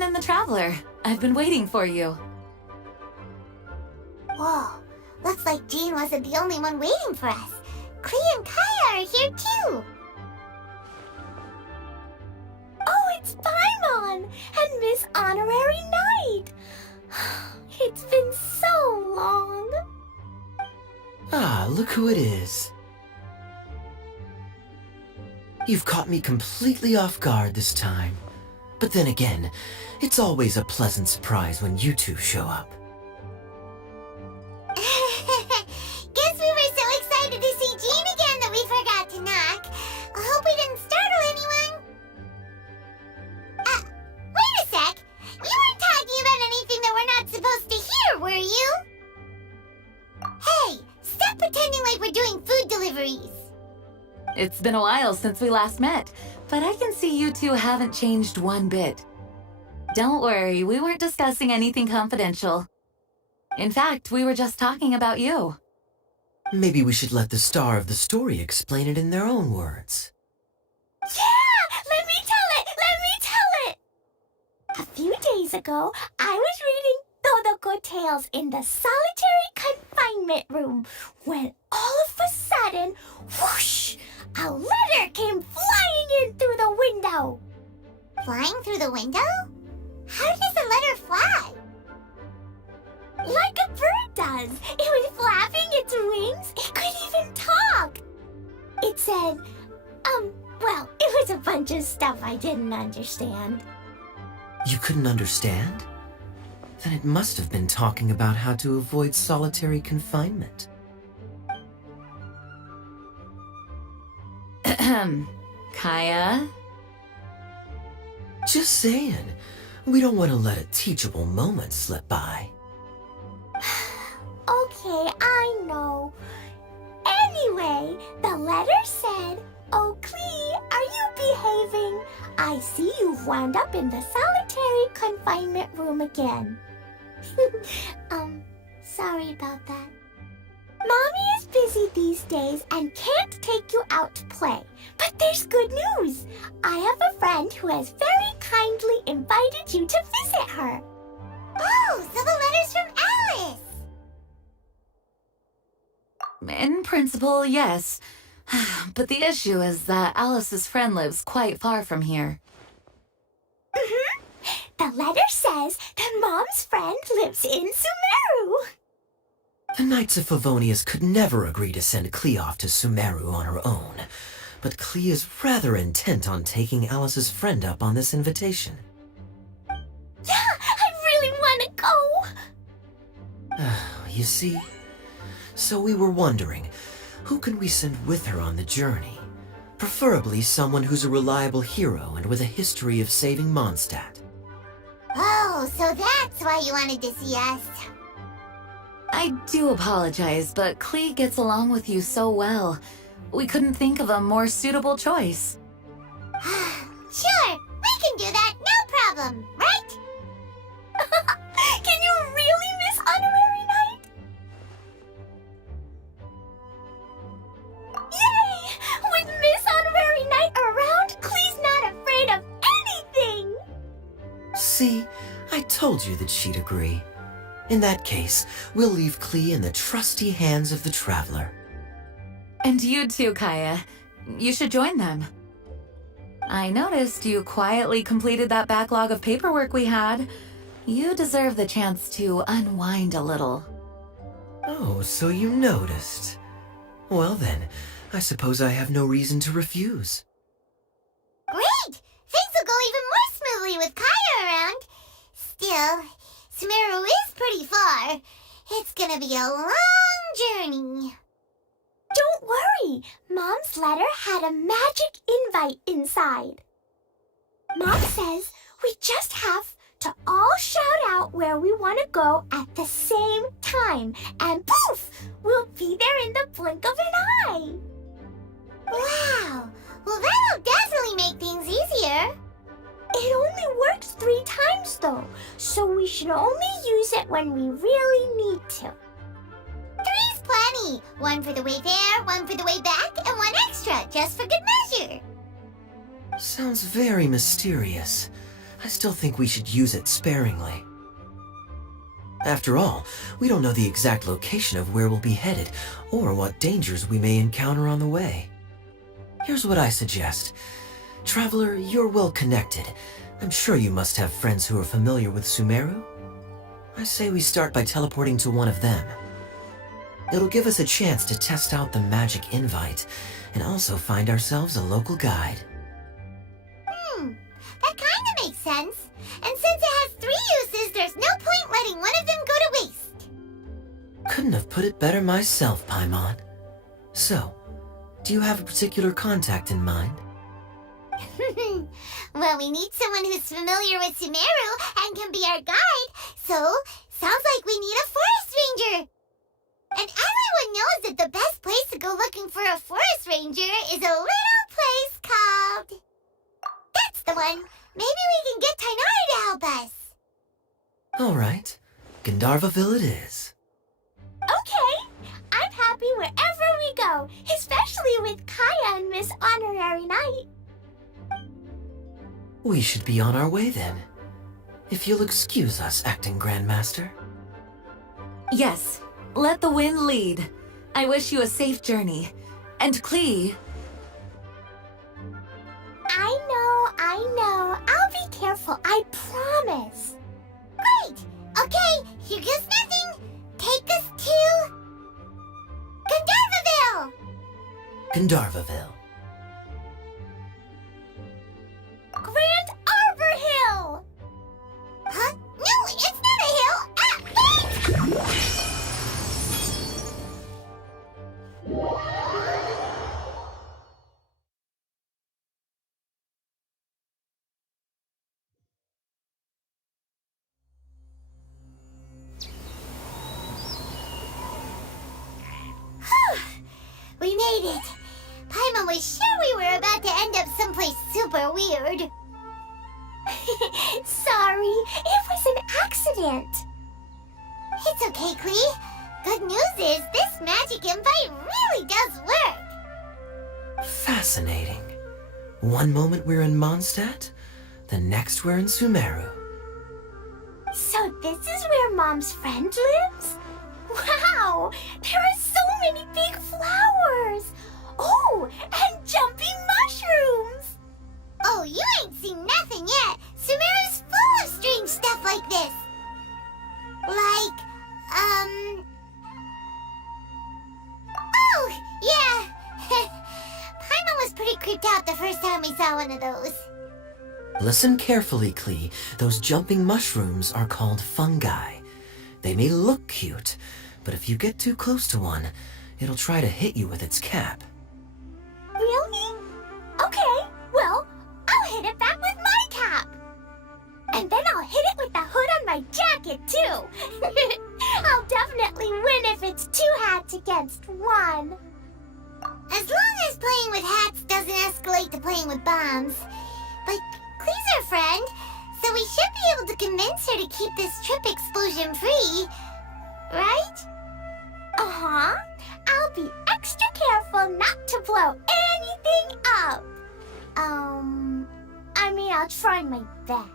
on in the Traveler. I've been waiting for you. Whoa, looks like Jean wasn't the only one waiting for us. Klee and Kaya are here too. Oh, it's Paimon and Miss Honorary Knight. It's been so long. Ah, look who it is. You've caught me completely off guard this time. But then again, it's always a pleasant surprise when you two show up. Guess we were so excited to see Jean again that we forgot to knock. I hope we didn't startle anyone. Wait a sec. You weren't talking about anything that we're not supposed to hear, were you? Hey, stop pretending like we're doing food deliveries. It's been a while since we last met, but I can see you two haven't changed one bit. Don't worry, we weren't discussing anything confidential. In fact, we were just talking about you. Maybe we should let the star of the story explain it in their own words. Yeah! Let me tell it! A few days ago, I was reading Todoko Tales in the solitary confinement room when all of a sudden, whoosh! A letter came flying in through the window. Flying through the window? How does a letter fly? Like a bird does. It was flapping its wings. It could even talk. It said, well, it was a bunch of stuff I didn't understand. You couldn't understand? Then it must have been talking about how to avoid solitary confinement. Kaya? Just saying. We don't want to let a teachable moment slip by. Okay, I know. Anyway, the letter said, "Oh, Klee, are you behaving? I see you've wound up in the solitary confinement room again." Sorry about that. Mommy is busy these days and can't take you out to play. But there's good news. I have a friend who has very kindly invited you to visit her. Oh, so the letter's from Alice. In principle, yes. But the issue is that Alice's friend lives quite far from here. The letter says that Mom's friend lives in Sumeru. The Knights of Favonius could never agree to send Klee off to Sumeru on her own, but Klee is rather intent on taking Alice's friend up on this invitation. Yeah, I really want to go. You see? So we were wondering, who can we send with her on the journey? Preferably someone who's a reliable hero and with a history of saving Mondstadt. Oh, so that's why you wanted to see us. I do apologize, but Klee gets along with you so well. We couldn't think of a more suitable choice. Sure, we can do that, no problem, right? Can you really, Miss Honorary Knight? Yay! With Miss Honorary Knight around, Klee's not afraid of anything! See? I told you that she'd agree. In that case, we'll leave Klee in the trusty hands of the Traveler. And you too, Kaya. You should join them. I noticed you quietly completed that backlog of paperwork we had. You deserve the chance to unwind a little. Oh, so you noticed. Well then, I suppose I have no reason to refuse. Great! Things will go even more smoothly with Kaya around. Still, Sumeru is pretty far. It's gonna be a long journey. Don't worry, Mom's letter had a magic invite inside. Mom says we just have to all shout out where we want to go at the same time, and poof, we'll be there in the blink of an eye. Wow! Well, that'll definitely make things easier. It only works 3 times though, so we should only use it when we really need to. 3's plenty. 1 for the way there, 1 for the way back, and 1 extra, just for good measure. Sounds very mysterious. I still think we should use it sparingly. After all, we don't know the exact location of where we'll be headed, or what dangers we may encounter on the way. Here's what I suggest. Traveler, you're well connected. I'm sure you must have friends who are familiar with Sumeru. I say we start by teleporting to one of them. It'll give us a chance to test out the magic invite, and also find ourselves a local guide. That kinda makes sense. And since it has 3 uses, there's no point letting one of them go to waste. Couldn't have put it better myself, Paimon. So, do you have a particular contact in mind? Well, we need someone who's familiar with Sumeru and can be our guide, so sounds like we need a forest ranger. And everyone knows that the best place to go looking for a forest ranger is a little place called... That's the one! Maybe we can get Tainari to help us. All right, Gandharvaville it is. Okay, I'm happy wherever we go, especially with Kaya and Miss Honorary Knight. We should be on our way then. If you'll excuse us, Acting Grandmaster. Yes, let the wind lead. I wish you a safe journey. And Klee, I know. I'll be careful, I promise. Great! Okay, here goes nothing. Take us to... Gandharvaville! Gandharvaville. Grand Arbor Hill! Huh? No, it's not a hill! Ah! We made it! Paimon was sure we were about to end up someplace super weird. Sorry, it was an accident. It's okay, Klee. Good news is this magic invite really does work. Fascinating. One moment we're in Mondstadt, the next we're in Sumeru. So this is where Mom's friend lives? Wow, there are so many big flowers. Oh, and jumping mushrooms. Oh, you ain't seen nothing yet. Sumeru's full of strange stuff like this. Like, Oh, yeah. Paimon was pretty creeped out the first time we saw one of those. Listen carefully, Klee. Those jumping mushrooms are called fungi. They may look cute, but if you get too close to one, it'll try to hit you with its cap. Really? Okay, well, I'll hit it back with my cap. And then I'll hit it with the hood on my jacket, too. I'll definitely win if it's 2 hats against 1. As long as playing with hats doesn't escalate to playing with bombs. But Klee's our friend, so we should be able to convince her to keep this trip explosion-free. Right? Uh-huh. I'll be extra careful not to blow anything up. I mean, I'll try my best.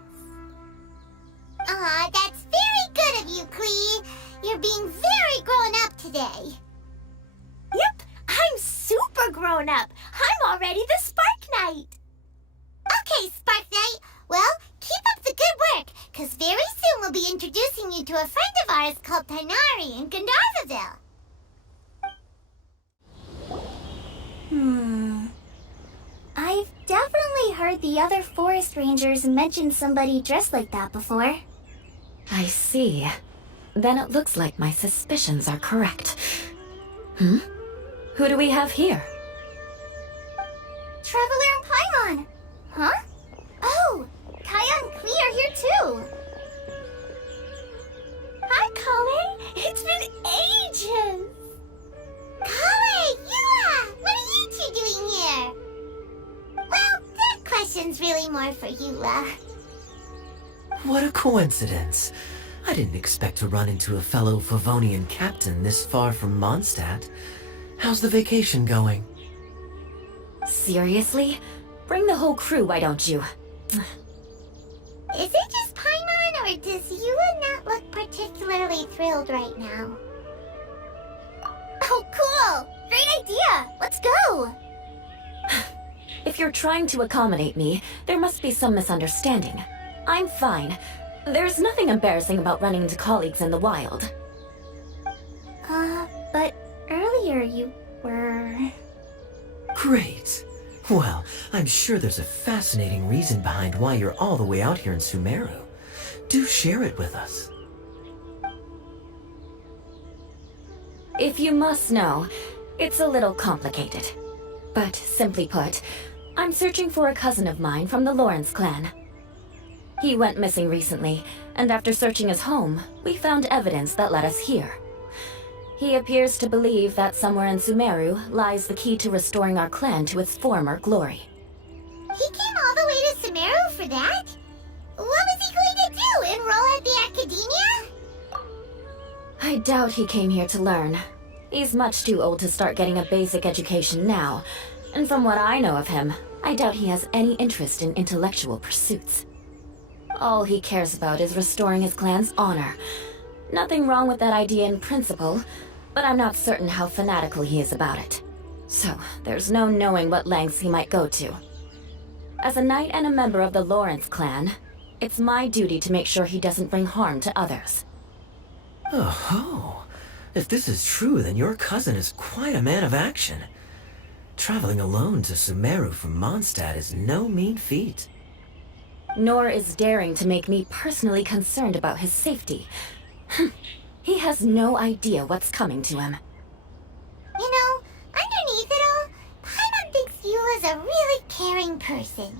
Aw, that's very good of you, Klee. You're being very grown up today. Yep, I'm super grown up. I'm already the Spark Knight. Okay, Spark Knight. Well, keep up the good work, because very soon we'll be introducing you to a friend of ours called Tainari in Gandharvaville. I've definitely heard the other forest rangers mention somebody dressed like that before. I see. Then it looks like my suspicions are correct. Who do we have here? Traveler and Paimon. Huh? Oh, Kaya and Klee are here too. Hi, Kale. It's been ages. Kale, Yula, what are you two doing here? Well, that question's really more for Yula. What a coincidence. I didn't expect to run into a fellow Favonian captain this far from Mondstadt. How's the vacation going? Seriously? Bring the whole crew, why don't you? Is it just Paimon, or does Yua not look particularly thrilled right now? Oh, cool! Great idea! Let's go! If you're trying to accommodate me, there must be some misunderstanding. I'm fine. There's nothing embarrassing about running into colleagues in the wild. But earlier you were... Great. Well, I'm sure there's a fascinating reason behind why you're all the way out here in Sumeru. Do share it with us. If you must know, it's a little complicated. But simply put, I'm searching for a cousin of mine from the Lawrence clan. He went missing recently, and after searching his home, we found evidence that led us here. He appears to believe that somewhere in Sumeru lies the key to restoring our clan to its former glory. He came all the way to Sumeru for that? What was he going to do? Enroll at the academia? I doubt he came here to learn. He's much too old to start getting a basic education now, and from what I know of him, I doubt he has any interest in intellectual pursuits. All he cares about is restoring his clan's honor. Nothing wrong with that idea in principle, but I'm not certain how fanatical he is about it. So, there's no knowing what lengths he might go to. As a knight and a member of the Lawrence clan, it's my duty to make sure he doesn't bring harm to others. Oh-ho. If this is true, then your cousin is quite a man of action. Traveling alone to Sumeru from Mondstadt is no mean feat. Nor is daring to make me personally concerned about his safety. He has no idea what's coming to him. You know, underneath it all, Paimon thinks Yua's a really caring person.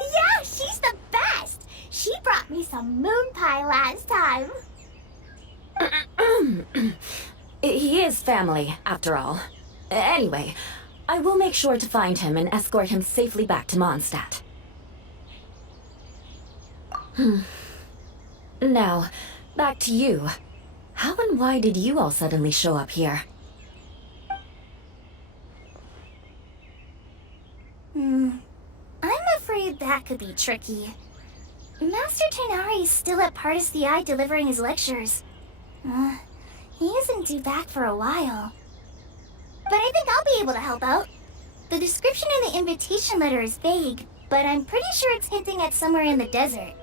Yeah, she's the best! She brought me some moon pie last time. He is family, after all. Anyway, I will make sure to find him and escort him safely back to Mondstadt. Now, back to you. How and why did you all suddenly show up here? I'm afraid that could be tricky. Master Tonari's still at Partis the Eye delivering his lectures. He isn't due back for a while. But I think I'll be able to help out. The description in the invitation letter is vague, but I'm pretty sure it's hinting at somewhere in the desert.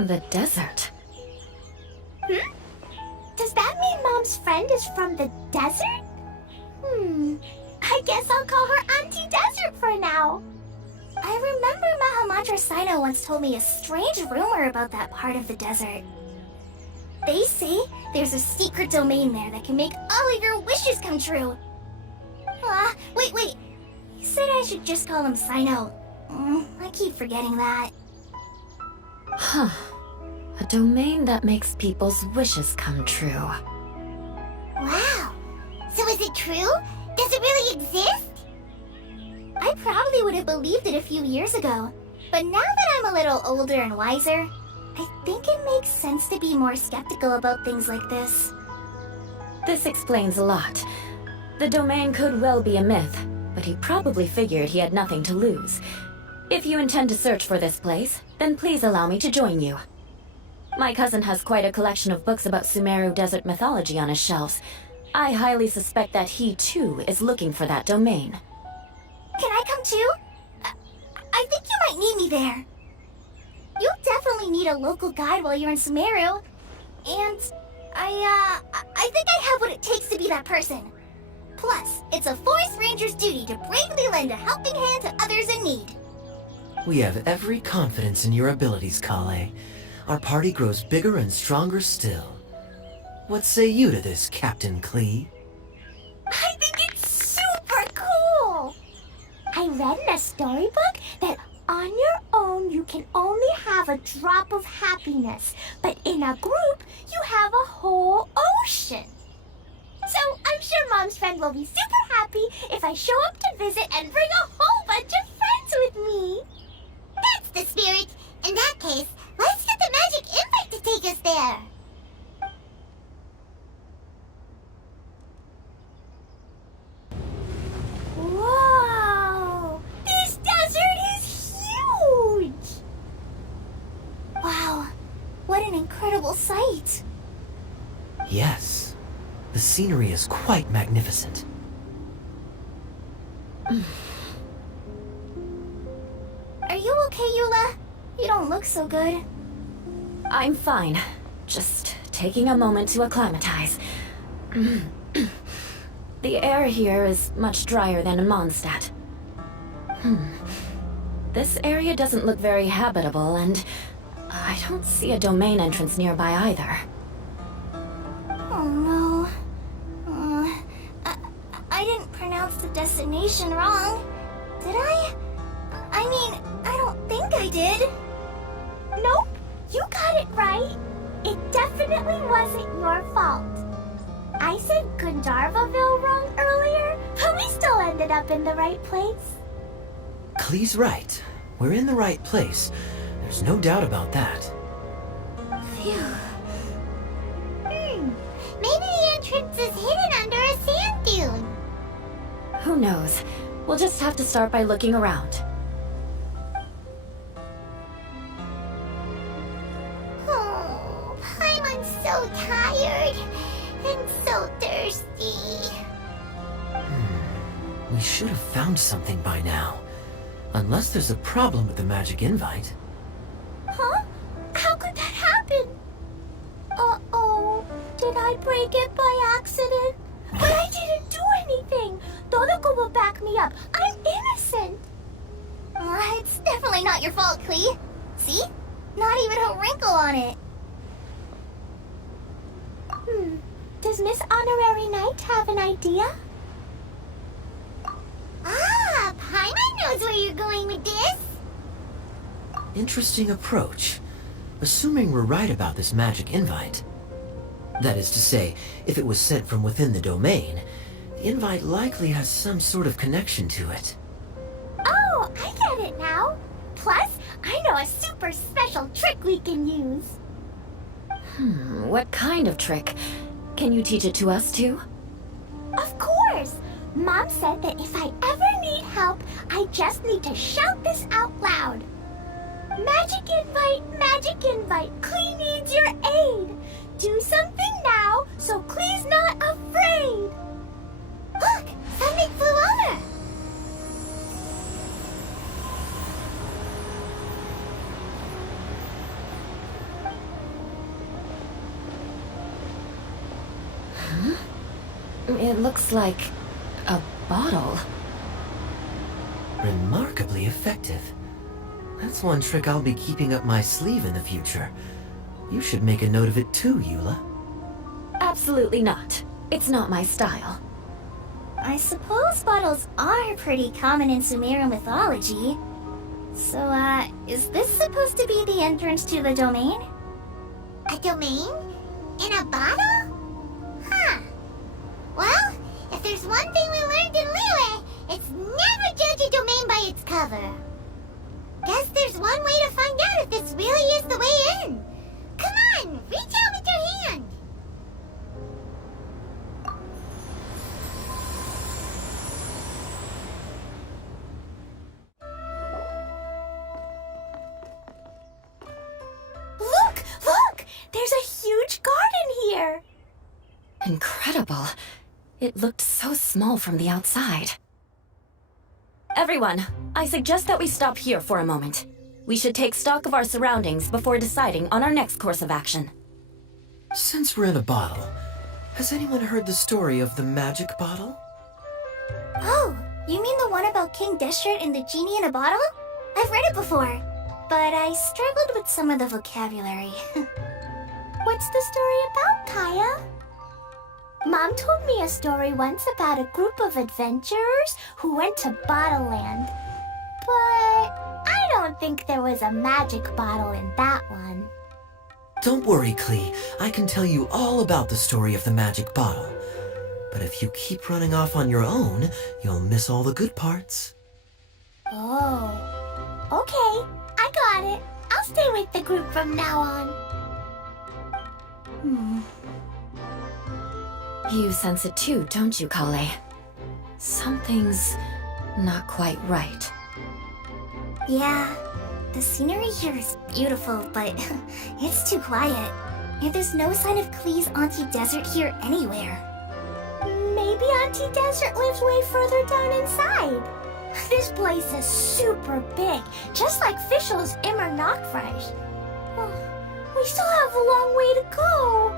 The desert? Does that mean Mom's friend is from the desert? I guess I'll call her Auntie Desert for now. I remember Mahamandra Sino once told me a strange rumor about that part of the desert. They say there's a secret domain there that can make all of your wishes come true. Wait. You said I should just call him Sino. I keep forgetting that. Huh. A domain that makes people's wishes come true. Wow. So is it true? Does it really exist? I probably would have believed it a few years ago. But now that I'm a little older and wiser, I think it makes sense to be more skeptical about things like this. This explains a lot. The domain could well be a myth, but he probably figured he had nothing to lose. If you intend to search for this place, then please allow me to join you. My cousin has quite a collection of books about Sumeru desert mythology on his shelves. I highly suspect that he, too, is looking for that domain. Can I come too? I think you might need me there. You'll definitely need a local guide while you're in Sumeru. And I think I have what it takes to be that person. Plus, it's a forest ranger's duty to bravely lend a helping hand to others in need. We have every confidence in your abilities, Kale. Our party grows bigger and stronger still. What say you to this, Captain Klee? I think it's super cool! I read in a storybook that on your own you can only have a drop of happiness, but in a group you have a whole ocean. So I'm sure Mom's friend will be super happy if I show up to visit and bring a whole bunch of friends with me. That's the spirit. In that case, let's get the magic invite to take us there. Whoa! This desert is huge! Yes. The scenery is quite magnificent. Are you okay, Eula? You don't look so good. I'm fine. Just taking a moment to acclimatize. The air here is much drier than in Mondstadt. This area doesn't look very habitable, and I don't see a domain entrance nearby either. Oh no. I didn't pronounce the destination wrong, did I? I mean, I don't think I did. Nope, you got it right. It definitely wasn't your fault. I said Gundarvaville wrong earlier, but we still ended up in the right place. Klee's right. We're in the right place. There's no doubt about that. Phew. Maybe the entrance is hidden under a sand dune. Who knows? We'll just have to start by looking around. Oh, Paimon's so tired and so thirsty. We should have found something by now. Unless there's a problem with the magic invite. Huh? How could that happen? Uh-oh. Did I break it by accident? But I didn't do anything. Todoko will back me up. I'm innocent. It's definitely not your fault, Klee. See? Not even a wrinkle on it. Does Miss Honorary Knight have an idea? Ah, Paimon knows where you're going with this. Interesting approach. Assuming we're right about this magic invite. That is to say, if it was sent from within the domain, the invite likely has some sort of connection to it. Oh, I get it now. Plus, I know a super special trick we can use. What kind of trick? Can you teach it to us too? Of course. Mom said that if I ever need help, I just need to shout this out loud. Magic invite, Klee needs your aid. Do something now so Klee's not afraid. Look, something flew over. It looks like a bottle. Remarkably effective. That's one trick I'll be keeping up my sleeve in the future. You should make a note of it too, Eula. Absolutely not. It's not my style. I suppose bottles are pretty common in Sumeru mythology. So, is this supposed to be the entrance to the domain? A domain? In a bottle? Huh. Well, if there's one thing we learned in Liyue, it's never judge a domain by its cover. Guess there's one way to find out if this really is the way in. Come on, reach out with your hand. Look! There's a huge garden here! Incredible. It looked so small from the outside. Everyone, I suggest that we stop here for a moment. We should take stock of our surroundings before deciding on our next course of action. Since we're in a bottle, has anyone heard the story of the magic bottle? Oh, you mean the one about King Deshret and the genie in a bottle? I've read it before, but I struggled with some of the vocabulary. What's the story about, Kaya? Mom told me a story once about a group of adventurers who went to Bottle Land. But I don't think there was a magic bottle in that one. Don't worry, Klee. I can tell you all about the story of the magic bottle. But if you keep running off on your own, you'll miss all the good parts. Oh, okay. I got it. I'll stay with the group from now on. You sense it too, don't you, Kale? Something's not quite right. Yeah, the scenery here is beautiful, but it's too quiet. And there's no sign of Klee's Auntie Desert here anywhere. Maybe Auntie Desert lives way further down inside. This place is super big, just like Fischl's Immer Nachtreich. We still have a long way to go.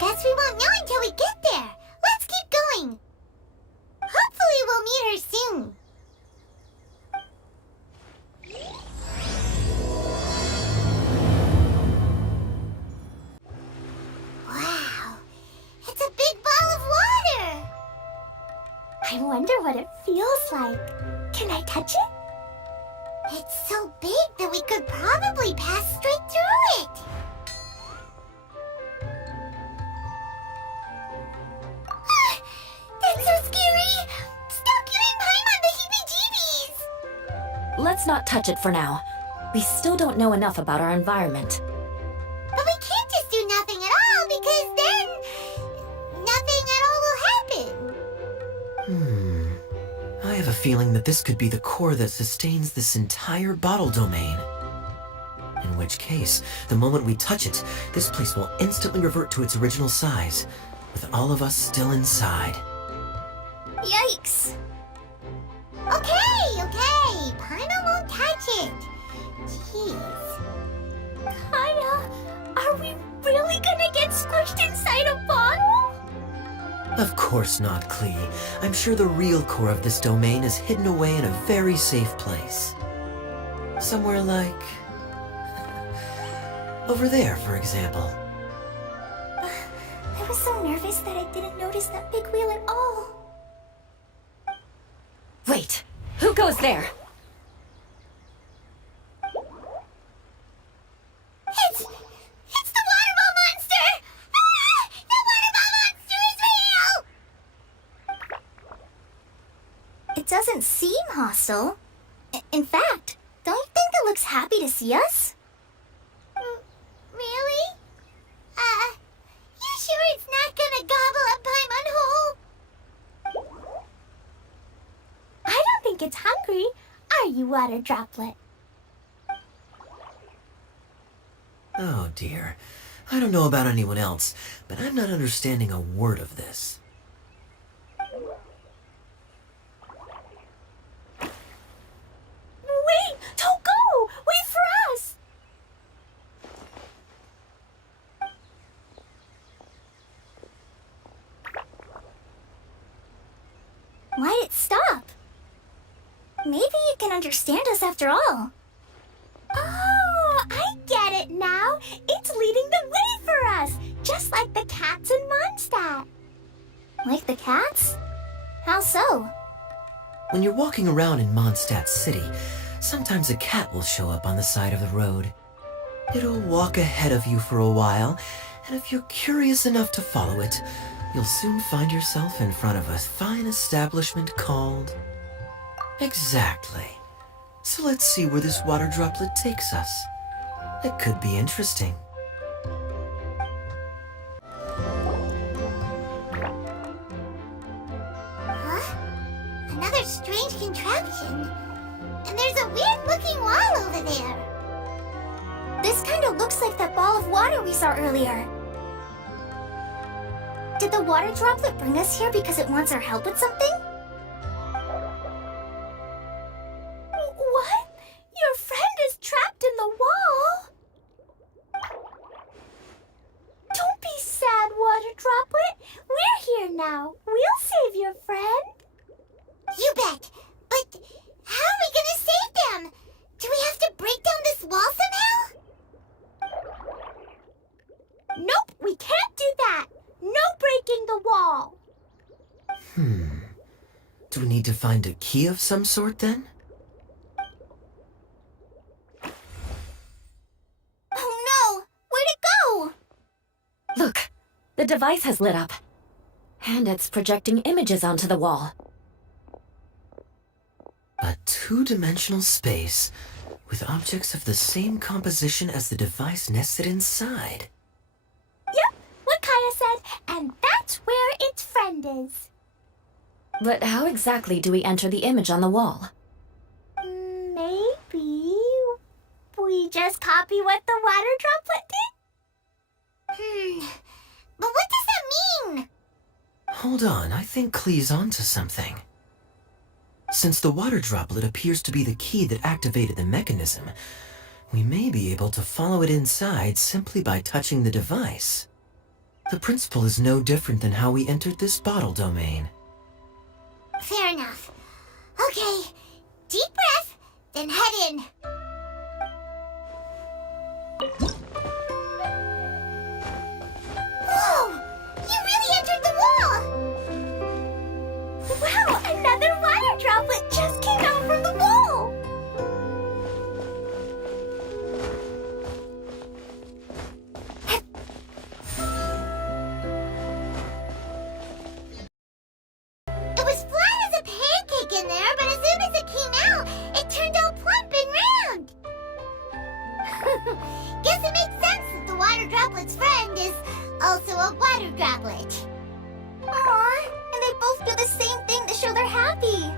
Guess we won't know until we get there. Let's keep going. Hopefully we'll meet her soon. Wow, it's a big ball of water. I wonder what it feels like. Can I touch it? It's so big that we could probably pass straight through it. That's so scary! Stop giving Paimon the heebie-jeebies! Let's not touch it for now. We still don't know enough about our environment. But we can't just do nothing at all, because then nothing at all will happen. I have a feeling that this could be the core that sustains this entire bottle domain. In which case, the moment we touch it, this place will instantly revert to its original size, with all of us still inside. Yikes! Okay. Paimon won't touch it. Jeez. Kaya, are we really gonna get squished inside a bottle? Of course not, Klee. I'm sure the real core of this domain is hidden away in a very safe place. Somewhere like... over there, for example. I was so nervous that I didn't notice that big wheel at all. Wait, who goes there? It's the waterball monster! Ah! The waterball monster is real! It doesn't seem hostile. In fact, don't you think it looks happy to see us? Really? You sure it's not gonna gobble up Paimon whole? I don't think it's hungry. Are you, Water Droplet? Oh dear. I don't know about anyone else, but I'm not understanding a word of this. Wait! Don't go! Wait for us! Why'd it stop? Maybe it can understand us after all. Oh, I get it now. It's leading the way for us, just like the cats in Mondstadt. Like the cats? How so? When you're walking around in Mondstadt City, sometimes a cat will show up on the side of the road. It'll walk ahead of you for a while, and if you're curious enough to follow it, you'll soon find yourself in front of a fine establishment called... Exactly. So let's see where this water droplet takes us. It could be interesting. Huh? Another strange contraption. And there's a weird-looking wall over there. This kind of looks like that ball of water we saw earlier. Did the water droplet bring us here because it wants our help with something? What? Your friend is trapped in the wall? Don't be sad, Water Droplet. We're here now. We'll save your friend. You bet. But how are we gonna save them? Do we have to break down this wall somehow? Nope, we can't do that. No breaking the wall. Do we need to find a key of some sort then? Oh no! Where'd it go? Look, the device has lit up. And it's projecting images onto the wall. A two-dimensional space with objects of the same composition as the device nested inside. Yep, what Kaya said, and that's where its friend is. But how exactly do we enter the image on the wall? Maybe we just copy what the water droplet did? But what does that mean? Hold on, I think Klee's onto something. Since the water droplet appears to be the key that activated the mechanism, we may be able to follow it inside simply by touching the device. The principle is no different than how we entered this bottle domain. Fair enough. Okay, deep breath, then head in. Whoa! You really entered the wall! Wow, another water droplet just came out from the wall! It was flat as a pancake in there, but as soon as it came out, it turned all plump and round. Guess it makes sense that the water droplet's friend is also a water droplet. Aww, and they both do the same thing to show they're happy.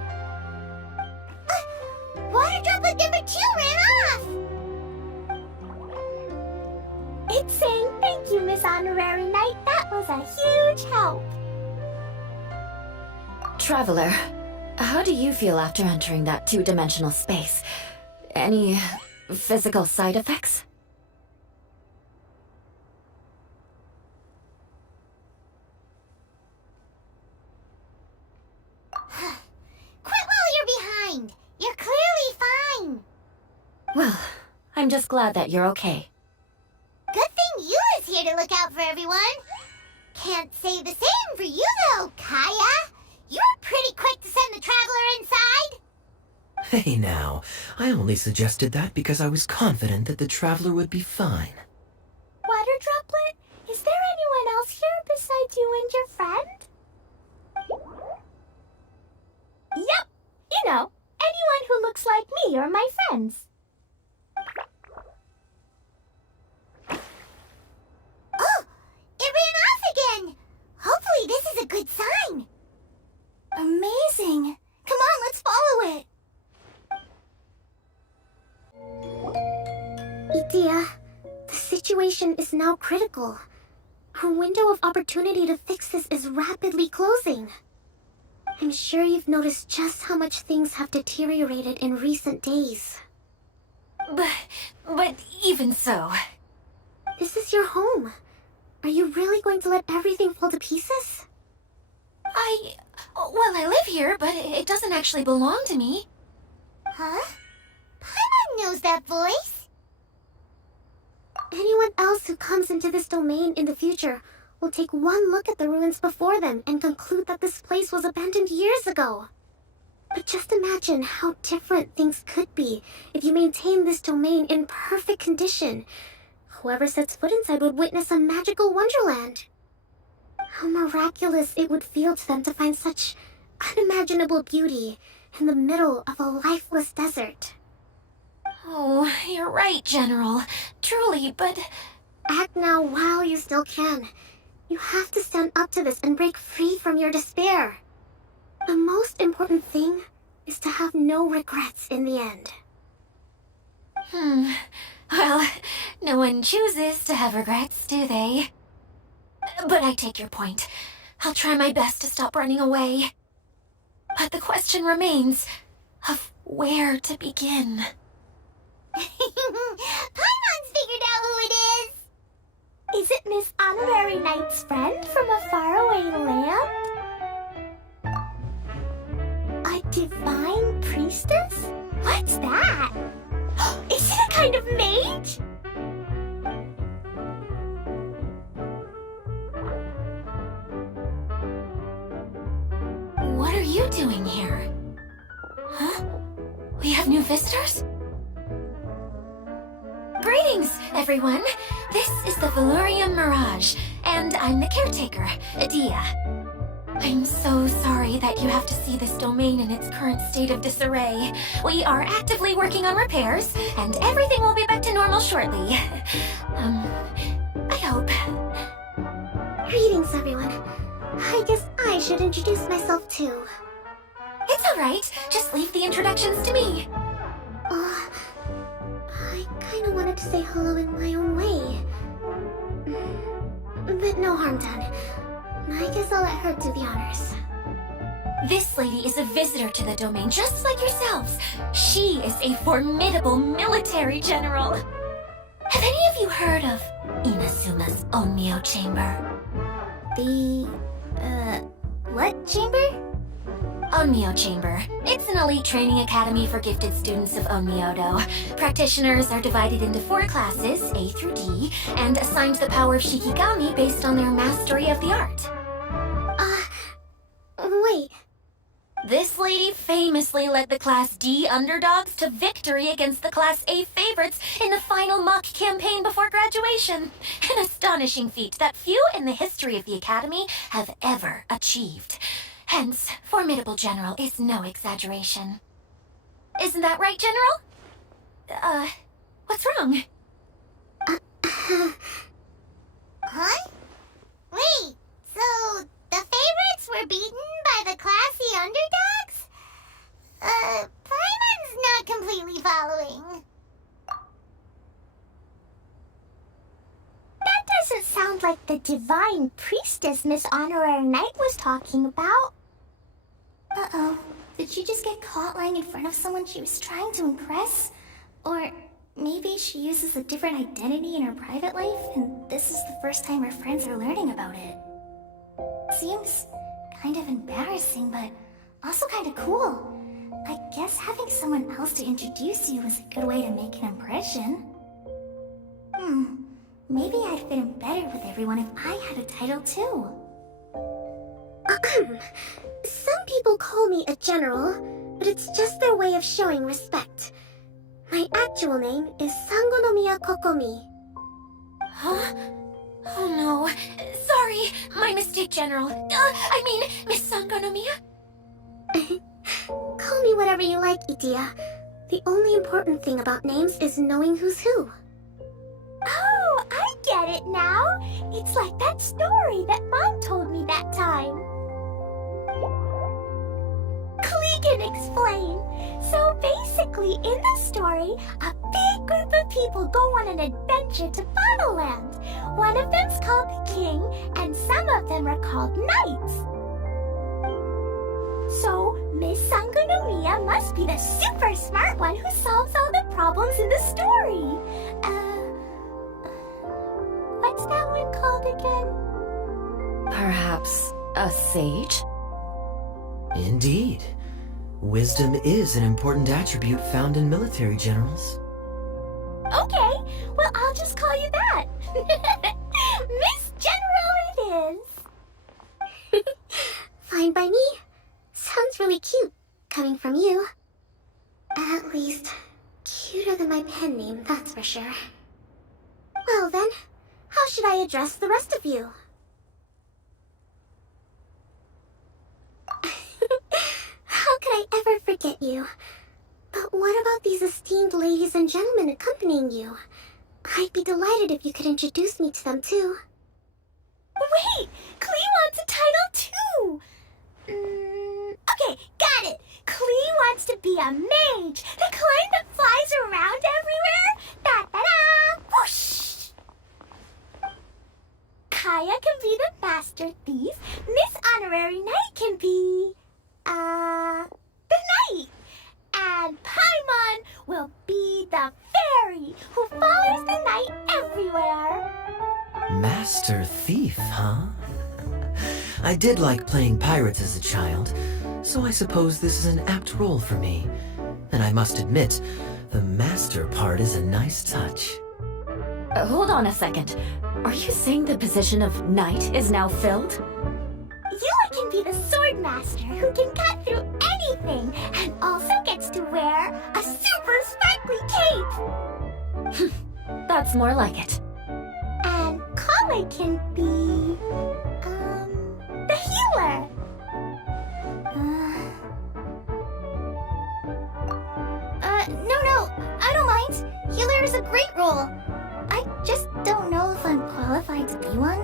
Water droplet number 2 ran off! It's saying thank you, Miss Honorary Knight. That was a huge help. Traveler, how do you feel after entering that two-dimensional space? Any physical side effects? Quit while you're behind! You're clearly fine! Well, I'm just glad that you're okay. Good thing you is here to look out for everyone. Can't say the same for you though, Kaya. You're pretty quick to send the traveler inside. Hey now, I only suggested that because I was confident that the traveler would be fine. Water droplet, is there anyone else here besides you and your friend? Yep, you know, anyone who looks like me or my friends. Oh, it ran off again. Hopefully this is a good sign. Amazing. Come on, let's follow it. Idia, the situation is now critical. Our window of opportunity to fix this is rapidly closing. I'm sure you've noticed just how much things have deteriorated in recent days. But even so... This is your home. Are you really going to let everything fall to pieces? Well, I live here, but it doesn't actually belong to me. Huh? Paimon knows that voice. Anyone else who comes into this domain in the future will take one look at the ruins before them and conclude that this place was abandoned years ago. But just imagine how different things could be if you maintain this domain in perfect condition. Whoever sets foot inside would witness a magical wonderland. How miraculous it would feel to them to find such unimaginable beauty in the middle of a lifeless desert. Oh, you're right, General. Truly, but... Act now while you still can. You have to stand up to this and break free from your despair. The most important thing is to have no regrets in the end. Well, no one chooses to have regrets, do they? But I take your point. I'll try my best to stop running away. But the question remains of where to begin. Paimon's figured out who it is. Is it Miss Honorary Knight's friend from a faraway land? A divine priestess? What's that? Is it a kind of mage? What are you doing here? Huh? We have new visitors? Greetings, everyone. This is the Valurium Mirage, and I'm the caretaker, Adia. I'm so sorry that you have to see this domain in its current state of disarray. We are actively working on repairs, and everything will be back to normal shortly. I hope. Greetings, everyone. I guess I should introduce myself too. It's all right. Just leave the introductions to me. I kinda wanted to say hello in my own way. but no harm done. I guess I'll let her do the honors. This lady is a visitor to the domain, just like yourselves. She is a formidable military general. Have any of you heard of Inazuma's Onmyo Chamber? What chamber? Onmyo Chamber. It's an elite training academy for gifted students of Onmyodo. Practitioners are divided into 4 classes, A through D, and assigned the power of Shikigami based on their mastery of the art. Wait. This lady famously led the Class D underdogs to victory against the Class A favorites in the final mock campaign before graduation. An astonishing feat that few in the history of the Academy have ever achieved. Hence, formidable general is no exaggeration. Isn't that right, General? What's wrong? Huh? Wait, so the favorites were beaten by the classy underdogs? Paimon's not completely following. That doesn't sound like the divine priestess Miss Honorary Knight was talking about. Uh-oh. Did she just get caught lying in front of someone she was trying to impress? Or maybe she uses a different identity in her private life, and this is the first time her friends are learning about it. Seems kind of embarrassing, but also kind of cool. I guess having someone else to introduce you is a good way to make an impression. Maybe I'd fit in better with everyone if I had a title too. Some people call me a general, but it's just their way of showing respect. My actual name is Sangonomiya Kokomi. Huh? Oh no. Sorry, my mistake, General. I mean, Miss Sangonomiya. Call me whatever you like, Itia. The only important thing about names is knowing who's who. Oh, I get it now. It's like that story that Mom told me that time. Klee can explain. So basically, in the story, a big group of people go on an adventure to Bottleland. One of them's called the King, and some of them are called Knights. So, Miss Sangonomiya must be the super smart one who solves all the problems in the story. What's that one called again? Perhaps a sage? Indeed. Wisdom is an important attribute found in military generals. Okay, well, I'll just call you that. Miss General it is. Fine by me. Sounds really cute, coming from you. At least, cuter than my pen name, that's for sure. Well then, how should I address the rest of you? How could I ever forget you? But what about these esteemed ladies and gentlemen accompanying you? I'd be delighted if you could introduce me to them too. Wait! Klee wants a title too! Okay, got it! Klee wants to be a mage! The kind that flies around everywhere! Da-da-da! Whoosh! Kaya can be the master thief. Miss Honorary Knight can be... the knight! And Paimon will be the fairy who follows the knight everywhere! Master Thief, huh? I did like playing pirates as a child, so I suppose this is an apt role for me. And I must admit, the master part is a nice touch. Hold on a second. Are you saying the position of knight is now filled? Yula can be the sword master who can cut through anything and also gets to wear a super sparkly cape. That's more like it. And Kale can be... the healer. No, I don't mind. Healer is a great role. I just don't know if I'm qualified to be one.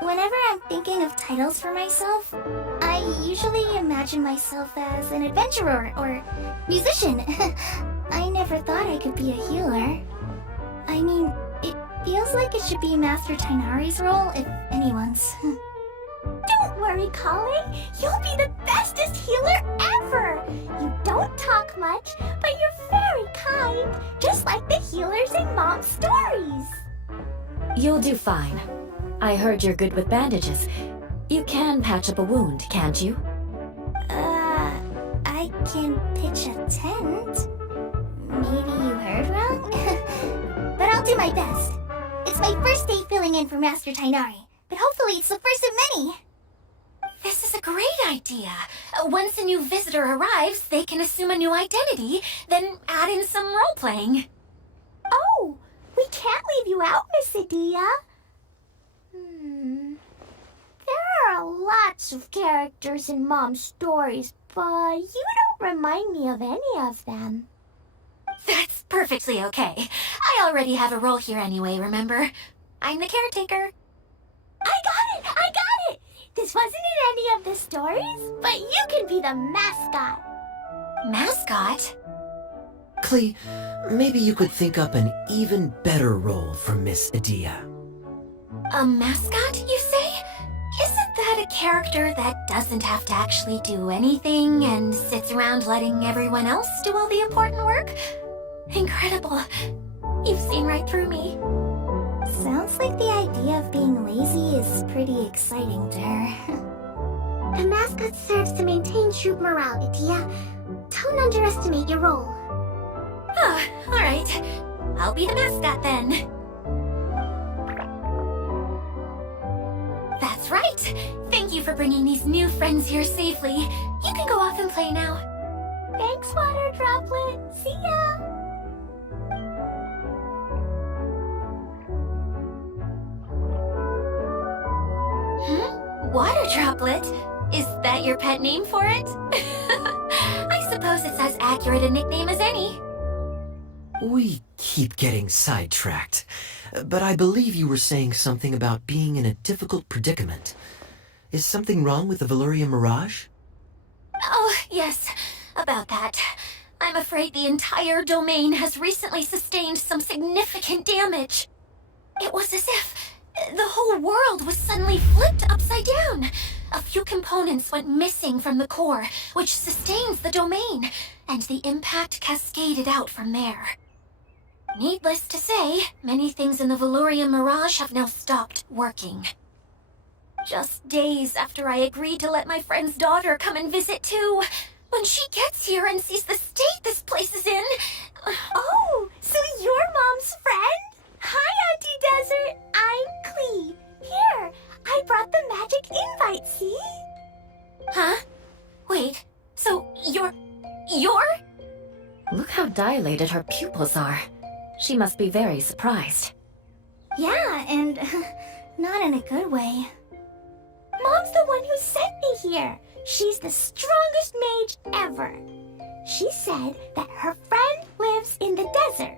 Whenever I'm thinking of titles for myself, I usually imagine myself as an adventurer or musician. I never thought I could be a healer. I mean, it feels like it should be Master Tainari's role, if anyone's. Don't worry, Colin. You'll be the bestest healer ever. You don't talk much, but you're very kind, just like the healers in Mom's stories. You'll do fine. I heard you're good with bandages. You can patch up a wound, can't you? I can pitch a tent. Maybe you heard wrong? But I'll do my best. It's my first day filling in for Master Tainari, but hopefully it's the first of many. This is a great idea. Once a new visitor arrives, they can assume a new identity, then add in some role-playing. Oh, we can't leave you out, Miss Adia. There are lots of characters in Mom's stories, but you don't remind me of any of them. That's perfectly okay. I already have a role here anyway, remember? I'm the caretaker. I got it! This wasn't in any of the stories, but you can be the mascot. Mascot? Klee, maybe you could think up an even better role for Miss Adia. A mascot, you say? Isn't that a character that doesn't have to actually do anything and sits around letting everyone else do all the important work? Incredible. You've seen right through me. Sounds like the idea of being lazy is pretty exciting to her. The mascot serves to maintain troop morale, Adia. Don't underestimate your role. Oh, all right. I'll be the mascot then. That's right. Thank you for bringing these new friends here safely. You can go off and play now. Thanks, Water Droplet. See ya! Water Droplet? Is that your pet name for it? I suppose it's as accurate a nickname as any. We keep getting sidetracked, but I believe you were saying something about being in a difficult predicament. Is something wrong with the Valyria Mirage? Oh, yes, about that. I'm afraid the entire domain has recently sustained some significant damage. It was as if the whole world was suddenly flipped upside down. A few components went missing from the core, which sustains the domain, and the impact cascaded out from there. Needless to say, many things in the Valyria Mirage have now stopped working. Just days after I agreed to let my friend's daughter come and visit too, when she gets here and sees the state this place is in... Oh, so you're Mom's friend? Hi, Auntie Desert. I'm Klee. Here, I brought the magic invite, see? Huh? Wait, so you're... Look how dilated her pupils are. She must be very surprised. Yeah, and not in a good way. Mom's the one who sent me here. She's the strongest mage ever. She said that her friend lives in the desert.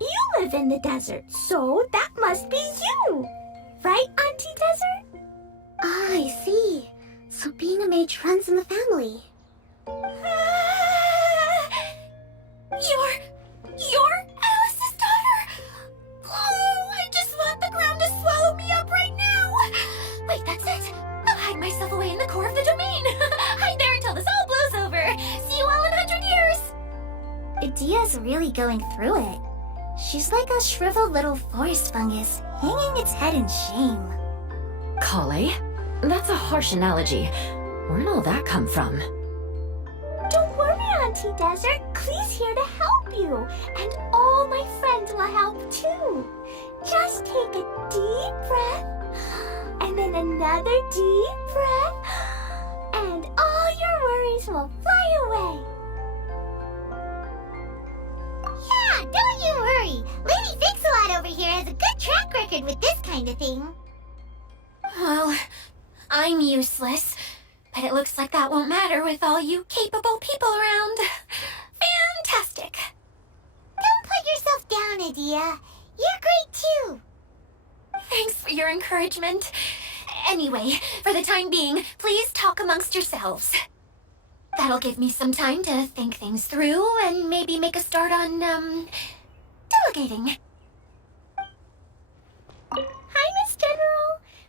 You live in the desert, so that must be you. Right, Auntie Desert? Ah, I see. So being a mage runs in the family. You're Alice's daughter? Oh, I just want the ground to swallow me up right now. Wait, that's it. I'll hide myself away in the core of the domain. Hide there until this all blows over. See you all in 100 years. Adia's really going through it. She's like a shriveled little forest fungus, hanging its head in shame. Kale? That's a harsh analogy. Where'd all that come from? Don't worry, Auntie Desert. Klee's here to help you. And all my friends will help too. Just take a deep breath, and then another deep breath, and all your worries will fly away. Yeah, don't you worry. Lady Fix-A-Lot over here has a good track record with this kind of thing. Well, I'm useless. But it looks like that won't matter with all you capable people around. Fantastic. Don't put yourself down, Adia. You're great too. Thanks for your encouragement. Anyway, for the time being, please talk amongst yourselves. That'll give me some time to think things through, and maybe make a start on, delegating.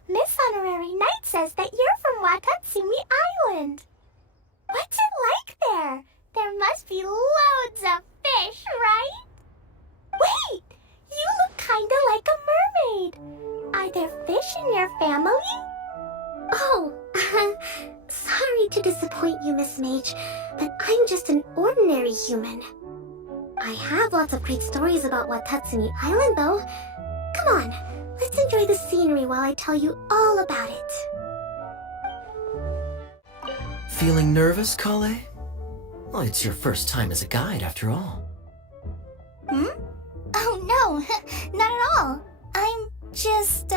Miss Honorary Knight says that you're from Watatsumi Island. What's it like there? There must be loads of fish, right? Wait! You look kinda like a mermaid. Are there fish in your family? Oh, sorry to disappoint you, Miss Mage, but I'm just an ordinary human. I have lots of great stories about Watatsumi Island, though. Come on, let's enjoy the scenery while I tell you all about it. Feeling nervous, Kale? Well, it's your first time as a guide, after all. Oh no, not at all. I'm just,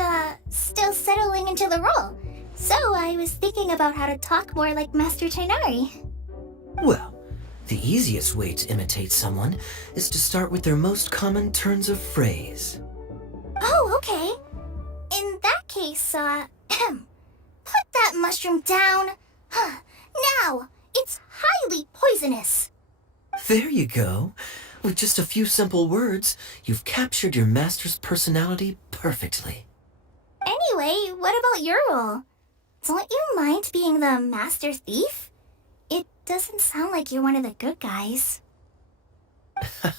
still settling into the role. So I was thinking about how to talk more like Master Tighnari. Well, the easiest way to imitate someone is to start with their most common turns of phrase. Oh, okay. In that case, put that mushroom down. Now, it's highly poisonous. There you go. With just a few simple words, you've captured your master's personality perfectly. Anyway, what about your role? Don't you mind being the master thief? It doesn't sound like you're one of the good guys.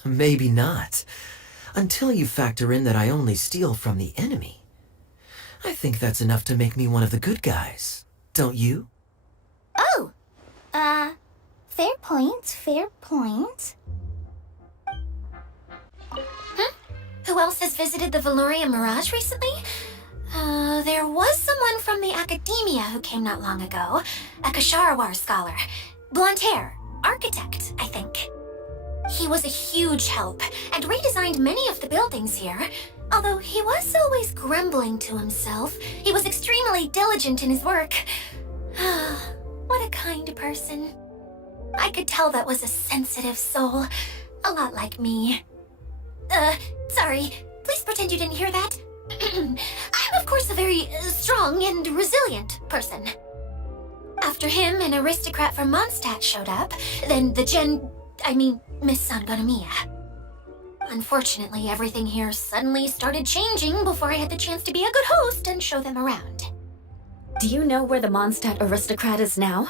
Maybe not. Until you factor in that I only steal from the enemy. I think that's enough to make me one of the good guys. Don't you? Oh! Fair point, fair point. Who else has visited the Veloria Mirage recently? There was someone from the academia who came not long ago. A Kasharawar scholar. Blonde hair. Architect, I think. He was a huge help and redesigned many of the buildings here. Although he was always grumbling to himself, he was extremely diligent in his work. What a kind person. I could tell that was a sensitive soul. A lot like me. Sorry. Please pretend you didn't hear that. I'm, of course, a very strong and resilient person. After him, an aristocrat from Mondstadt showed up. Then Miss Sangonomiya. Unfortunately, everything here suddenly started changing before I had the chance to be a good host and show them around. Do you know where the Mondstadt aristocrat is now?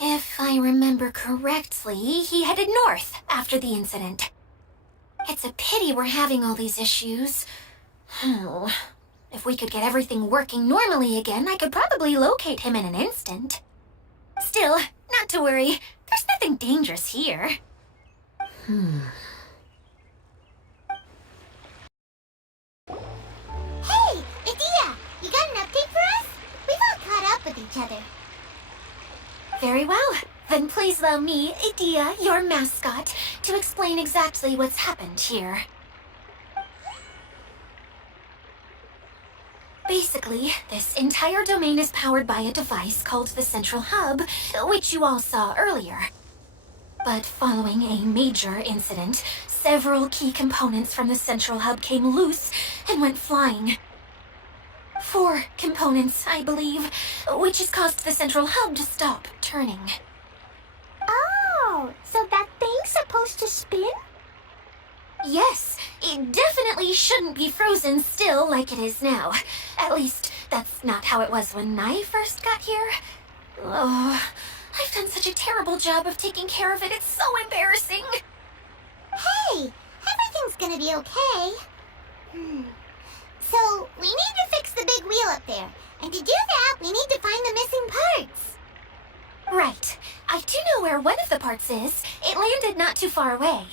If I remember correctly, he headed north after the incident. It's a pity we're having all these issues. Oh, if we could get everything working normally again, I could probably locate him in an instant. Still, not to worry. There's nothing dangerous here. Hey, Idia! You got an update for us? We've all caught up with each other. Very well. Then please allow me, Idia, your mascot, to explain exactly what's happened here. Basically, this entire domain is powered by a device called the Central Hub, which you all saw earlier. But following a major incident, several key components from the Central Hub came loose and went flying. 4 components, I believe, which has caused the Central Hub to stop turning. Oh, so that thing's supposed to spin? Yes, it definitely shouldn't be frozen still like it is now. At least, that's not how it was when I first got here. Oh, I've done such a terrible job of taking care of it. It's so embarrassing. Hey, everything's gonna be okay. So, we need to fix the big wheel up there. And to do that, we need to find the missing parts. Right. I do know where one of the parts is. It landed not too far away.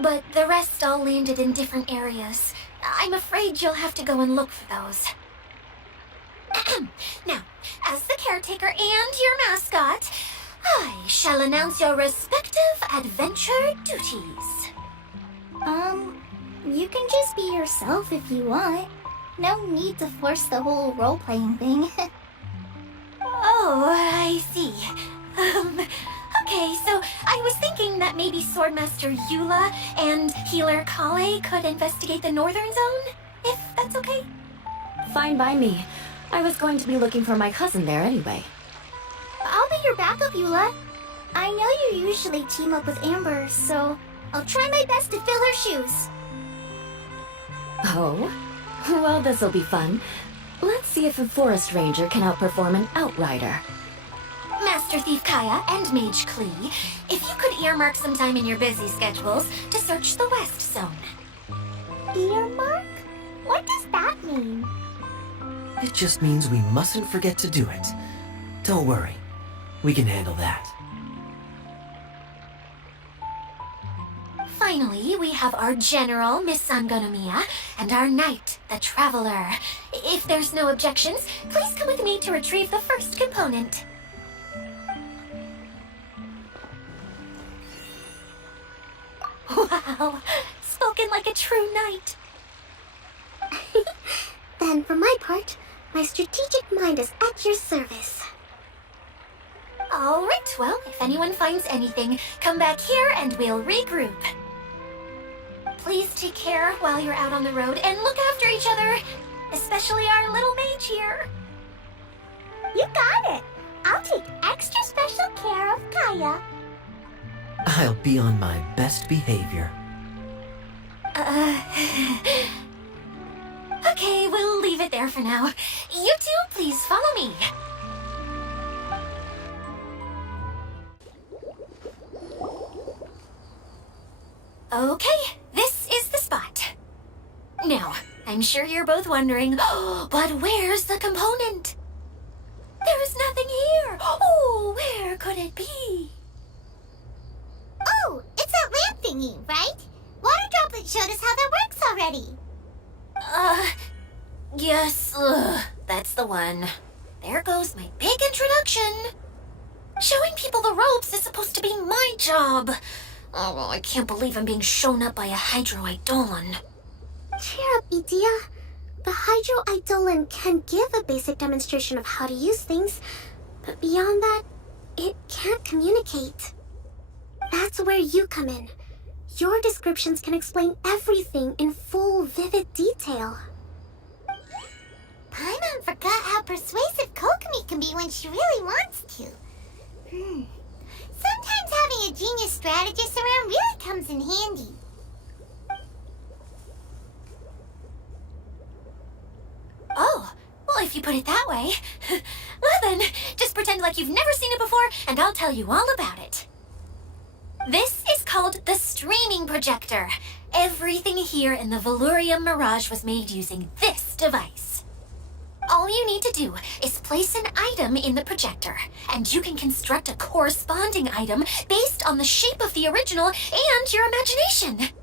But the rest all landed in different areas. I'm afraid you'll have to go and look for those. Now, as the caretaker and your mascot, I shall announce your respective adventure duties. You can just be yourself if you want. No need to force the whole role-playing thing. Oh, I see. Okay, so I was thinking that maybe Swordmaster Eula and Healer Kale could investigate the northern zone, if that's okay? Fine by me. I was going to be looking for my cousin there anyway. I'll be your backup, Eula. I know you usually team up with Amber, so I'll try my best to fill her shoes. Oh? Well, this'll be fun. Let's see if a forest ranger can outperform an outrider. Master Thief Kaya and Mage Klee, if you could earmark some time in your busy schedules to search the West Zone. Earmark? What does that mean? It just means we mustn't forget to do it. Don't worry. We can handle that. Finally, we have our General, Miss Sangonomiya, and our Knight, the Traveler. If there's no objections, please come with me to retrieve the first component. Wow, spoken like a true knight. Then, for my part, my strategic mind is at your service. All right, well, if anyone finds anything, come back here and we'll regroup. Please take care while you're out on the road and look after each other, especially our little mage here. You got it. I'll take extra special care of Kaya. I'll be on my best behavior. Okay, we'll leave it there for now. You two, please follow me. Okay, this is the spot. Now, I'm sure you're both wondering, but where's the component? There's nothing here. Oh, where could it be? Oh, it's that lamp thingy, right? Water Droplet showed us how that works already. Yes, that's the one. There goes my big introduction. Showing people the ropes is supposed to be my job. Oh, I can't believe I'm being shown up by a Hydro-Eidolon. Cheer up, Idia. The Hydro-Eidolon can give a basic demonstration of how to use things, but beyond that, it can't communicate. That's where you come in. Your descriptions can explain everything in full, vivid detail. Paimon forgot how persuasive Kokomi can be when she really wants to. Sometimes having a genius strategist around really comes in handy. Oh, well, if you put it that way. Well then, just pretend like you've never seen it before, and I'll tell you all about it. This is called the streaming projector. Everything here in the Velurium Mirage was made using this device. All you need to do is place an item in the projector, and you can construct a corresponding item based on the shape of the original and your imagination.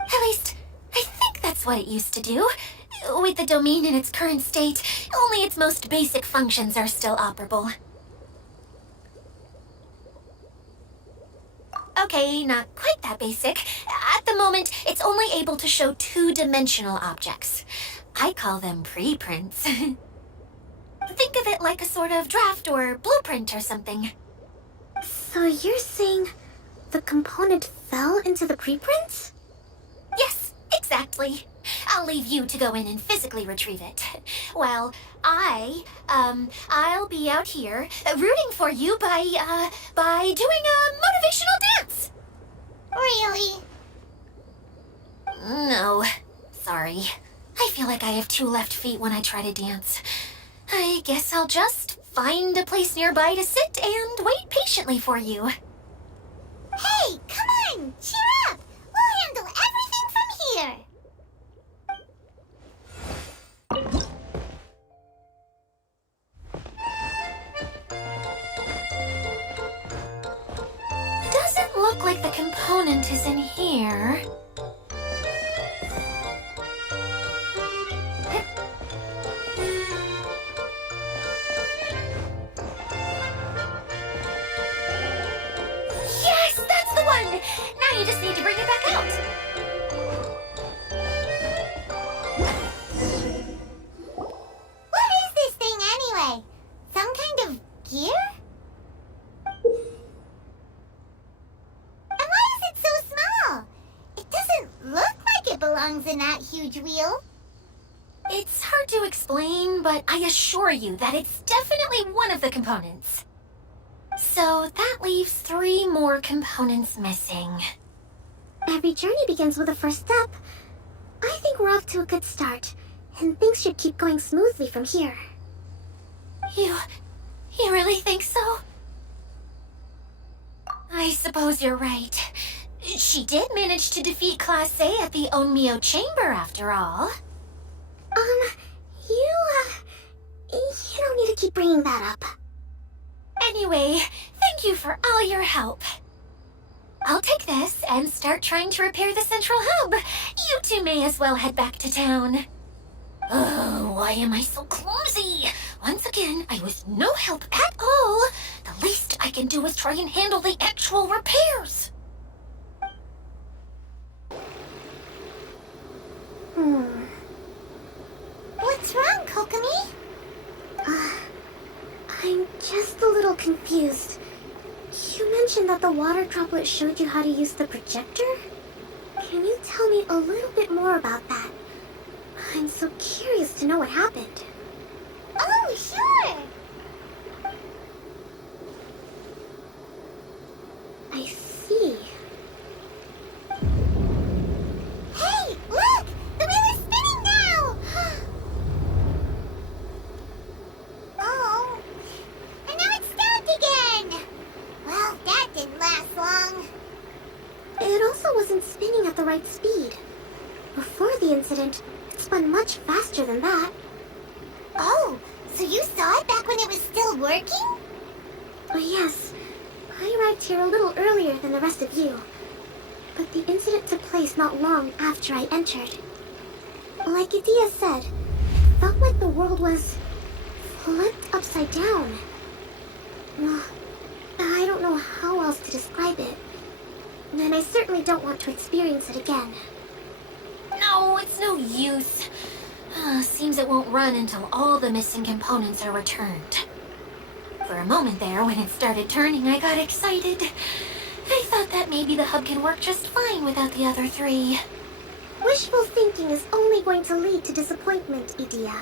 At least, I think that's what it used to do. With the domain in its current state, only its most basic functions are still operable. Okay, not quite that basic. At the moment, it's only able to show two-dimensional objects. I call them preprints. Think of it like a sort of draft or blueprint or something. So you're saying the component fell into the preprints? Yes, exactly. I'll leave you to go in and physically retrieve it. Well, I'll be out here rooting for you by doing a motivational dance. Really? No, sorry. I feel like I have two left feet when I try to dance. I guess I'll just find a place nearby to sit and wait patiently for you. Hey, come on! Cheer up! We'll handle everything from here! Doesn't look like the component is in here. Yes, that's the one! Now you just need to bring it back out. What is this thing anyway? Some kind of gear? And why is it so small? It doesn't look like it belongs in that huge wheel. It's hard to explain, but I assure you that it's definitely one of the components. So that leaves 3 more components missing. Every journey begins with a first step. I think we're off to a good start. and things should keep going smoothly from here. You really think so? I suppose you're right. She did manage to defeat Class A at the Onmyo Chamber, after all. You don't need to keep bringing that up. Anyway, thank you for all your help. I'll take this and start trying to repair the central hub. You two may as well head back to town. Oh, why am I so clumsy? Once again, I was no help at all. The least I can do is try and handle the actual repairs. What's wrong, Kokomi? I'm just a little confused. You mentioned that the water droplet showed you how to use the projector? Can you tell me a little bit more about that? I'm so curious to know what happened. Oh, sure! I see. Hey, look! The wheel is spinning now! Oh, and now it's stopped again! Well, that didn't last long. It also wasn't spinning at the right speed. Before the incident, it spun much faster than that. Oh, so you saw it back when it was still working? Oh yes, I arrived here a little earlier than the rest of you. But the incident took place not long after I entered. Like Idia said, it felt like the world was flipped upside down. I don't know how else to describe it. And I certainly don't want to experience it again. No, it's no use. Seems it won't run until all the missing components are returned. For a moment there, when it started turning, I got excited. I thought that maybe the hub can work just fine without the other three. Wishful thinking is only going to lead to disappointment, Idia.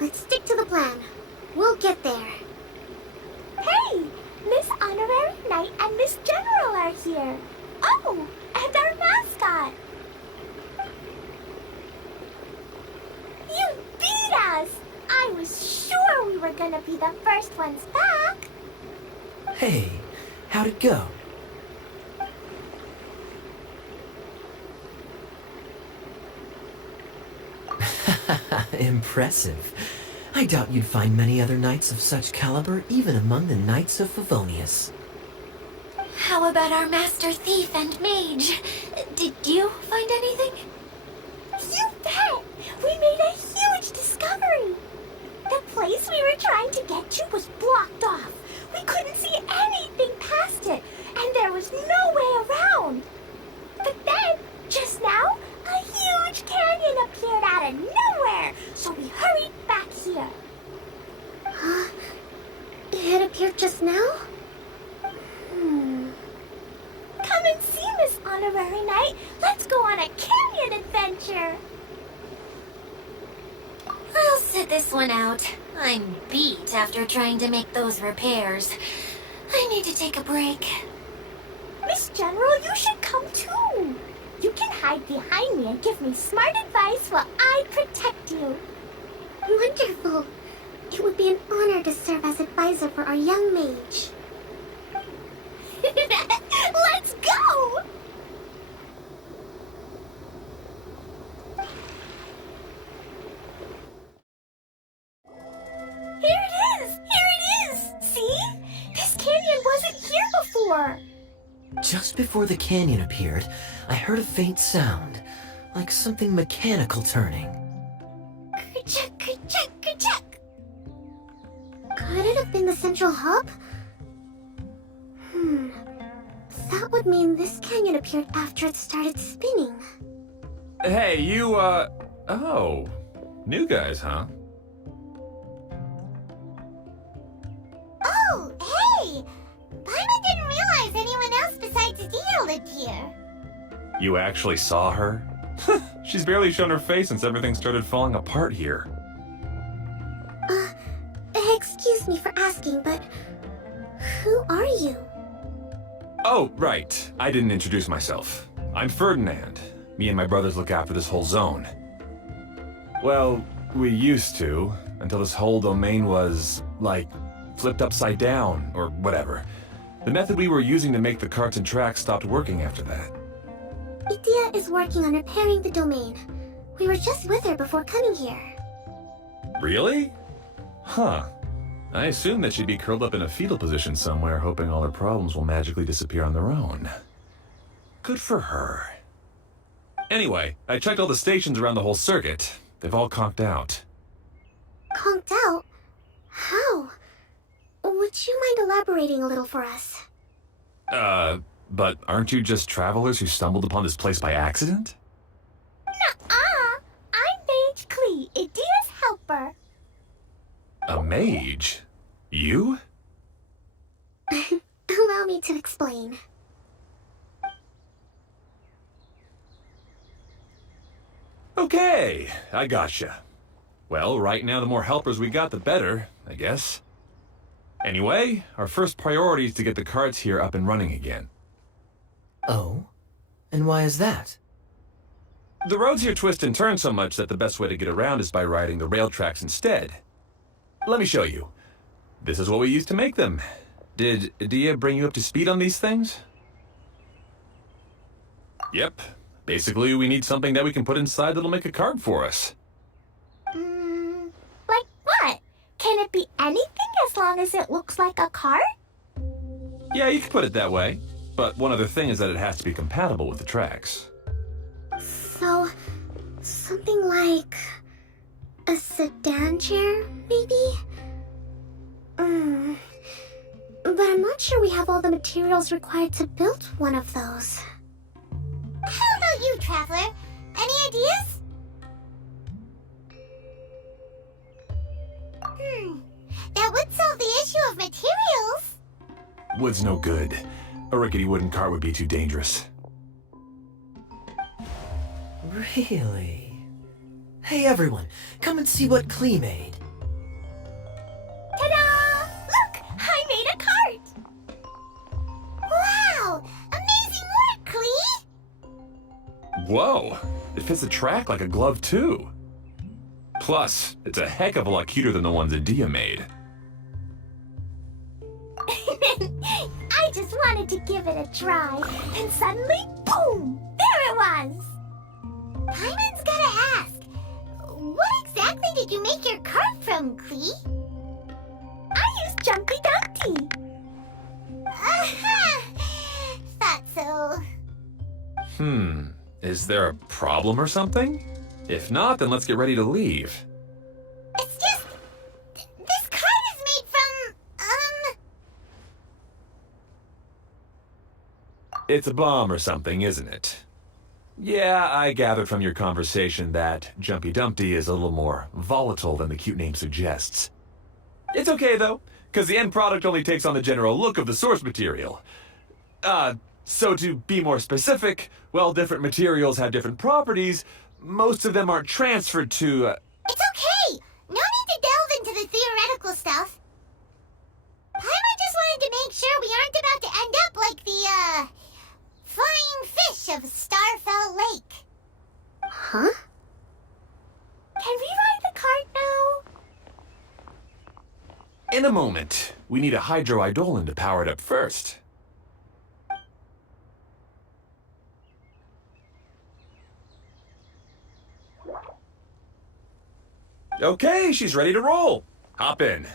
Let's stick to the plan. We'll get there. Hey! Miss Honorary Knight and Miss General are here. Oh, and our mascot. You beat us! I was sure we were gonna be the first ones back. Hey, how'd it go? Impressive. I doubt you'd find many other knights of such caliber even among the Knights of Favonius. How about our master thief and mage? Did you find anything? You bet! We made a huge discovery. The place we were trying to get to was blocked off. We couldn't see anything past it, and there was no way around. But then, just now, a huge canyon appeared out of nowhere, so we hurried back here. It appeared just now? Come and see, Miss Honorary Knight. Let's go on a canyon adventure. I'll sit this one out. I'm beat after trying to make those repairs. I need to take a break. Miss General, you should come too. You can hide behind me and give me smart advice while I protect you. Wonderful. It would be an honor to serve as advisor for our young mage. Let's go! Here it is! Here it is! See? This canyon wasn't here before. Just before the canyon appeared, I heard a faint sound, like something mechanical turning. Ka-chuck, ka-chuck, ka-chuck. Could it have been the central hub? That would mean this canyon appeared after it started spinning. Hey, you, oh. New guys, huh? Oh, hey! Paimon didn't realize anyone else besides Dio lived here. You actually saw her? She's barely shown her face since everything started falling apart here. Excuse me for asking, but who are you? Oh, right. I didn't introduce myself. I'm Ferdinand. Me and my brothers look after this whole zone. Well, we used to, until this whole domain was, like, flipped upside down, or whatever. The method we were using to make the carts and tracks stopped working after that. Idia is working on repairing the domain. We were just with her before coming here. Really? Huh. I assumed that she'd be curled up in a fetal position somewhere, hoping all her problems will magically disappear on their own. Good for her. Anyway, I checked all the stations around the whole circuit. They've all conked out. Conked out? How? Would you mind elaborating a little for us? But aren't you just travelers who stumbled upon this place by accident? Nuh-uh. I'm Mage Klee, Idia's helper. A mage? You? Allow me to explain. Okay, I gotcha. Well, right now the more helpers we got, the better, I guess. Anyway, our first priority is to get the carts here up and running again. Oh? And why is that? The roads here twist and turn so much that the best way to get around is by riding the rail tracks instead. Let me show you. This is what we used to make them. Did Idia bring you up to speed on these things? Yep. Basically, we need something that we can put inside that'll make a cart for us. Like what? Can it be anything as long as it looks like a cart? Yeah, you can put it that way. But one other thing is that it has to be compatible with the tracks. So, something like a sedan chair, maybe? But I'm not sure we have all the materials required to build one of those. How about you, Traveler? Any ideas? That would solve the issue of materials. Wood's no good. A rickety wooden cart would be too dangerous. Really? Hey everyone, come and see what Klee made. Ta-da! Look! I made a cart! Wow! Amazing work, Klee! Whoa! It fits the track like a glove, too. Plus, it's a heck of a lot cuter than the ones Idia made. I just wanted to give it a try, and suddenly, boom! There it was! Paimon's gotta ask, what exactly did you make your cart from, Klee? I used Jumpy Dumpty. Aha! Thought so. Is there a problem or something? If not, then let's get ready to leave. It's just... this cart is made from, It's a bomb or something, isn't it? Yeah, I gathered from your conversation that Jumpy Dumpty is a little more volatile than the cute name suggests. It's okay, though, because the end product only takes on the general look of the source material. So to be more specific, while different materials have different properties, most of them aren't transferred to, It's okay! No need to delve into the theoretical stuff. Paimon just wanted to make sure we aren't about to end up like the, flying fish of Starfell Lake. Huh? Can we ride the cart now? In a moment. We need a hydroidolin to power it up first. Okay, she's ready to roll. Hop in.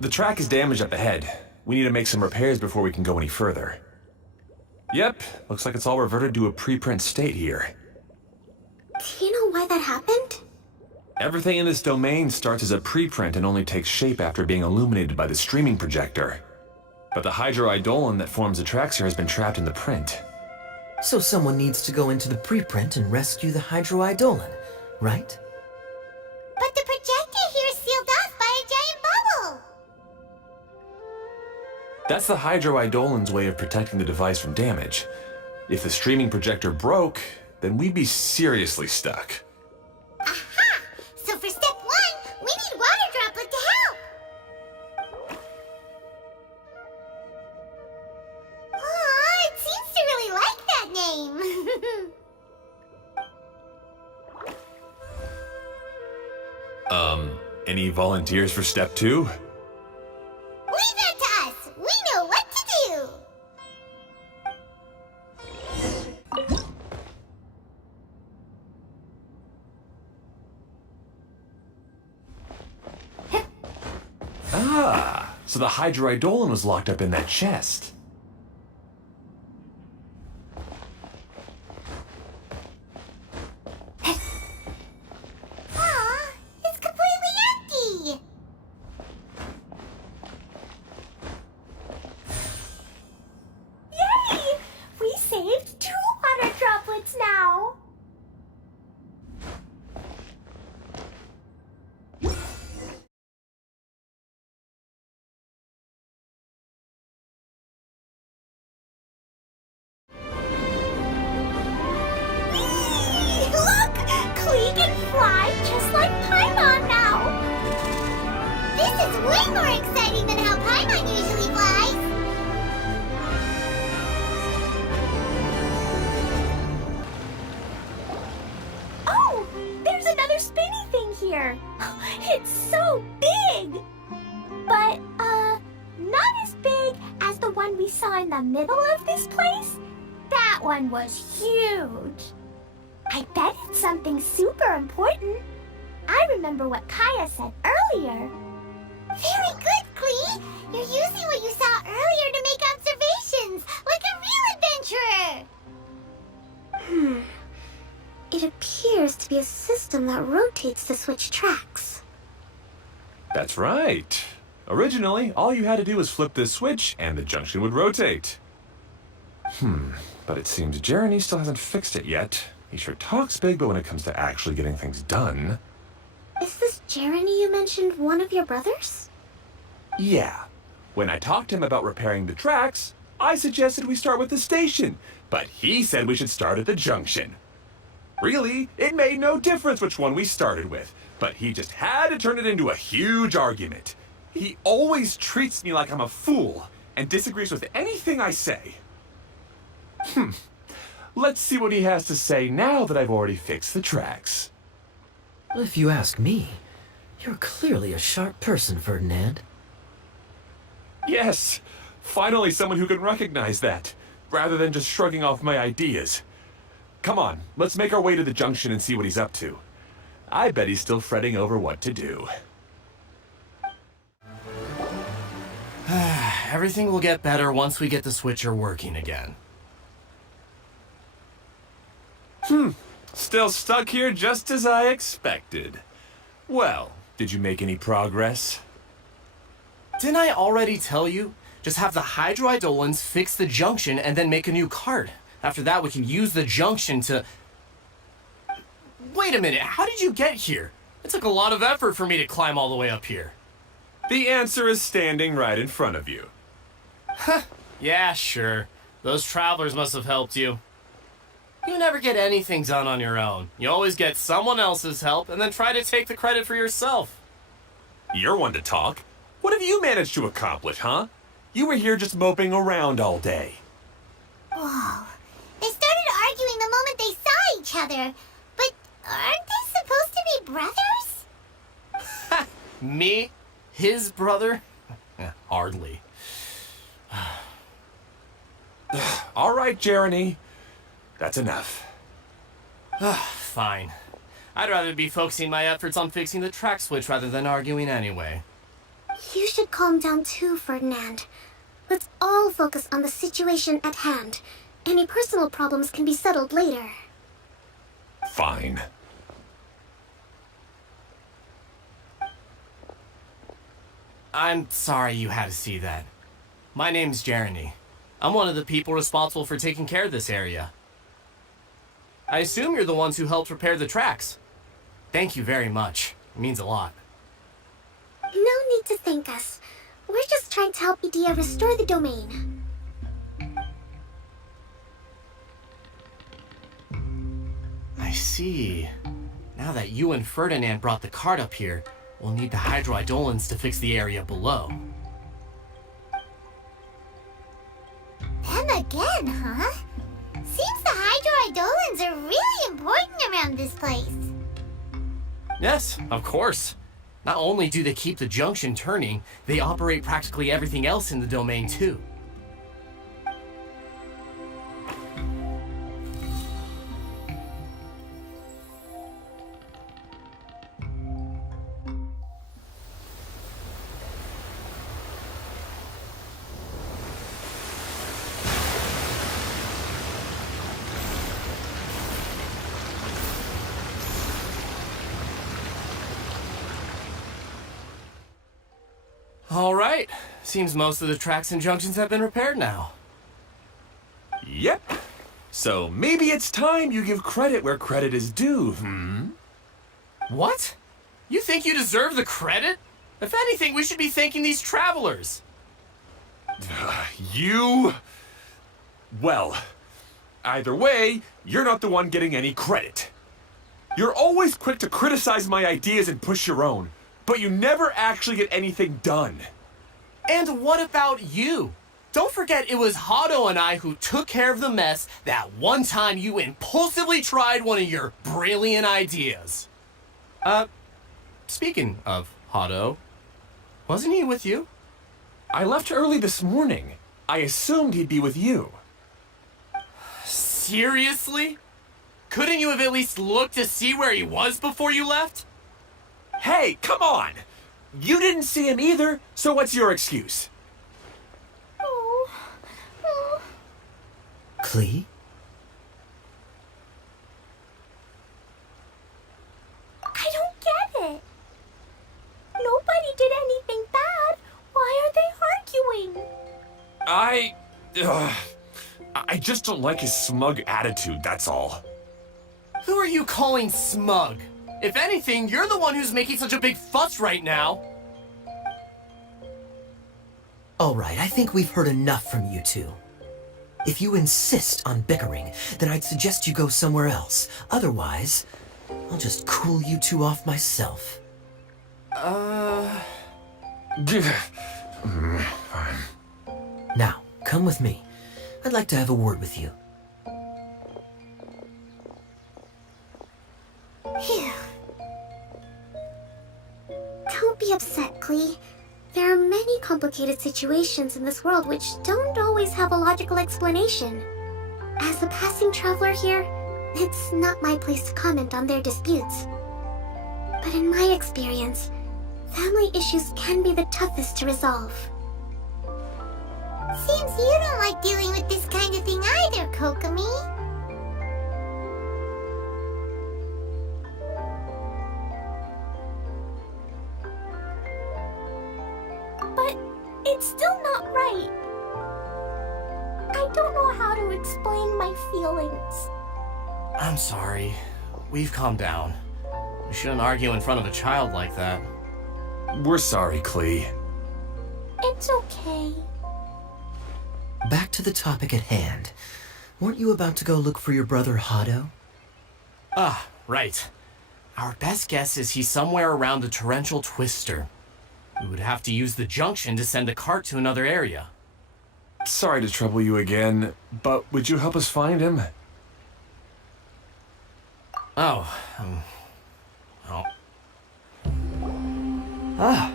The track is damaged up ahead. We need to make some repairs before we can go any further. Yep, looks like it's all reverted to a preprint state here. Do you know why that happened? Everything in this domain starts as a preprint and only takes shape after being illuminated by the streaming projector. But the hydroidolin that forms the tracks here has been trapped in the print. So someone needs to go into the preprint and rescue the hydroidolin, right? But the projector here is sealed off by a giant bubble. That's the hydroidolin's way of protecting the device from damage. If the streaming projector broke, then we'd be seriously stuck. Aha! So for step 1, we need water droplet to help. Aw, it seems to really like that name. Any volunteers for step 2? Leave that to us! We know what to do! Ah, so the hydroidolin was locked up in that chest. Aw, it's completely empty! Yay! We saved 2 water droplets now. Look! Klee can fly just like Paimon now! This is way more exciting than how Paimon usually flies! Oh! There's another spinny thing here! It's so big! But, not as big as the one we saw in the middle of this place. That one was huge. I bet it's something super important. I remember what Kaya said earlier. Very good, Klee! You're using what you saw earlier to make observations, like a real adventurer! It appears to be a system that rotates to switch tracks. That's right. Originally, all you had to do was flip this switch and the junction would rotate. But it seems Jeremy still hasn't fixed it yet. He sure talks big, but when it comes to actually getting things done... Is this Jeremy you mentioned one of your brothers? Yeah. When I talked to him about repairing the tracks, I suggested we start with the station, but he said we should start at the junction. Really, it made no difference which one we started with, but he just had to turn it into a huge argument. He always treats me like I'm a fool and disagrees with anything I say. Let's see what he has to say now that I've already fixed the tracks. If you ask me, you're clearly a sharp person, Ferdinand. Yes, finally someone who can recognize that, rather than just shrugging off my ideas. Come on, let's make our way to the junction and see what he's up to. I bet he's still fretting over what to do. Everything will get better once we get the switcher working again. Still stuck here just as I expected. Well, did you make any progress? Didn't I already tell you? Just have the hydroidolins fix the junction and then make a new card. After that, we can use the junction to... Wait a minute, how did you get here? It took a lot of effort for me to climb all the way up here. The answer is standing right in front of you. Yeah, sure. Those travelers must have helped you. You never get anything done on your own. You always get someone else's help and then try to take the credit for yourself. You're one to talk. What have you managed to accomplish, huh? You were here just moping around all day. Whoa. They started arguing the moment they saw each other. But aren't they supposed to be brothers? Me? His brother? Hardly. All right, Jeremy. That's enough. Fine. I'd rather be focusing my efforts on fixing the track switch rather than arguing anyway. You should calm down too, Ferdinand. Let's all focus on the situation at hand. Any personal problems can be settled later. Fine. I'm sorry you had to see that. My name's Jeremy. I'm one of the people responsible for taking care of this area. I assume you're the ones who helped repair the tracks. Thank you very much. It means a lot. No need to thank us. We're just trying to help Edea restore the domain. I see. Now that you and Ferdinand brought the cart up here, we'll need the hydroidolins to fix the area below. Them again, huh? Seems the hydroidolins are really important around this place. Yes, of course. Not only do they keep the junction turning, they operate practically everything else in the domain too. All right. Seems most of the tracks and junctions have been repaired now. Yep. So maybe it's time you give credit where credit is due, What? You think you deserve the credit? If anything, we should be thanking these travelers. You... Well, either way, you're not the one getting any credit. You're always quick to criticize my ideas and push your own, but you never actually get anything done. And what about you? Don't forget it was Hado and I who took care of the mess that one time you impulsively tried one of your brilliant ideas. Speaking of Hado, wasn't he with you? I left early this morning. I assumed he'd be with you. Seriously? Couldn't you have at least looked to see where he was before you left? Hey, come on! You didn't see him either, so what's your excuse? Klee? I don't get it. Nobody did anything bad. Why are they arguing? I just don't like his smug attitude, that's all. Who are you calling smug? If anything, you're the one who's making such a big fuss right now. All right, I think we've heard enough from you two. If you insist on bickering, then I'd suggest you go somewhere else. Otherwise, I'll just cool you two off myself. Fine. Now, come with me. I'd like to have a word with you. Phew. Don't be upset, Klee. There are many complicated situations in this world which don't always have a logical explanation. As a passing traveler here, it's not my place to comment on their disputes. But in my experience, family issues can be the toughest to resolve. Seems you don't like dealing with this kind of thing either, Kokomi. But it's still not right. I don't know how to explain my feelings. I'm sorry. We've calmed down. We shouldn't argue in front of a child like that. We're sorry, Klee. It's okay. Back to the topic at hand. Weren't you about to go look for your brother Hado? Ah, right. Our best guess is he's somewhere around the torrential twister. We would have to use the junction to send the cart to another area. Sorry to trouble you again, but would you help us find him? Oh, Ah,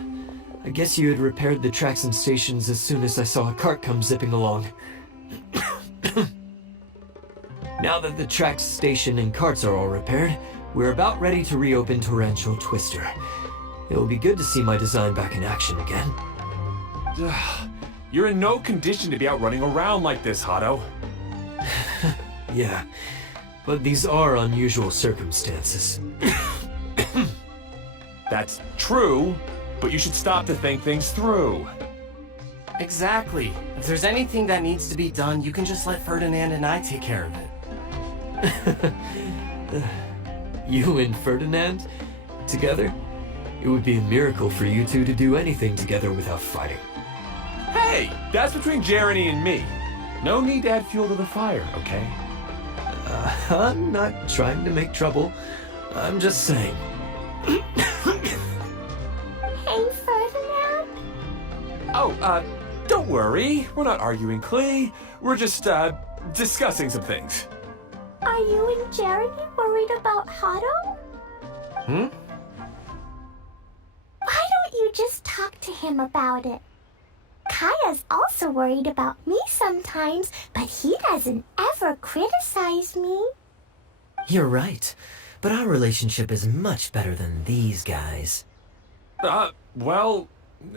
I guess you had repaired the tracks and stations as soon as I saw a cart come zipping along. Now that the tracks, station, and carts are all repaired, we're about ready to reopen Torrential Twister. It will be good to see my design back in action again. You're in no condition to be out running around like this, Hado. Yeah, but these are unusual circumstances. That's true, but you should stop to think things through. exactly. If there's anything that needs to be done, you can just let Ferdinand and I take care of it. You and Ferdinand? Together? It would be a miracle for you two to do anything together without fighting. Hey, that's between Jeremy and me. No need to add fuel to the fire, okay? I'm not trying to make trouble. I'm just saying. Hey, Ferdinand? Oh, don't worry. We're not arguing, Klee. We're just, discussing some things. Are you and Jeremy worried about Hado? Hmm? Why you just talk to him about it. Kaya's also worried about me sometimes, but he doesn't ever criticize me. You're right, but our relationship is much better than these guys. Well,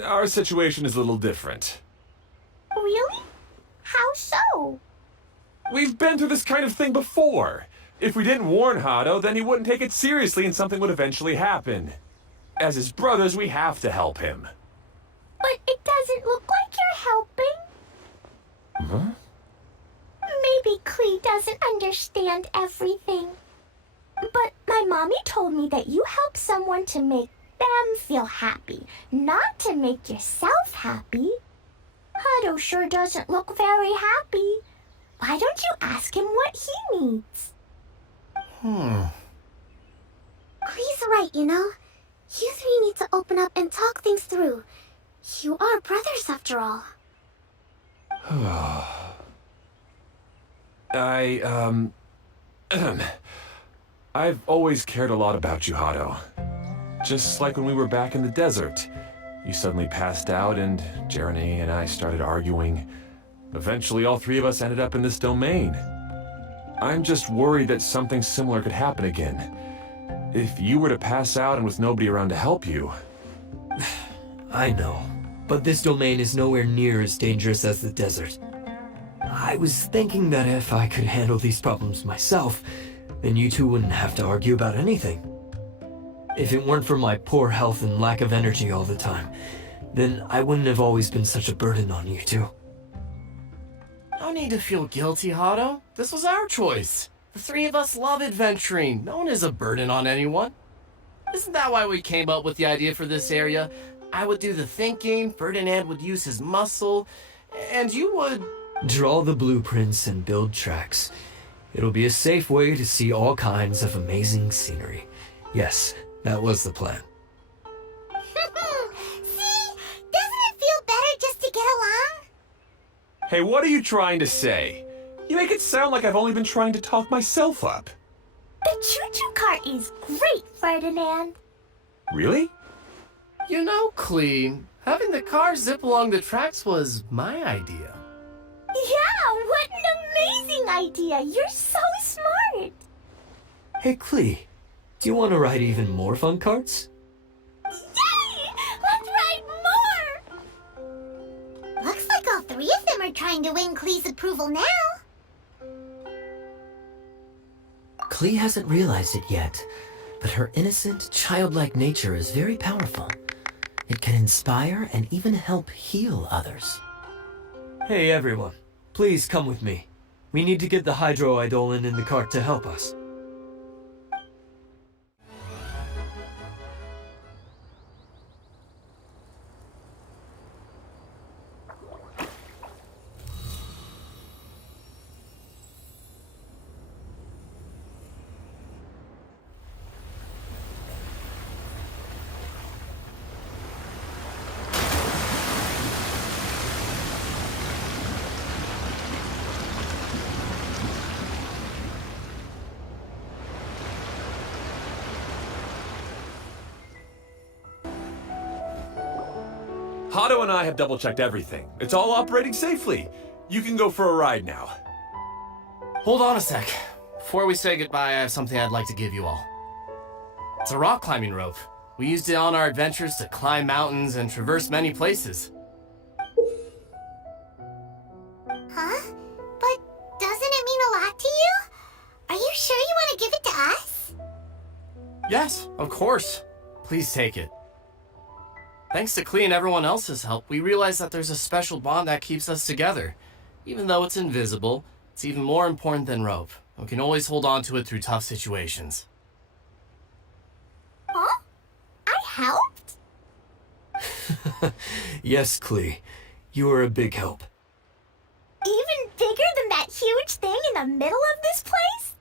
our situation is a little different. Really? How so? We've been through this kind of thing before. If we didn't warn Hado, then he wouldn't take it seriously and something would eventually happen. As his brothers, we have to help him. But it doesn't look like you're helping. Huh? Maybe Klee doesn't understand everything. But my mommy told me that you help someone to make them feel happy, not to make yourself happy. Hado sure doesn't look very happy. Why don't you ask him what he needs? Klee's right, you know. You three need to open up and talk things through. You are brothers after all. I've always cared a lot about you, Hado. Just like when we were back in the desert. You suddenly passed out and Jeremy and I started arguing. Eventually, all three of us ended up in this domain. I'm just worried that something similar could happen again. If you were to pass out and with nobody around to help you... I know, but this domain is nowhere near as dangerous as the desert. I was thinking that if I could handle these problems myself, then you two wouldn't have to argue about anything. If it weren't for my poor health and lack of energy all the time, then I wouldn't have always been such a burden on you two. No need to feel guilty, Hado. This was our choice. The three of us love adventuring. No one is a burden on anyone. Isn't that why we came up with the idea for this area? I would do the thinking, Ferdinand would use his muscle, and you would... Draw the blueprints and build tracks. It'll be a safe way to see all kinds of amazing scenery. Yes, that was the plan. See? Doesn't it feel better just to get along? Hey, what are you trying to say? You make it sound like I've only been trying to talk myself up. The choo-choo cart is great, Ferdinand. Really? You know, Klee, having the car zip along the tracks was my idea. Yeah, what an amazing idea. You're so smart. Hey, Klee, do you want to ride even more fun carts? Yay! Let's ride more! Looks like all three of them are trying to win Klee's approval now. Klee hasn't realized it yet, but her innocent, childlike nature is very powerful. It can inspire and even help heal others. Hey, everyone. Please come with me. We need to get the hydroidolin in the cart to help us. Hado and I have double-checked everything. It's all operating safely. You can go for a ride now. Hold on a sec. Before we say goodbye, I have something I'd like to give you all. It's a rock climbing rope. We used it on our adventures to climb mountains and traverse many places. Huh? But doesn't it mean a lot to you? Are you sure you want to give it to us? Yes, of course. Please take it. Thanks to Klee and everyone else's help, we realized that there's a special bond that keeps us together. Even though it's invisible, it's even more important than rope. We can always hold on to it through tough situations. Huh? I helped? Yes, Klee. You are a big help. Even bigger than that huge thing in the middle of this place?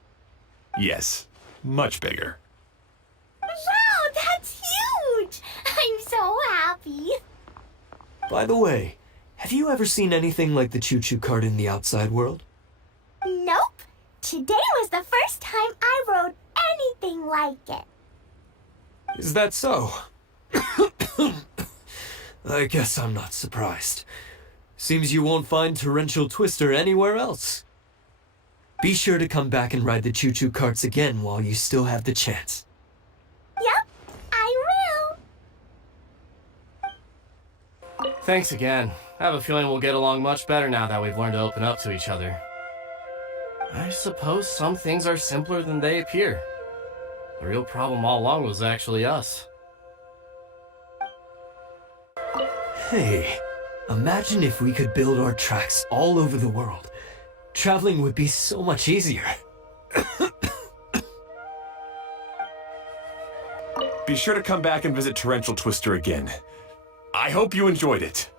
Yes, much bigger. Wow, that's huge! I'm so happy. By the way, have you ever seen anything like the choo-choo cart in the outside world? Nope. Today was the first time I rode anything like it. Is that so? I guess I'm not surprised. Seems you won't find Torrential Twister anywhere else. Be sure to come back and ride the choo-choo carts again while you still have the chance. Yep, I will. Thanks again. I have a feeling we'll get along much better now that we've learned to open up to each other. I suppose some things are simpler than they appear. The real problem all along was actually us. Hey, imagine if we could build our tracks all over the world. Traveling would be so much easier. Be sure to come back and visit Torrential Twister again. I hope you enjoyed it.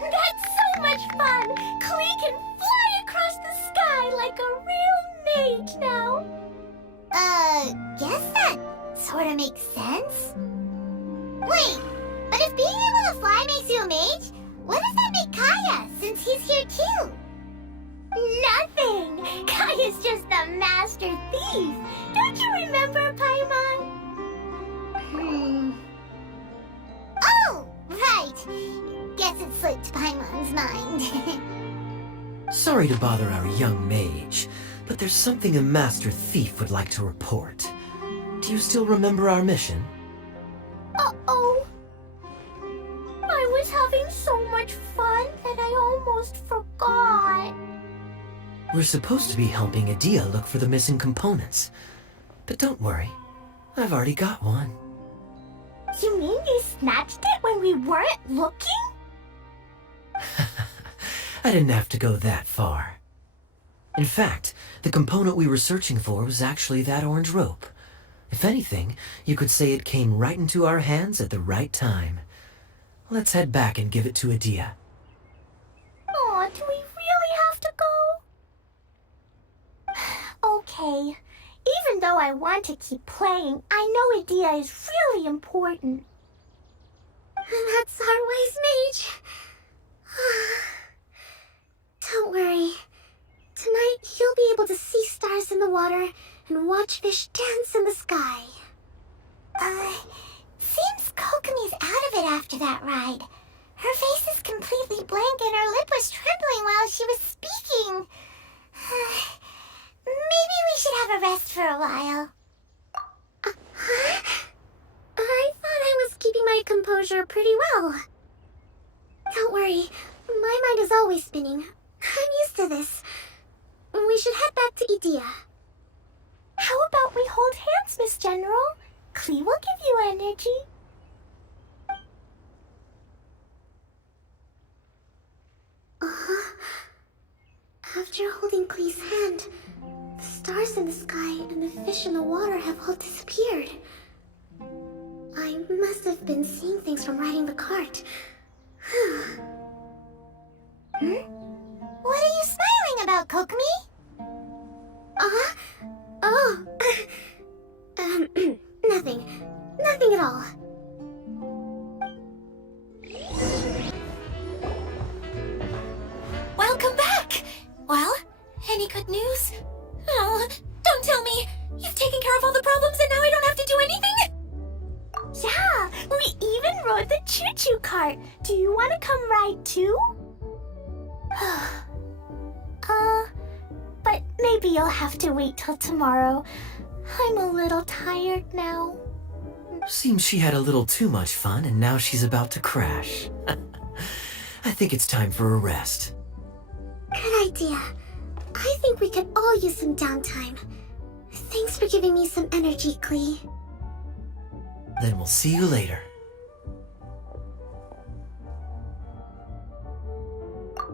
That's so much fun! Klee can fly across the sky like a real mage now. Guess that sorta makes sense. Wait, but if being able to fly makes you a mage, what does that make Kaya, since he's here too? Nothing! Kaya's just a master thief. Don't you remember, Paimon? Oh, right. Guess it slipped Paimon's mind. Sorry to bother our young mage, but there's something a master thief would like to report. Do you still remember our mission? Uh-oh. I was having so much fun that I almost forgot. We're supposed to be helping Adia look for the missing components. But don't worry, I've already got one. You mean you snatched it when we weren't looking? I didn't have to go that far. In fact, the component we were searching for was actually that orange rope. If anything, you could say it came right into our hands at the right time. Let's head back and give it to Adia. Aw, do we really have to go? Okay. Even though I want to keep playing, I know Adia is really important. That's our wise mage. Don't worry. Tonight, you'll be able to see stars in the water and watch fish dance in the sky. Seems Kokomi's out of it after that ride. Her face is completely blank and her lip was trembling while she was speaking. Maybe we should have a rest for a while. I thought I was keeping my composure pretty well. Don't worry, my mind is always spinning. I'm used to this. We should head back to Idia. How about we hold hands, Miss General? Klee will give you energy. After holding Klee's hand, the stars in the sky and the fish in the water have all disappeared. I must have been seeing things from riding the cart. What are you smiling about, Kokomi? Nothing. Nothing at all. Welcome back! Well, any good news? Oh, don't tell me! You've taken care of all the problems and now I don't have to do anything? Yeah, we even rode the choo-choo cart. Do you want to come ride too? But maybe you'll have to wait till tomorrow. I'm a little tired now. Seems she had a little too much fun and now she's about to crash. I think it's time for a rest. Good idea. I think we could all use some downtime. Thanks for giving me some energy, Klee. Then we'll see you later.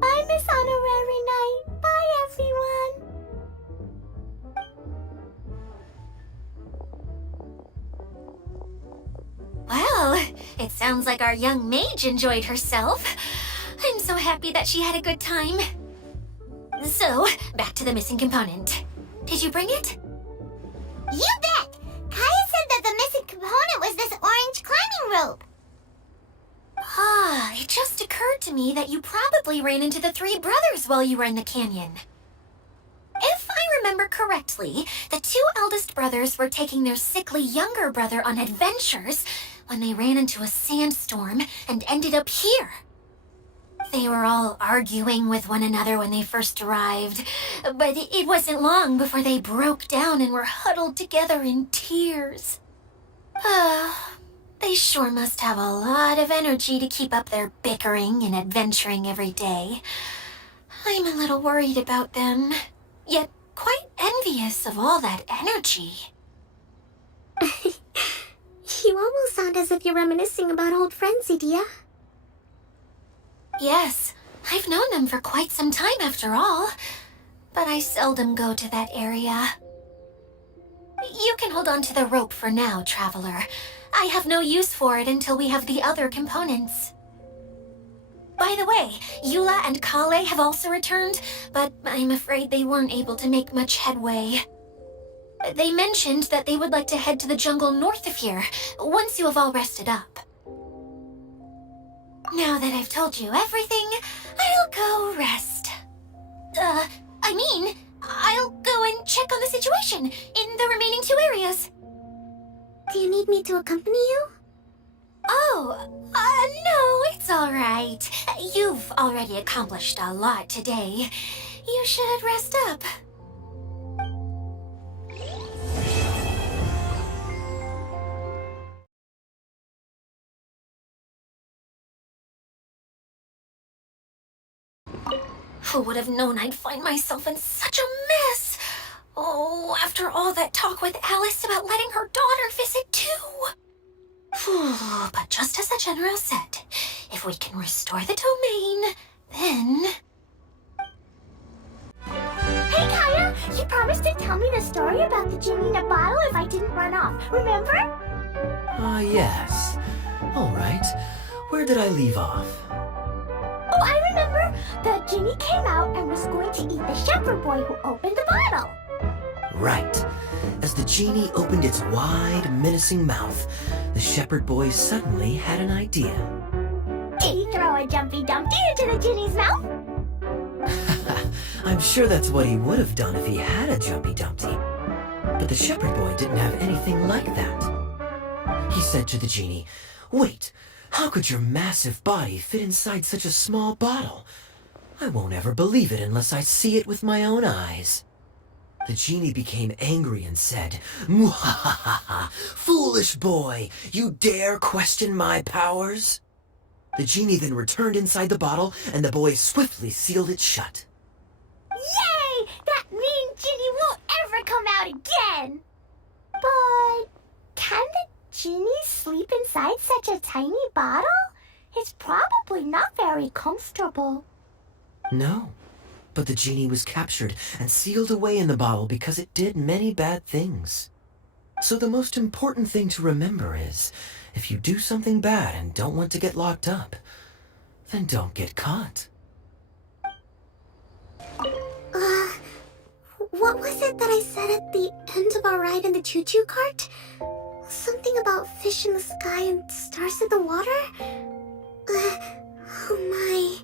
Bye, Miss Honorary Knight. Bye, everyone. Well, it sounds like our young mage enjoyed herself. I'm so happy that she had a good time. So, back to the missing component. Did you bring it? You bet! Kaya said that the missing component was this orange climbing rope. It just occurred to me that you probably ran into the three brothers while you were in the canyon. If I remember correctly, the two eldest brothers were taking their sickly younger brother on adventures when they ran into a sandstorm and ended up here. They were all arguing with one another when they first arrived, but it wasn't long before they broke down and were huddled together in tears. They sure must have a lot of energy to keep up their bickering and adventuring every day. I'm a little worried about them, yet quite envious of all that energy. You almost sound as if you're reminiscing about old friends, Idia. Yes, I've known them for quite some time after all, but I seldom go to that area. You can hold on to the rope for now, Traveler. I have no use for it until we have the other components. By the way, Eula and Kale have also returned, but I'm afraid they weren't able to make much headway. They mentioned that they would like to head to the jungle north of here, once you have all rested up. Now that I've told you everything, I'll go rest. I'll go and check on the situation in the remaining two areas. Do you need me to accompany you? No, it's all right. You've already accomplished a lot today. You should rest up. Who would have known I'd find myself in such a mess? Oh, after all that talk with Alice about letting her daughter visit too. But just as the General said, if we can restore the domain, then... Hey, Kaya! You promised to tell me the story about the genie in a bottle if I didn't run off, remember? Yes. All right. Where did I leave off? Oh, I remember! The genie came out and was going to eat the shepherd boy who opened the bottle. Right. As the genie opened its wide, menacing mouth, the shepherd boy suddenly had an idea. Did he throw a Jumpy Dumpty into the genie's mouth? I'm sure that's what he would have done if he had a Jumpy Dumpty. But the shepherd boy didn't have anything like that. He said to the genie, "Wait, how could your massive body fit inside such a small bottle? I won't ever believe it unless I see it with my own eyes." The genie became angry and said, "Muhahaha! Foolish boy! You dare question my powers?" The genie then returned inside the bottle, and the boy swiftly sealed it shut. Yay! That mean genie won't ever come out again! But can the genie sleep inside such a tiny bottle? It's probably not very comfortable. No, but the genie was captured and sealed away in the bottle because it did many bad things. So the most important thing to remember is, if you do something bad and don't want to get locked up, then don't get caught. What was it that I said at the end of our ride in the choo-choo cart? Something about fish in the sky and stars in the water? Oh my...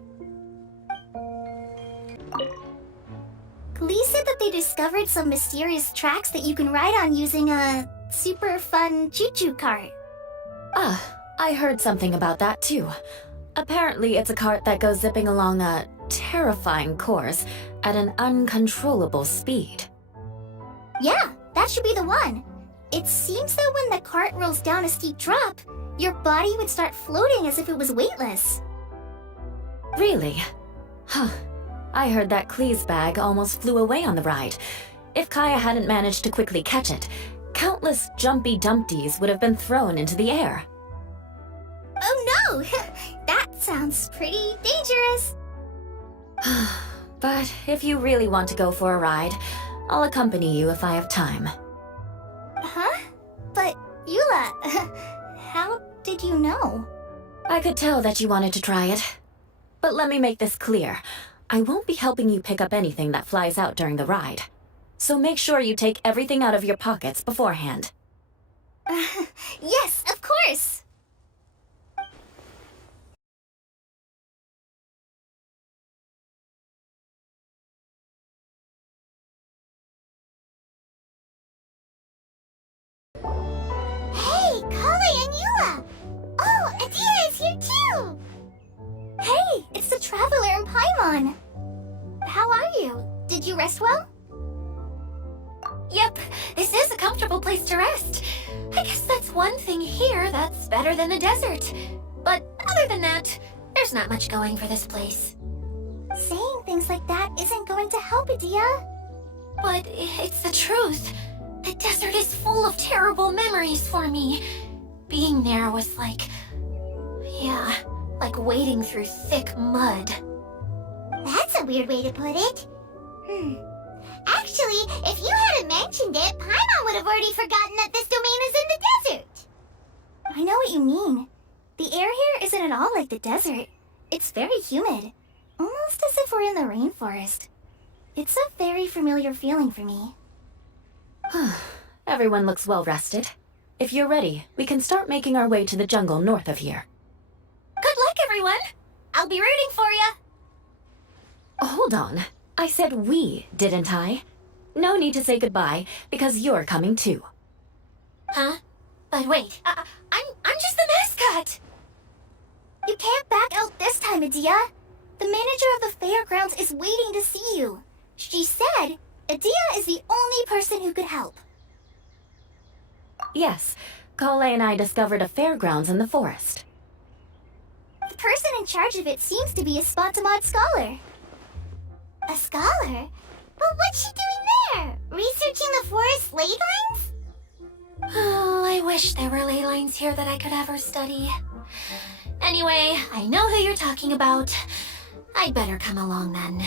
Lee said that they discovered some mysterious tracks that you can ride on using a super fun choo-choo cart. I heard something about that too. Apparently it's a cart that goes zipping along a terrifying course at an uncontrollable speed. Yeah, that should be the one. It seems that when the cart rolls down a steep drop, your body would start floating as if it was weightless. Really? Huh. I heard that Klee's bag almost flew away on the ride. If Kaya hadn't managed to quickly catch it, countless Jumpy Dumpties would have been thrown into the air. Oh no! That sounds pretty dangerous. But if you really want to go for a ride, I'll accompany you if I have time. Huh? But, Eula, how did you know? I could tell that you wanted to try it. But let me make this clear. I won't be helping you pick up anything that flies out during the ride. So make sure you take everything out of your pockets beforehand. Yes, of course! It's the Traveler in Paimon. How are you? Did you rest well? Yep, this is a comfortable place to rest. I guess that's one thing here that's better than the desert. But other than that, there's not much going for this place. Saying things like that isn't going to help, Adia. But it's the truth. The desert is full of terrible memories for me. Being there was like... yeah, like wading through thick mud. That's a weird way to put it. Actually, if you hadn't mentioned it, Paimon would have already forgotten that this domain is in the desert. I know what you mean. The air here isn't at all like the desert. It's very humid. Almost as if we're in the rainforest. It's a very familiar feeling for me. Everyone looks well rested. If you're ready, we can start making our way to the jungle north of here. Good luck, everyone! I'll be rooting for you! Hold on. I said we, didn't I? No need to say goodbye, because you're coming too. Huh? But wait, I'm just the mascot! You can't back out this time, Adia. The manager of the fairgrounds is waiting to see you. She said Adia is the only person who could help. Yes, Kale and I discovered a fairgrounds in the forest. The person in charge of it seems to be a Spontamod scholar. A scholar? But what's she doing there? Researching the forest ley lines? Oh, I wish there were ley lines here that I could ever study. Anyway, I know who you're talking about. I'd better come along then.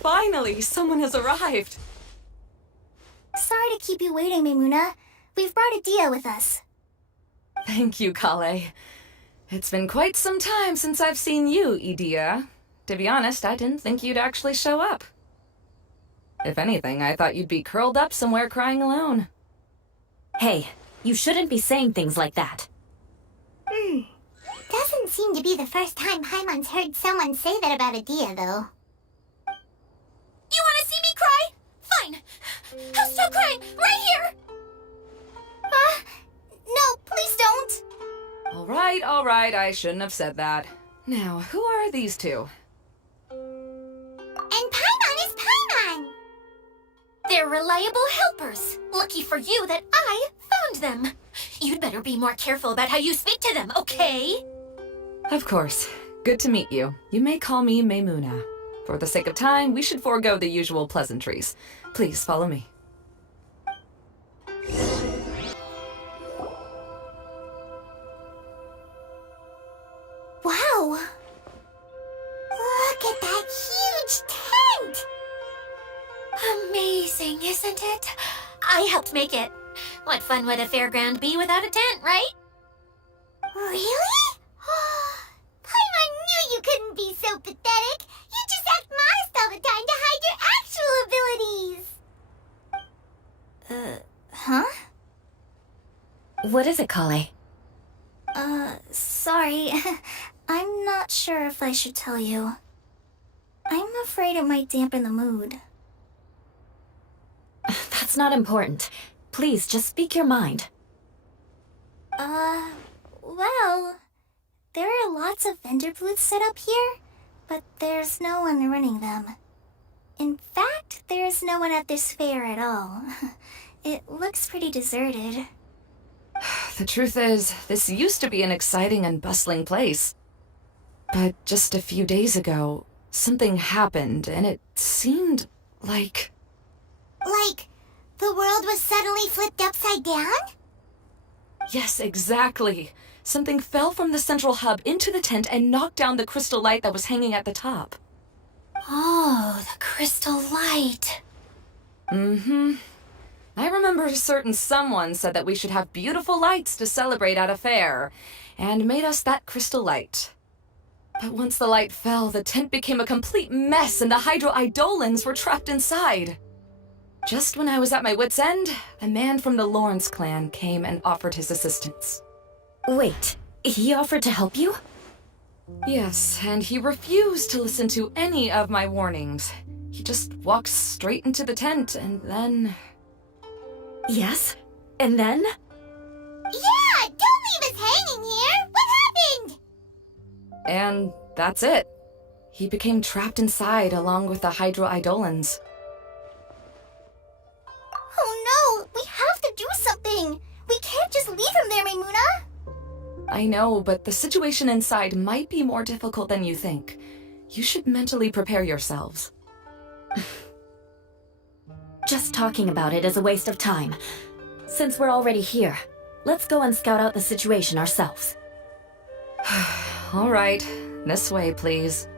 Finally, someone has arrived. Sorry to keep you waiting, Maimuna. We've brought Adia with us. Thank you, Kale. It's been quite some time since I've seen you, Idia. To be honest, I didn't think you'd actually show up. If anything, I thought you'd be curled up somewhere crying alone. Hey, you shouldn't be saying things like that. Doesn't seem to be the first time Paimon's heard someone say that about Adia, though. You want to see me cry? Fine. I'll stop crying right here. No, please don't. All right, I shouldn't have said that. Now, who are these two? And Paimon is Paimon! They're reliable helpers. Lucky for you that I found them. You'd better be more careful about how you speak to them, okay? Of course. Good to meet you. You may call me Maimuna. For the sake of time, we should forego the usual pleasantries. Please follow me. Wow. Look at that huge tent! Amazing, isn't it? I helped make it. What fun would a fairground be without a tent, right? Really? Paimon knew you couldn't be so pathetic. You just act modest all the time to hide your actual abilities. Huh? What is it, Kale? Sorry. I'm not sure if I should tell you. I'm afraid it might dampen the mood. That's not important. Please, just speak your mind. Well, there are lots of vendor booths set up here, but there's no one running them. In fact, there's no one at this fair at all. It looks pretty deserted. The truth is, this used to be an exciting and bustling place. But just a few days ago, something happened, and it seemed like... Like, the world was suddenly flipped upside down? Yes, exactly. Something fell from the central hub into the tent and knocked down the crystal light that was hanging at the top. Oh, the crystal light. Mm-hmm. I remember a certain someone said that we should have beautiful lights to celebrate at a fair, and made us that crystal light. But once the light fell, the tent became a complete mess and the Hydro-Eidolons were trapped inside. Just when I was at my wit's end, a man from the Lawrence clan came and offered his assistance. Wait, he offered to help you? Yes, and he refused to listen to any of my warnings. He just walked straight into the tent and then... Yes? And then? Yeah, don't leave us hanging here! What happened? And that's it. He became trapped inside along with the hydroidolans. Oh no! We have to do something! We can't just leave him there, Maimuna! I know, but the situation inside might be more difficult than you think. You should mentally prepare yourselves. Just talking about it is a waste of time. Since we're already here, let's go and scout out the situation ourselves. All right, this way, please.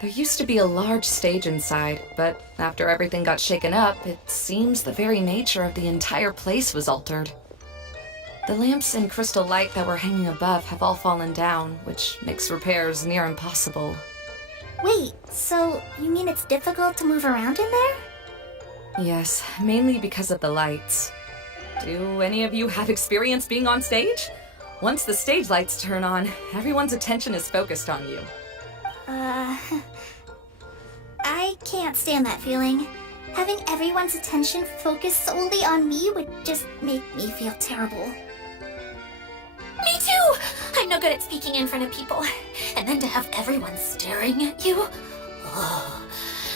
There used to be a large stage inside, but after everything got shaken up, it seems the very nature of the entire place was altered. The lamps and crystal light that were hanging above have all fallen down, which makes repairs near impossible. Wait, so you mean it's difficult to move around in there? Yes, mainly because of the lights. Do any of you have experience being on stage? Once the stage lights turn on, everyone's attention is focused on you. I can't stand that feeling. Having everyone's attention focused solely on me would just make me feel terrible. Me too! I'm no good at speaking in front of people. And then to have everyone staring at you. Oh,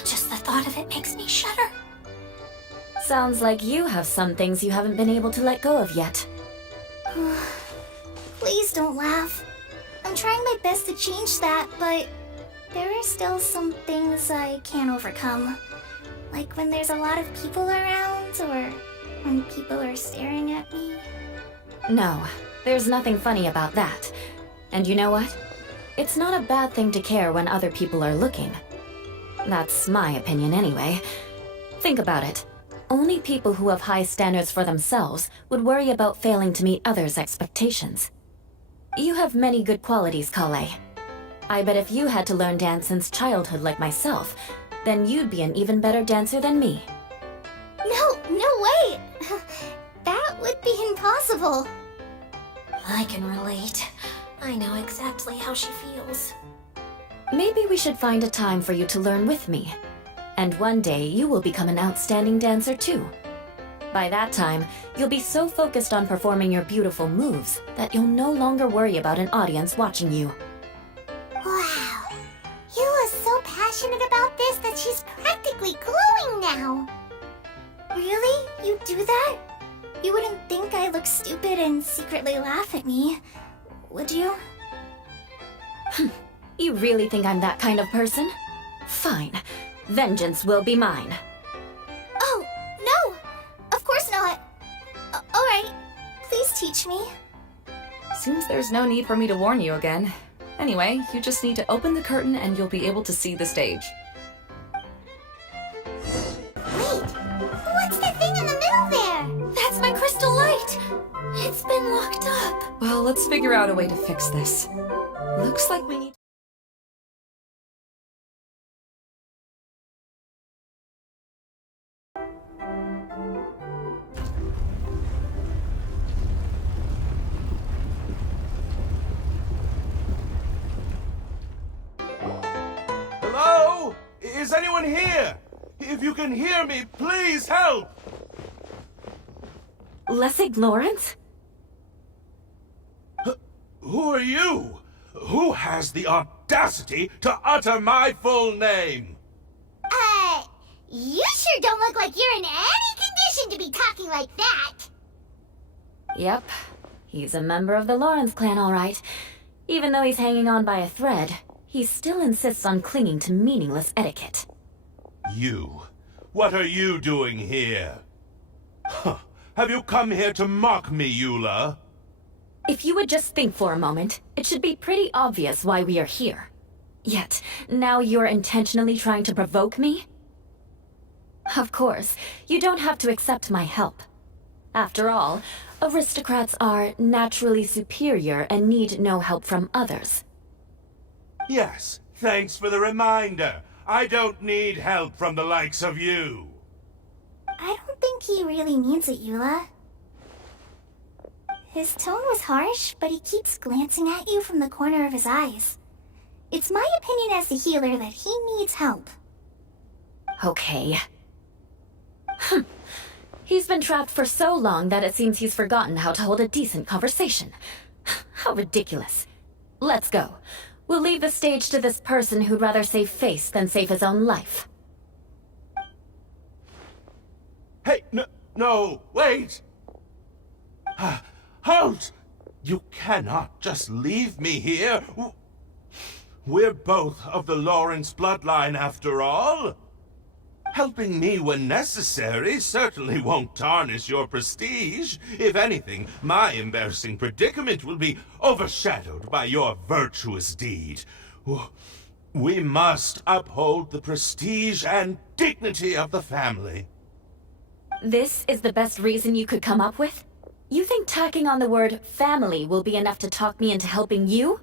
just the thought of it makes me shudder. Sounds like you have some things you haven't been able to let go of yet. Please don't laugh. I'm trying my best to change that, but there are still some things I can't overcome. Like when there's a lot of people around, or when people are staring at me. No, there's nothing funny about that. And you know what? It's not a bad thing to care when other people are looking. That's my opinion anyway. Think about it. Only people who have high standards for themselves would worry about failing to meet others' expectations. You have many good qualities, Kale. I bet if you had to learn dance since childhood like myself, then you'd be an even better dancer than me. No way! That would be impossible. I can relate. I know exactly how she feels. Maybe we should find a time for you to learn with me. And one day you will become an outstanding dancer too. By that time, you'll be so focused on performing your beautiful moves that you'll no longer worry about an audience watching you. Wow. Eula's so passionate about this that she's practically glowing now. Really? You do that? You wouldn't think I look stupid and secretly laugh at me, would you? You really think I'm that kind of person? Fine. Vengeance will be mine. Oh, no! Of course not. Alright, please teach me. Seems there's no need for me to warn you again. Anyway, you just need to open the curtain and you'll be able to see the stage. Wait, what's that thing in the middle there? That's my crystal light! It's been locked up. Well, let's figure out a way to fix this. Looks like we need... Hello? Is anyone here? If you can hear me, please help! Lessig Lawrence? Who are you? Who has the audacity to utter my full name? You sure don't look like you're in any condition to be talking like that. Yep. He's a member of the Lawrence clan, all right. Even though he's hanging on by a thread, he still insists on clinging to meaningless etiquette. You? What are you doing here? Huh. Have you come here to mock me, Eula? If you would just think for a moment, it should be pretty obvious why we are here. Yet, now you're intentionally trying to provoke me? Of course, you don't have to accept my help. After all, aristocrats are naturally superior and need no help from others. Yes, thanks for the reminder. I don't need help from the likes of you. I don't think he really means it, Eula. His tone was harsh, but he keeps glancing at you from the corner of his eyes. It's my opinion as the healer that he needs help. Okay. He's been trapped for so long that it seems he's forgotten how to hold a decent conversation. How ridiculous. Let's go. We'll leave the stage to this person who'd rather save face than save his own life. Hey, no, wait! Halt! You cannot just leave me here. We're both of the Lawrence bloodline after all. Helping me when necessary certainly won't tarnish your prestige. If anything, my embarrassing predicament will be overshadowed by your virtuous deed. We must uphold the prestige and dignity of the family. This is the best reason you could come up with? You think tacking on the word family will be enough to talk me into helping you?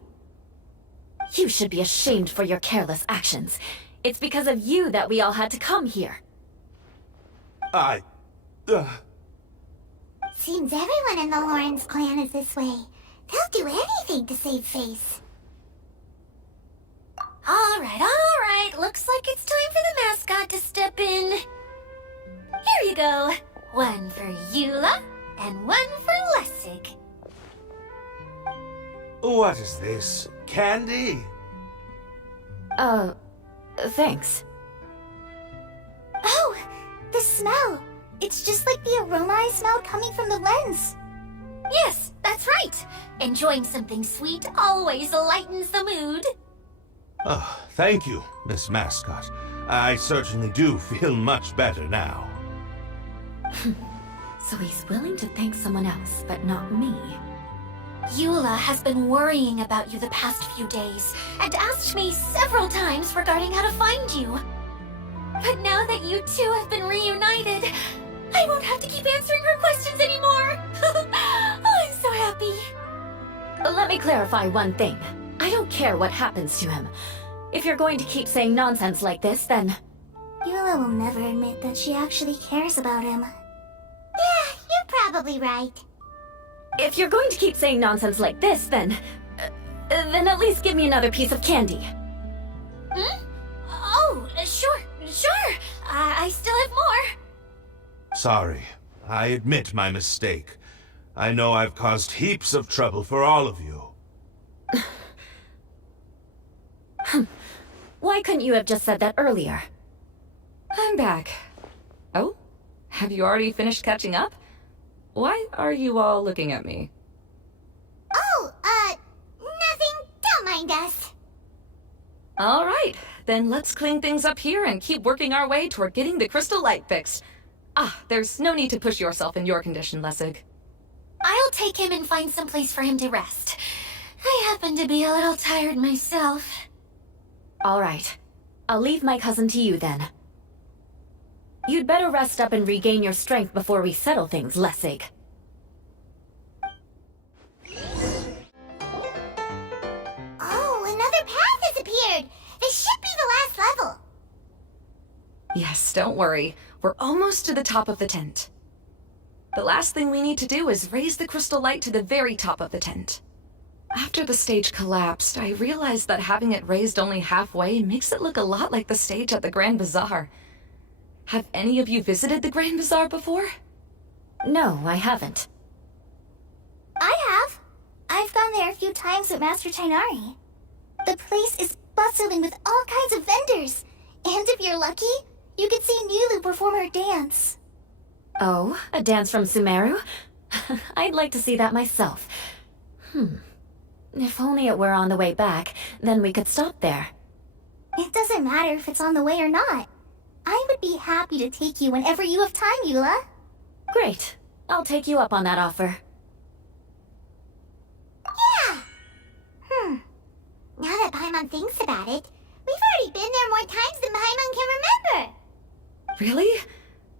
You should be ashamed for your careless actions. It's because of you that we all had to come here. Seems everyone in the Lawrence clan is this way. They'll do anything to save face. All right. Looks like it's time for the mascot to step in. Here you go. One for Eula, and one for Lessig. What is this? Candy? Thanks. Oh, the smell. It's just like the aroma I smelled coming from the lens. Yes, that's right. Enjoying something sweet always lightens the mood. Oh, thank you, Miss Mascot. I certainly do feel much better now. So he's willing to thank someone else, but not me. Eula has been worrying about you the past few days and asked me several times regarding how to find you. But now that you two have been reunited, I won't have to keep answering her questions anymore. Oh, I'm so happy. Let me clarify one thing. I don't care what happens to him. If you're going to keep saying nonsense like this, then... Eula will never admit that she actually cares about him. Yeah, you're probably right. If you're going to keep saying nonsense like this, then at least give me another piece of candy. Oh, sure. I still have more. Sorry, I admit my mistake. I know I've caused heaps of trouble for all of you. Why couldn't you have just said that earlier? I'm back. Oh? Have you already finished catching up? Why are you all looking at me? Oh, nothing. Don't mind us. All right, then let's clean things up here and keep working our way toward getting the crystal light fixed. There's no need to push yourself in your condition, Lessig. I'll take him and find some place for him to rest. I happen to be a little tired myself. All right. I'll leave my cousin to you then. You'd better rest up and regain your strength before we settle things, Lessig. Oh, another path has appeared. This should be the last level. Yes, don't worry. We're almost to the top of the tent. The last thing we need to do is raise the crystal light to the very top of the tent. After the stage collapsed, I realized that having it raised only halfway makes it look a lot like the stage at the Grand Bazaar. Have any of you visited the Grand Bazaar before? No, I haven't. I have. I've gone there a few times with Master Tainari. The place is bustling with all kinds of vendors. And if you're lucky, you could see Nulu perform her dance. Oh, a dance from Sumeru? I'd like to see that myself. If only it were on the way back, then we could stop there. It doesn't matter if it's on the way or not. I would be happy to take you whenever you have time, Eula. Great. I'll take you up on that offer. Yeah. Now that Paimon thinks about it, we've already been there more times than Paimon can remember. Really?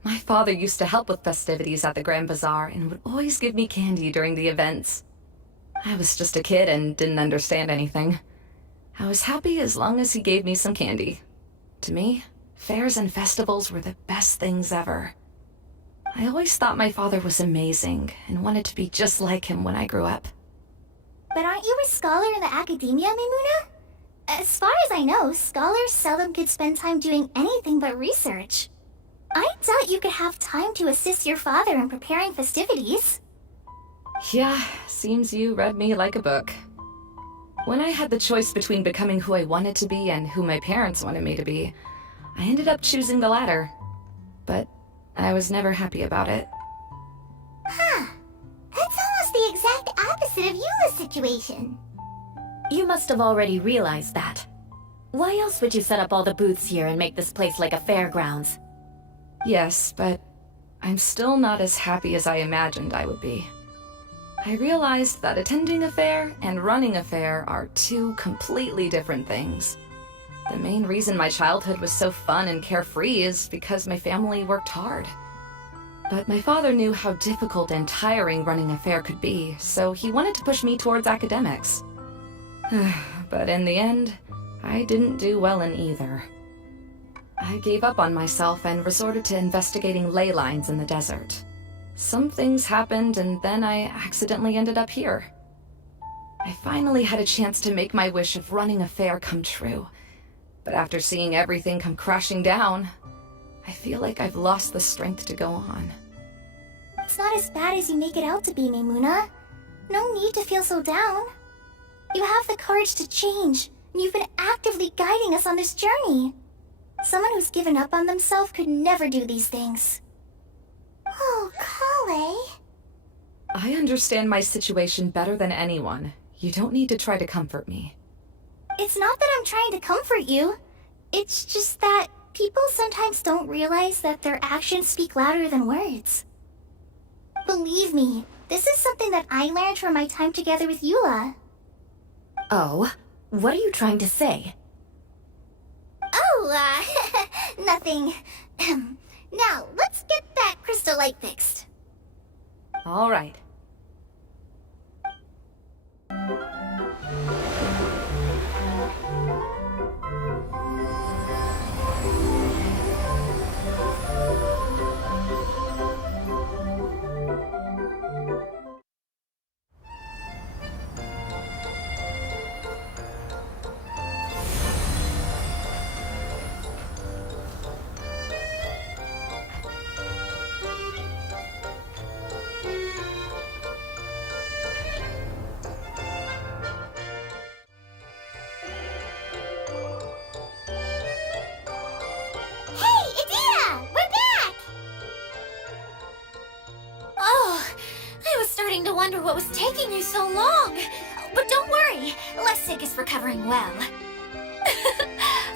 My father used to help with festivities at the Grand Bazaar and would always give me candy during the events. I was just a kid and didn't understand anything. I was happy as long as he gave me some candy. To me, fairs and festivals were the best things ever. I always thought my father was amazing and wanted to be just like him when I grew up. But aren't you a scholar in the academia, Mimuna? As far as I know, scholars seldom could spend time doing anything but research. I doubt you could have time to assist your father in preparing festivities. Yeah, seems you read me like a book. When I had the choice between becoming who I wanted to be and who my parents wanted me to be, I ended up choosing the latter. But I was never happy about it. Huh. That's almost the exact opposite of Eula's situation. You must have already realized that. Why else would you set up all the booths here and make this place like a fairgrounds? Yes, but I'm still not as happy as I imagined I would be. I realized that attending a fair and running a fair are two completely different things. The main reason my childhood was so fun and carefree is because my family worked hard. But my father knew how difficult and tiring running a fair could be, so he wanted to push me towards academics. But in the end, I didn't do well in either. I gave up on myself and resorted to investigating ley lines in the desert. Some things happened, and then I accidentally ended up here. I finally had a chance to make my wish of running a fair come true. But after seeing everything come crashing down, I feel like I've lost the strength to go on. It's not as bad as you make it out to be, Maimuna. No need to feel so down. You have the courage to change, and you've been actively guiding us on this journey. Someone who's given up on themselves could never do these things. Oh, Kale. I understand my situation better than anyone. You don't need to try to comfort me. It's not that I'm trying to comfort you. It's just that people sometimes don't realize that their actions speak louder than words. Believe me, this is something that I learned from my time together with Eula. Oh, what are you trying to say? Oh, nothing. Now, let's get that crystal light fixed. All right. Hey, Idea! We're back! Oh, I was starting to wonder what was taking you so long. But don't worry, Lessig is recovering well.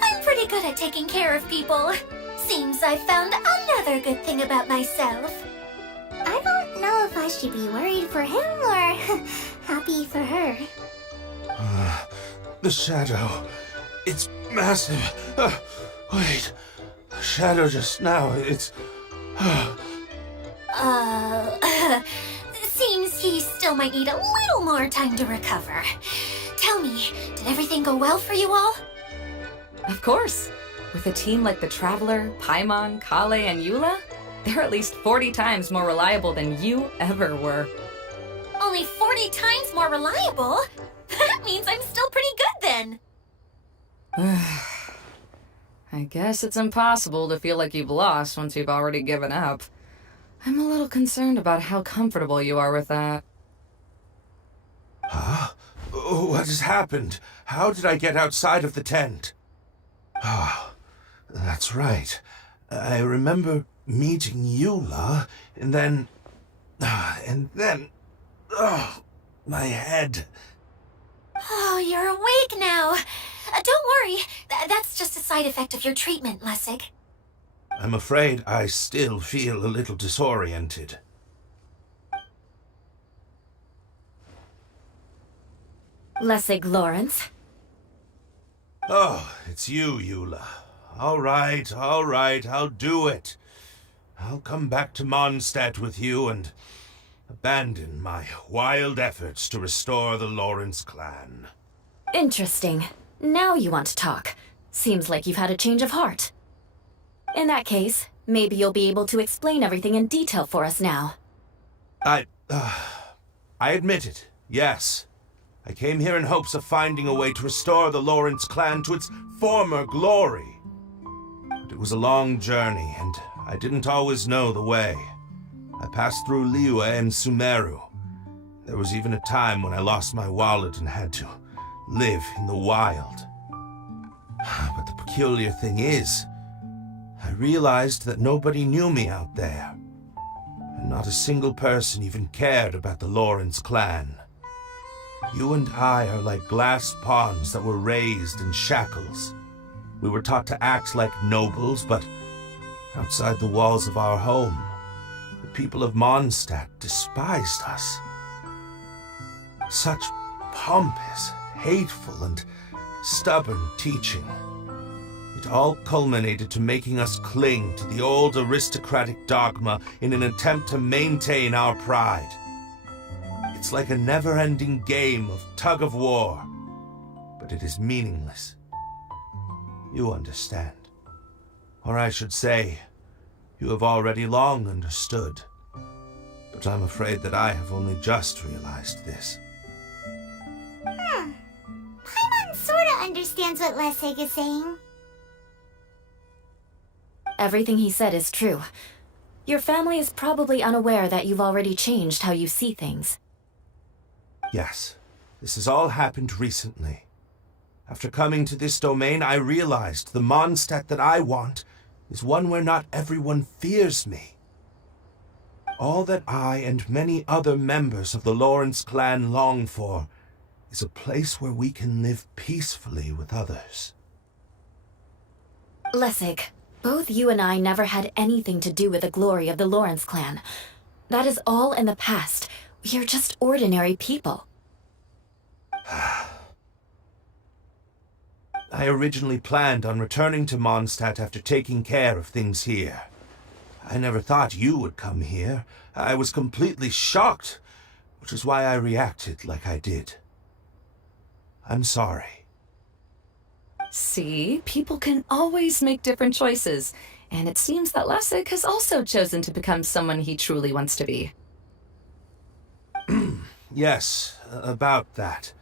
I'm pretty good at taking care of people. Seems I've found another good thing about myself. I don't know if I should be worried for him or happy for her. The shadow. It's massive. Wait. The shadow just now. It's. Seems he still might need a little more time to recover. Tell me, did everything go well for you all? Of course. With a team like the Traveler, Paimon, Kale, and Eula, they're at least 40 times more reliable than you ever were. Only 40 times more reliable? That means I'm still pretty good then. I guess it's impossible to feel like you've lost once you've already given up. I'm a little concerned about how comfortable you are with that. Huh? What has happened? How did I get outside of the tent? Ah, that's right. I remember meeting Eula, and then... Oh, my head. Oh, you're awake now. Don't worry, that's just a side effect of your treatment, Lessig. I'm afraid I still feel a little disoriented. Lessig Lawrence. Oh, it's you, Eula. All right, I'll do it. I'll come back to Mondstadt with you and abandon my wild efforts to restore the Lawrence clan. Interesting. Now you want to talk. Seems like you've had a change of heart. In that case, maybe you'll be able to explain everything in detail for us now. I admit it, yes. I came here in hopes of finding a way to restore the Lawrence clan to its former glory. But it was a long journey, and I didn't always know the way. I passed through Liyue and Sumeru. There was even a time when I lost my wallet and had to live in the wild. But the peculiar thing is, I realized that nobody knew me out there, and not a single person even cared about the Lawrence clan. You and I are like glass pawns that were raised in shackles. We were taught to act like nobles, but outside the walls of our home, the people of Mondstadt despised us. Such pompous, hateful, and stubborn teaching. It all culminated to making us cling to the old aristocratic dogma in an attempt to maintain our pride. It's like a never-ending game of tug-of-war, but it is meaningless. You understand. Or I should say, you have already long understood. But I'm afraid that I have only just realized this. Paimon sorta understands what Lessig is saying. Everything he said is true. Your family is probably unaware that you've already changed how you see things. Yes, this has all happened recently. After coming to this domain, I realized the Mondstadt that I want is one where not everyone fears me. All that I and many other members of the Lawrence clan long for is a place where we can live peacefully with others. Lessig, both you and I never had anything to do with the glory of the Lawrence clan. That is all in the past. We are just ordinary people. I originally planned on returning to Mondstadt after taking care of things here. I never thought you would come here. I was completely shocked, which is why I reacted like I did. I'm sorry. See, people can always make different choices, and it seems that Lessig has also chosen to become someone he truly wants to be. Yes, about that.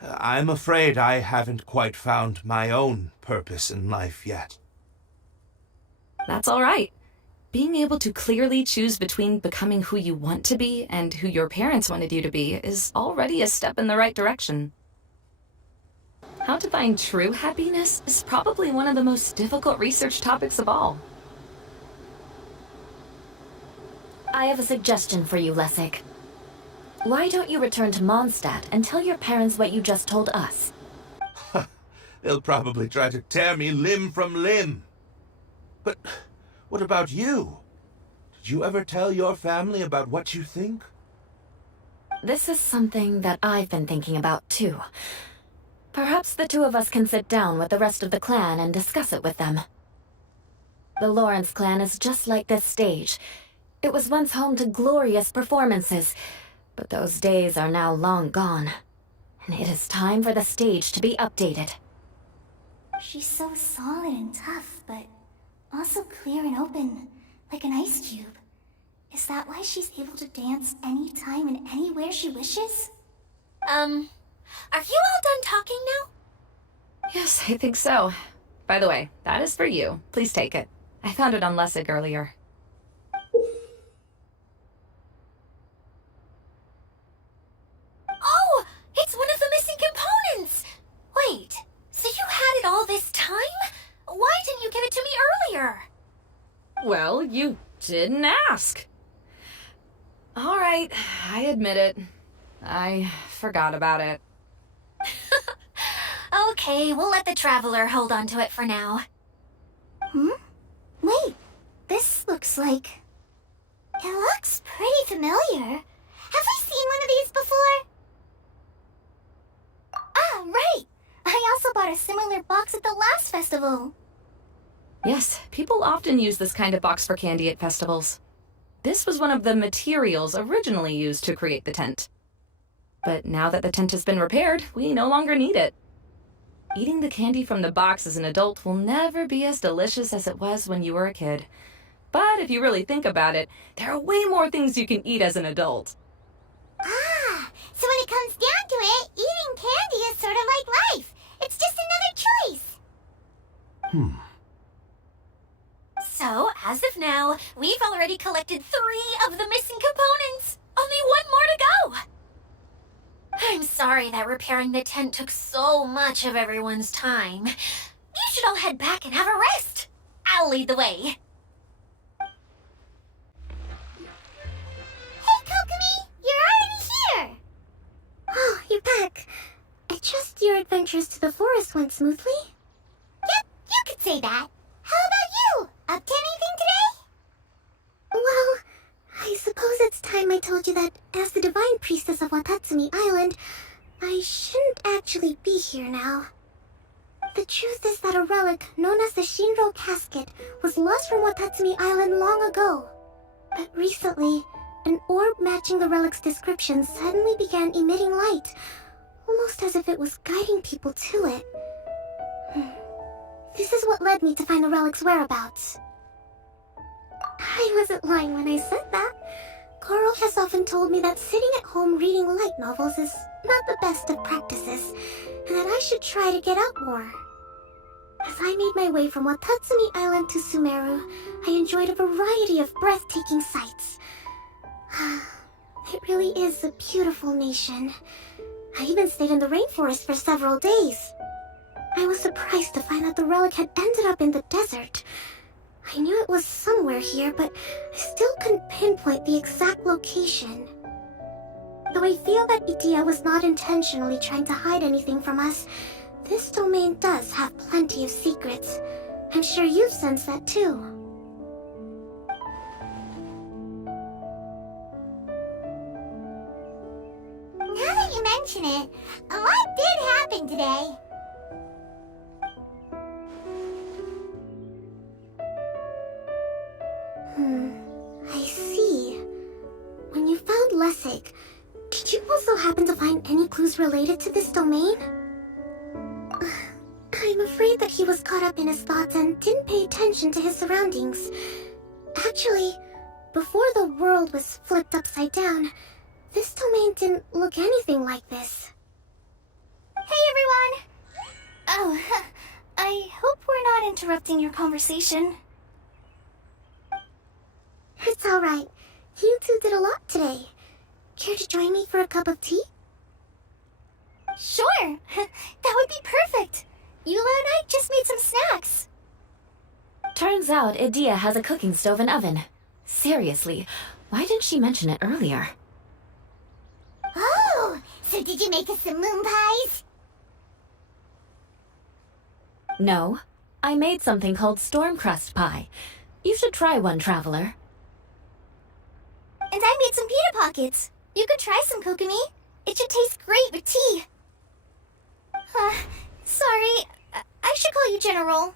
I'm afraid I haven't quite found my own purpose in life yet. That's all right. Being able to clearly choose between becoming who you want to be and who your parents wanted you to be is already a step in the right direction. How to find true happiness is probably one of the most difficult research topics of all. I have a suggestion for you, Lessig. Why don't you return to Mondstadt and tell your parents what you just told us? They'll probably try to tear me limb from limb. But what about you? Did you ever tell your family about what you think? This is something that I've been thinking about, too. Perhaps the two of us can sit down with the rest of the clan and discuss it with them. The Lawrence clan is just like this stage. It was once home to glorious performances, but those days are now long gone. And it is time for the stage to be updated. She's so solid and tough, but also clear and open, like an ice cube. Is that why she's able to dance anytime and anywhere she wishes? Are you all done talking now? Yes, I think so. By the way, that is for you. Please take it. I found it on Lessig earlier. Oh, it's one of the missing components! Wait, so you had it all this time? Why didn't you give it to me earlier? Well, you didn't ask. All right, I admit it. I forgot about it. Okay, we'll let the Traveler hold on to it for now. Wait, this looks like... It looks pretty familiar. Have we seen one of these before? Ah, right! I also bought a similar box at the last festival. Yes, people often use this kind of box for candy at festivals. This was one of the materials originally used to create the tent. But now that the tent has been repaired, we no longer need it. Eating the candy from the box as an adult will never be as delicious as it was when you were a kid. But if you really think about it, there are way more things you can eat as an adult. Ah, So when it comes down to it, eating candy is sort of like life. It's just another choice. So, as of now, we've already collected 3 of the missing components. Only 1 more to go. I'm sorry that repairing the tent took so much of everyone's time. You should all head back and have a rest. I'll lead the way. Hey, Kokomi! You're already here! Oh, you're back. I trust your adventures to the forest went smoothly? Yep, you could say that. How about you? Up to anything today? Well, I suppose it's time I told you that as the divine priestess of Watatsumi Island, I shouldn't actually be here now. The truth is that a relic known as the Shinro Casket was lost from Watatsumi Island long ago. But recently, an orb matching the relic's description suddenly began emitting light, almost as if it was guiding people to it. This is what led me to find the relic's whereabouts. I wasn't lying when I said that. Coral has often told me that sitting at home reading light novels is not the best of practices, and that I should try to get out more. As I made my way from Watatsumi Island to Sumeru, I enjoyed a variety of breathtaking sights. It really is a beautiful nation. I even stayed in the rainforest for several days. I was surprised to find that the relic had ended up in the desert. I knew it was somewhere here, but I still couldn't pinpoint the exact location. Though I feel that Idia was not intentionally trying to hide anything from us, this domain does have plenty of secrets. I'm sure you've sensed that too. Now that you mention it, a lot did happen today. I see. When you found Lessig, did you also happen to find any clues related to this domain? I'm afraid that he was caught up in his thoughts and didn't pay attention to his surroundings. Actually, before the world was flipped upside down, this domain didn't look anything like this. Hey, everyone! Oh, I hope we're not interrupting your conversation. It's alright. You two did a lot today. Care to join me for a cup of tea? Sure! That would be perfect! Eula and I just made some snacks. Turns out Idia has a cooking stove and oven. Seriously, why didn't she mention it earlier? Oh, so did you make us some moon pies? No, I made something called storm crust pie. You should try one, traveler. And I made some pita pockets. You could try some, Kokomi. It should taste great with tea. Sorry. I should call you General.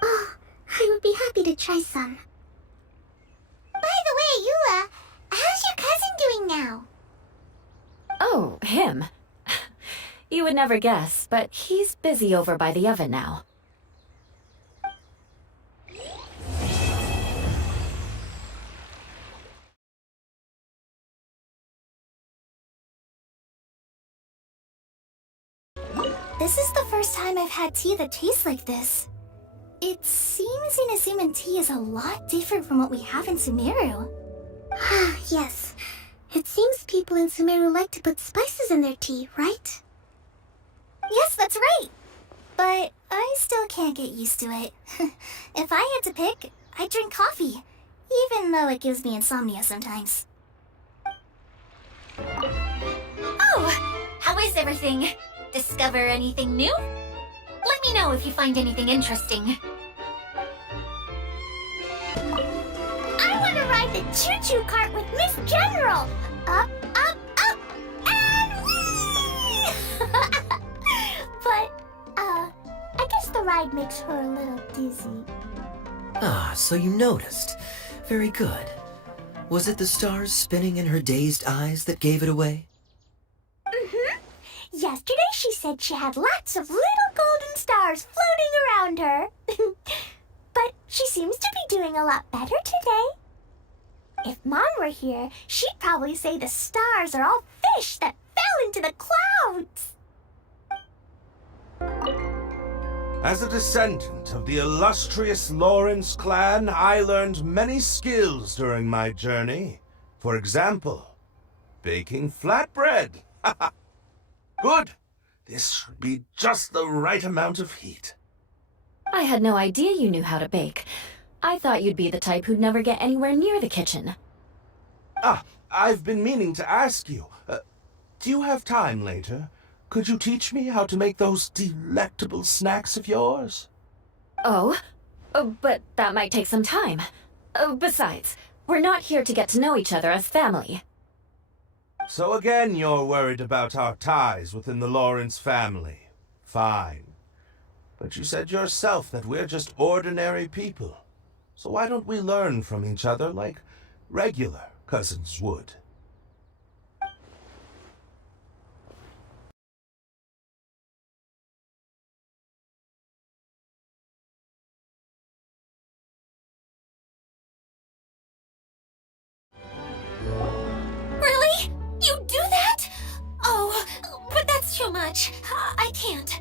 Oh, I would be happy to try some. By the way, Eula, how's your cousin doing now? Oh, him. You would never guess, but he's busy over by the oven now. This is the first time I've had tea that tastes like this. It seems Inazuman tea is a lot different from what we have in Sumeru. Yes. It seems people in Sumeru like to put spices in their tea, right? Yes, that's right. But I still can't get used to it. If I had to pick, I'd drink coffee, even though it gives me insomnia sometimes. Oh, how is everything? Discover anything new? Let me know if you find anything interesting. I want to ride the choo-choo cart with Miss General! Up, up, up, and whee! But, I guess the ride makes her a little dizzy. Ah, so you noticed. Very good. Was it the stars spinning in her dazed eyes that gave it away? Mm-hmm. Yesterday she said she had lots of little golden stars floating around her. But she seems to be doing a lot better today. If Mom were here, she'd probably say the stars are all fish that fell into the clouds. As a descendant of the illustrious Lawrence clan, I learned many skills during my journey. For example, baking flatbread. Good. This should be just the right amount of heat. I had no idea you knew how to bake. I thought you'd be the type who'd never get anywhere near the kitchen. I've been meaning to ask you. Do you have time later? Could you teach me how to make those delectable snacks of yours? Oh? But that might take some time. Besides, we're not here to get to know each other as family. So again, you're worried about our ties within the Lawrence family. Fine. But you said yourself that we're just ordinary people. So why don't we learn from each other like regular cousins would? Really? You do that? Oh, but that's too much. I can't.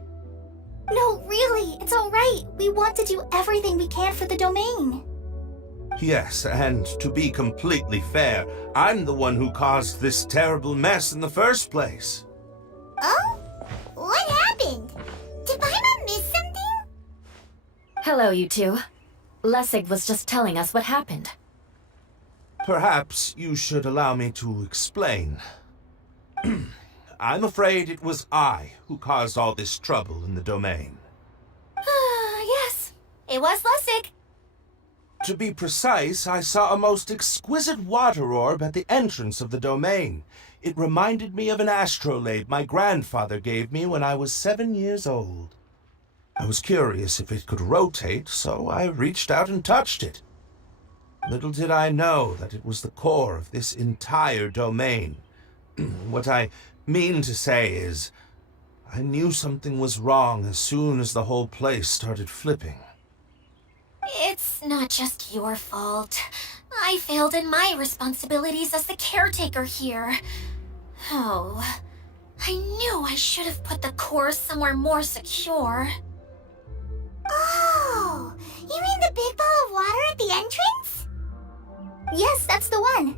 No, really, it's all right. We want to do everything we can for the domain. Yes, and to be completely fair, I'm the one who caused this terrible mess in the first place. Oh? What happened? Did Paimon miss something? Hello, you two. Lessig was just telling us what happened. Perhaps you should allow me to explain. I'm afraid it was I who caused all this trouble in the domain. Yes, it was Lessig. To be precise, I saw a most exquisite water orb at the entrance of the domain. It reminded me of an astrolabe my grandfather gave me when I was 7 years old. I was curious if it could rotate, so I reached out and touched it. Little did I know that it was the core of this entire domain. What I mean to say is, I knew something was wrong as soon as the whole place started flipping. It's not just your fault. I failed in my responsibilities as the caretaker here. Oh, I knew I should have put the core somewhere more secure. Oh, you mean the big ball of water at the entrance? Yes, that's the one.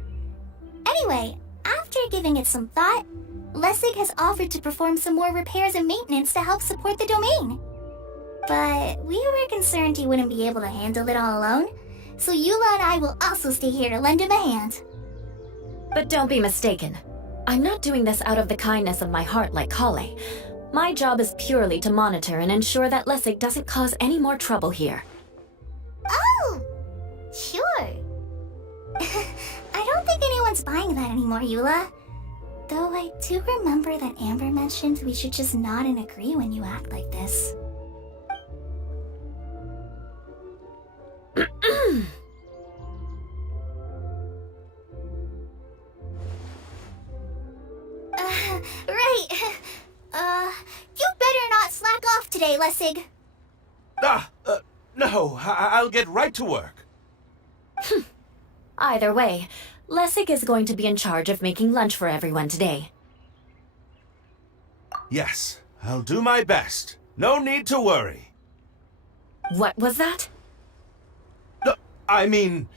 Anyway, after giving it some thought, Lessig has offered to perform some more repairs and maintenance to help support the domain. But we were concerned he wouldn't be able to handle it all alone, so Eula and I will also stay here to lend him a hand. But don't be mistaken. I'm not doing this out of the kindness of my heart like Kale. My job is purely to monitor and ensure that Lessig doesn't cause any more trouble here. Oh, sure. I don't think anyone's buying that anymore, Eula. Though I do remember that Amber mentioned we should just nod and agree when you act like this. Right. You better not slack off today, Lessig. No, I'll get right to work. Either way, Lessig is going to be in charge of making lunch for everyone today. Yes, I'll do my best. No need to worry. What was that? I mean,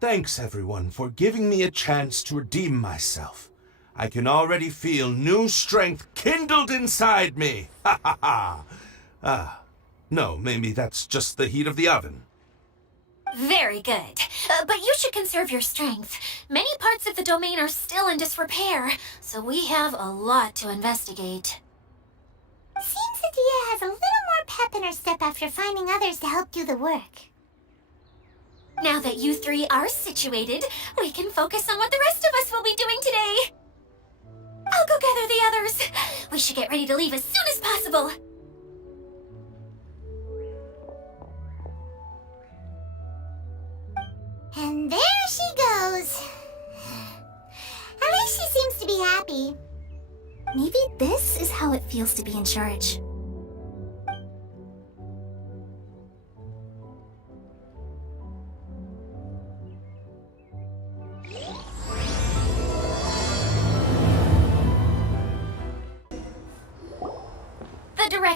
thanks everyone for giving me a chance to redeem myself. I can already feel new strength kindled inside me. Ha ha ha. No, maybe that's just the heat of the oven. Very good. But you should conserve your strength. Many parts of the domain are still in disrepair, so we have a lot to investigate. Seems Adia has a little more pep in her step after finding others to help do the work. Now that you three are situated, we can focus on what the rest of us will be doing today. I'll go gather the others. We should get ready to leave as soon as possible. And there she goes. At least she seems to be happy. Maybe this is how it feels to be in charge.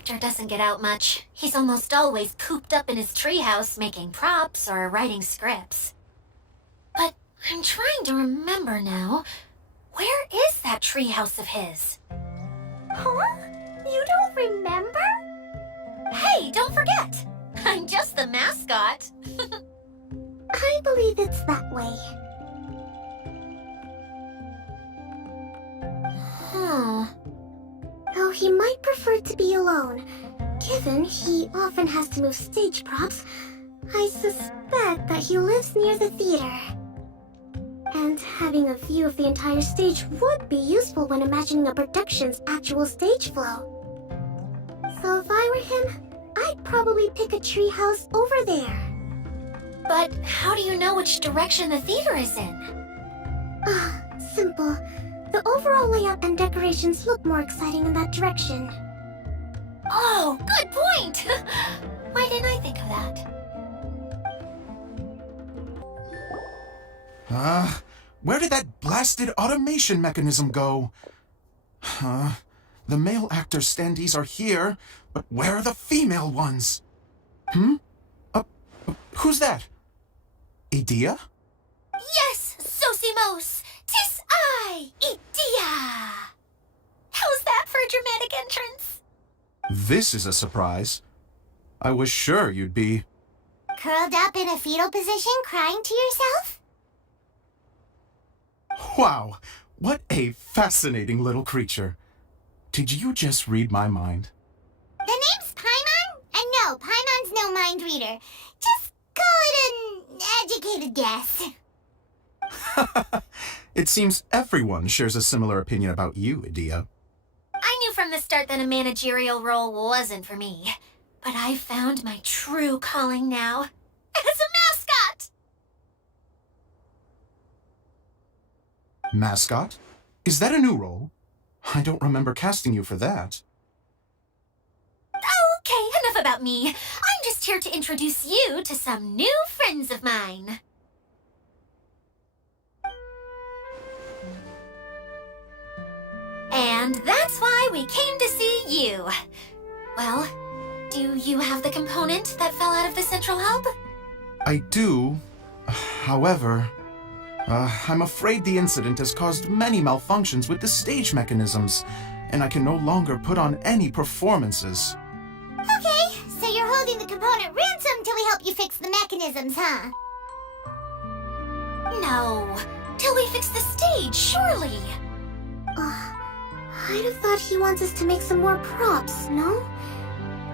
actor doesn't get out much. He's almost always cooped up in his treehouse making props or writing scripts. But I'm trying to remember now. Where is that treehouse of his? Huh? You don't remember? Hey, don't forget! I'm just the mascot. I believe it's that way. Huh. Though he might prefer to be alone, given he often has to move stage props, I suspect that he lives near the theater. And having a view of the entire stage would be useful when imagining a production's actual stage flow. So if I were him, I'd probably pick a treehouse over there. But how do you know which direction the theater is in? Simple. The overall layout and decorations look more exciting in that direction. Oh, good point! Why didn't I think of that? Where did that blasted automation mechanism go? The male actor standees are here, but where are the female ones? Who's that? Idea? Yes, Sosimos! 'Tis I, Idea! How's that for a dramatic entrance? This is a surprise. I was sure you'd be... Curled up in a fetal position, crying to yourself? Wow, what a fascinating little creature. Did you just read my mind? The name's Paimon? And no, Paimon's no mind reader. Just call it an educated guess. It seems everyone shares a similar opinion about you, Idea. I knew from the start that a managerial role wasn't for me. But I found my true calling now. As a mascot! Mascot? Is that a new role? I don't remember casting you for that. Okay, enough about me. I'm just here to introduce you to some new friends of mine. And that's why we came to see you. Well, do you have the component that fell out of the central hub? I do. However, I'm afraid the incident has caused many malfunctions with the stage mechanisms, and I can no longer put on any performances. Okay, so you're holding the component ransom till we help you fix the mechanisms, huh? No, till we fix the stage, surely. I'd have thought he wants us to make some more props, no?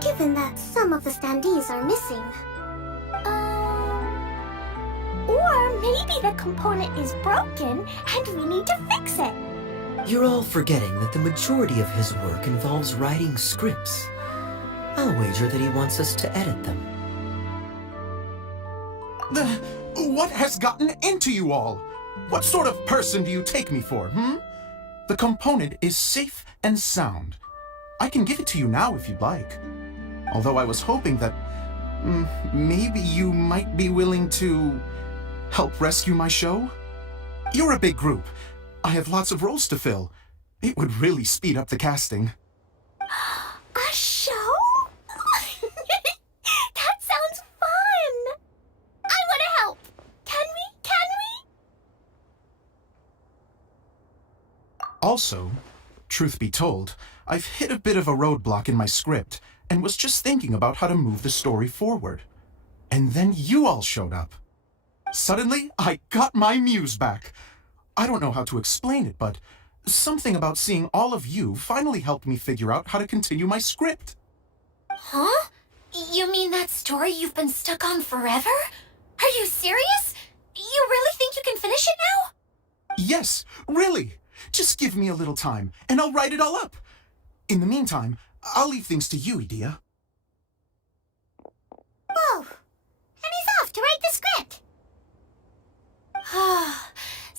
Given that some of the standees are missing. Or maybe the component is broken and we need to fix it. You're all forgetting that the majority of his work involves writing scripts. I'll wager that he wants us to edit them. What has gotten into you all? What sort of person do you take me for, The component is safe and sound. I can give it to you now if you'd like. Although I was hoping that maybe you might be willing to help rescue my show? You're a big group. I have lots of roles to fill. It would really speed up the casting. A show? That sounds fun! I want to help! Can we? Also, truth be told, I've hit a bit of a roadblock in my script and was just thinking about how to move the story forward. And then you all showed up. Suddenly, I got my muse back. I don't know how to explain it, but something about seeing all of you finally helped me figure out how to continue my script. Huh? You mean that story you've been stuck on forever? Are you serious? You really think you can finish it now? Yes, really. Just give me a little time, and I'll write it all up. In the meantime, I'll leave things to you, Idea. Whoa! And he's off to write the script!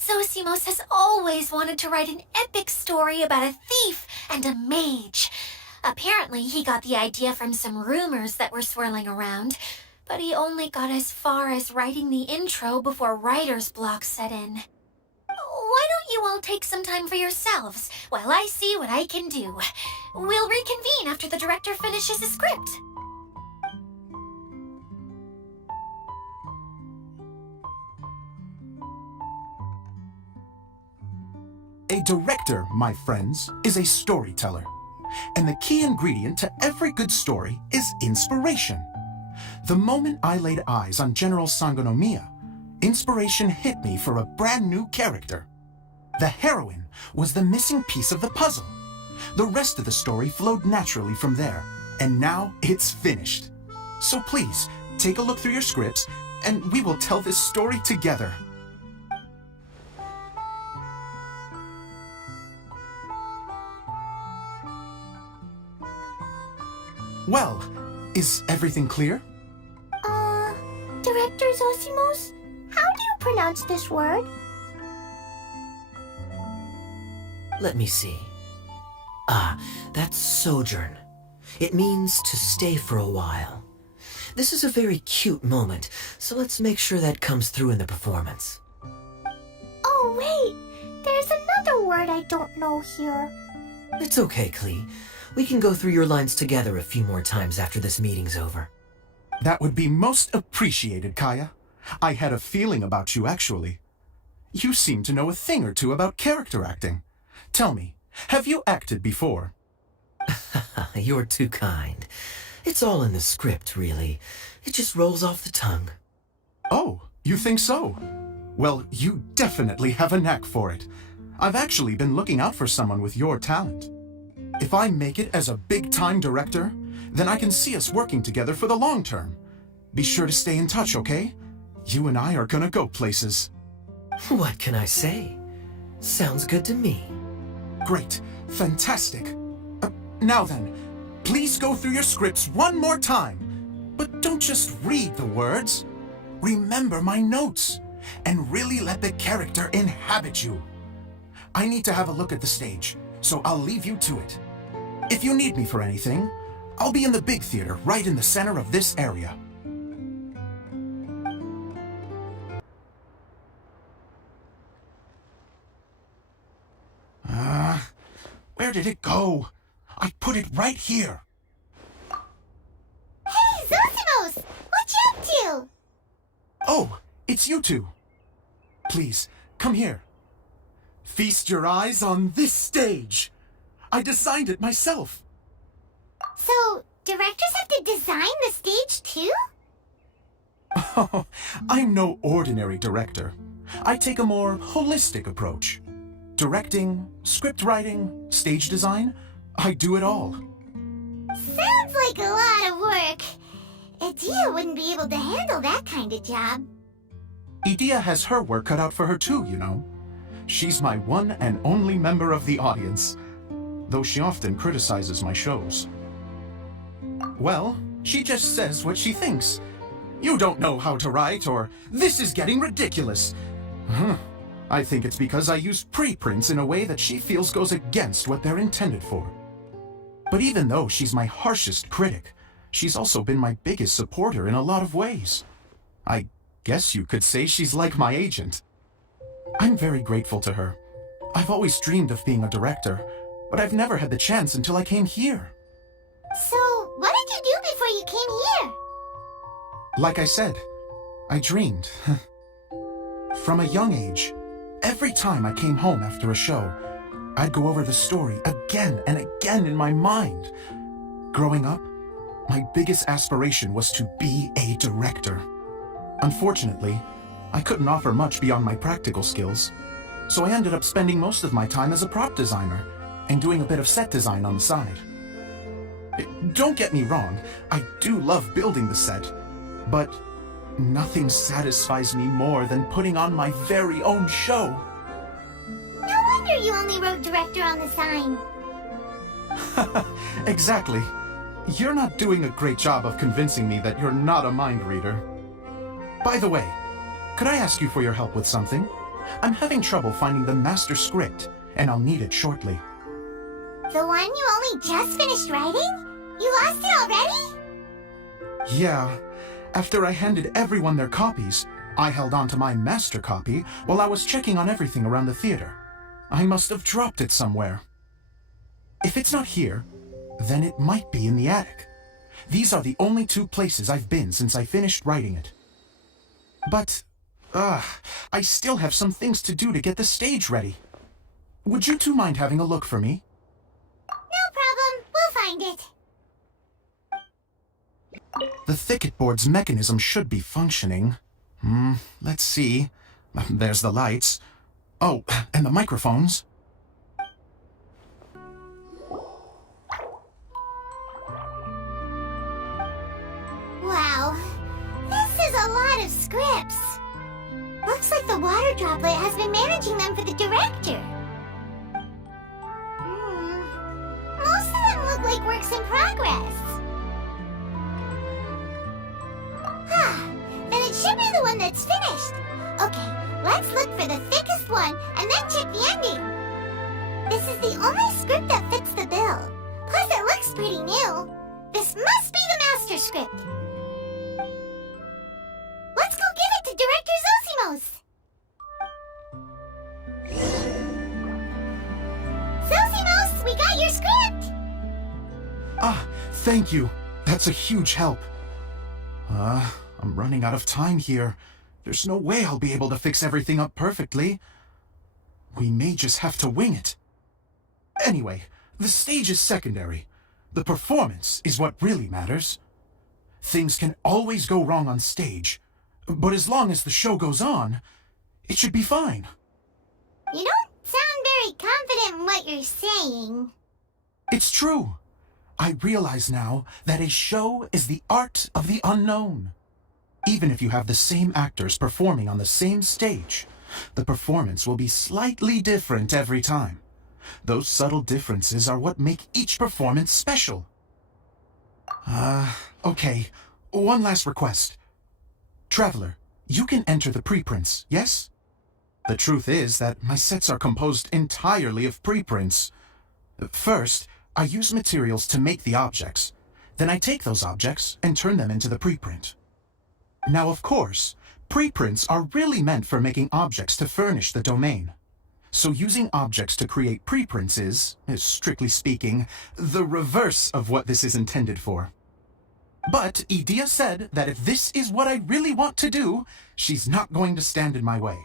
Zosimos has always wanted to write an epic story about a thief and a mage. Apparently, he got the idea from some rumors that were swirling around, but he only got as far as writing the intro before writer's block set in. Why don't you you all take some time for yourselves while I see what I can do. We'll reconvene after the director finishes his script. A director, my friends, is a storyteller. And the key ingredient to every good story is inspiration. The moment I laid eyes on General Sangonomiya, inspiration hit me for a brand new character. The heroine was the missing piece of the puzzle. The rest of the story flowed naturally from there, and now it's finished. So please, take a look through your scripts, and we will tell this story together. Well, is everything clear? Director Zosimos, how do you pronounce this word? Let me see. That's sojourn. It means to stay for a while. This is a very cute moment, so let's make sure that comes through in the performance. Oh, wait! There's another word I don't know here. It's okay, Klee. We can go through your lines together a few more times after this meeting's over. That would be most appreciated, Kaya. I had a feeling about you, actually. You seem to know a thing or two about character acting. Tell me, have you acted before? You're too kind. It's all in the script, really. It just rolls off the tongue. Oh, you think so? Well, you definitely have a knack for it. I've actually been looking out for someone with your talent. If I make it as a big-time director, then I can see us working together for the long term. Be sure to stay in touch, okay? You and I are gonna go places. What can I say? Sounds good to me. Great. Fantastic. Now then, please go through your scripts one more time. But don't just read the words. Remember my notes, and really let the character inhabit you. I need to have a look at the stage, so I'll leave you to it. If you need me for anything, I'll be in the big theater right in the center of this area. Where did it go? I put it right here. Hey, Zosimos! What you up to? Oh, it's you two. Please, come here. Feast your eyes on this stage. I designed it myself. So, directors have to design the stage too? Oh, I'm no ordinary director. I take a more holistic approach. Directing, script writing, stage design, I do it all. Sounds like a lot of work. Idea wouldn't be able to handle that kind of job. Idea has her work cut out for her too, you know. She's my one and only member of the audience, though she often criticizes my shows. Well, she just says what she thinks. You don't know how to write, or this is getting ridiculous. I think it's because I use preprints in a way that she feels goes against what they're intended for. But even though she's my harshest critic, she's also been my biggest supporter in a lot of ways. I guess you could say she's like my agent. I'm very grateful to her. I've always dreamed of being a director, but I've never had the chance until I came here. So, what did you do before you came here? Like I said, I dreamed. From a young age, every time I came home after a show, I'd go over the story again and again in my mind. Growing up, my biggest aspiration was to be a director. Unfortunately, I couldn't offer much beyond my practical skills, so I ended up spending most of my time as a prop designer and doing a bit of set design on the side. Don't get me wrong, I do love building the set, but nothing satisfies me more than putting on my very own show. No wonder you only wrote director on the sign. Exactly. You're not doing a great job of convincing me that you're not a mind reader. By the way, could I ask you for your help with something? I'm having trouble finding the master script, and I'll need it shortly. The one you only just finished writing? You lost it already? Yeah. After I handed everyone their copies, I held on to my master copy while I was checking on everything around the theater. I must have dropped it somewhere. If it's not here, then it might be in the attic. These are the only two places I've been since I finished writing it. But, I still have some things to do to get the stage ready. Would you two mind having a look for me? No problem. We'll find it. The thicket board's mechanism should be functioning. Let's see. There's the lights. Oh, and the microphones. Wow. This is a lot of scripts. Looks like the water droplet has been managing them for the director. Most of them look like works in progress. Then it should be the one that's finished. Okay, let's look for the thickest one and then check the ending. This is the only script that fits the bill. Plus it looks pretty new. This must be the master script. Let's go give it to Director Zosimos. Zosimos, we got your script! Thank you. That's a huge help. I'm running out of time here. There's no way I'll be able to fix everything up perfectly. We may just have to wing it. Anyway, the stage is secondary. The performance is what really matters. Things can always go wrong on stage, but as long as the show goes on, it should be fine. You don't sound very confident in what you're saying. It's true. I realize now that a show is the art of the unknown. Even if you have the same actors performing on the same stage, the performance will be slightly different every time. Those subtle differences are what make each performance special. Okay. One last request. Traveler, you can enter the preprints, yes? The truth is that my sets are composed entirely of preprints. First, I use materials to make the objects. Then I take those objects and turn them into the preprint. Now, of course, preprints are really meant for making objects to furnish the domain. So using objects to create preprints is, strictly speaking, the reverse of what this is intended for. But Edea said that if this is what I really want to do, she's not going to stand in my way.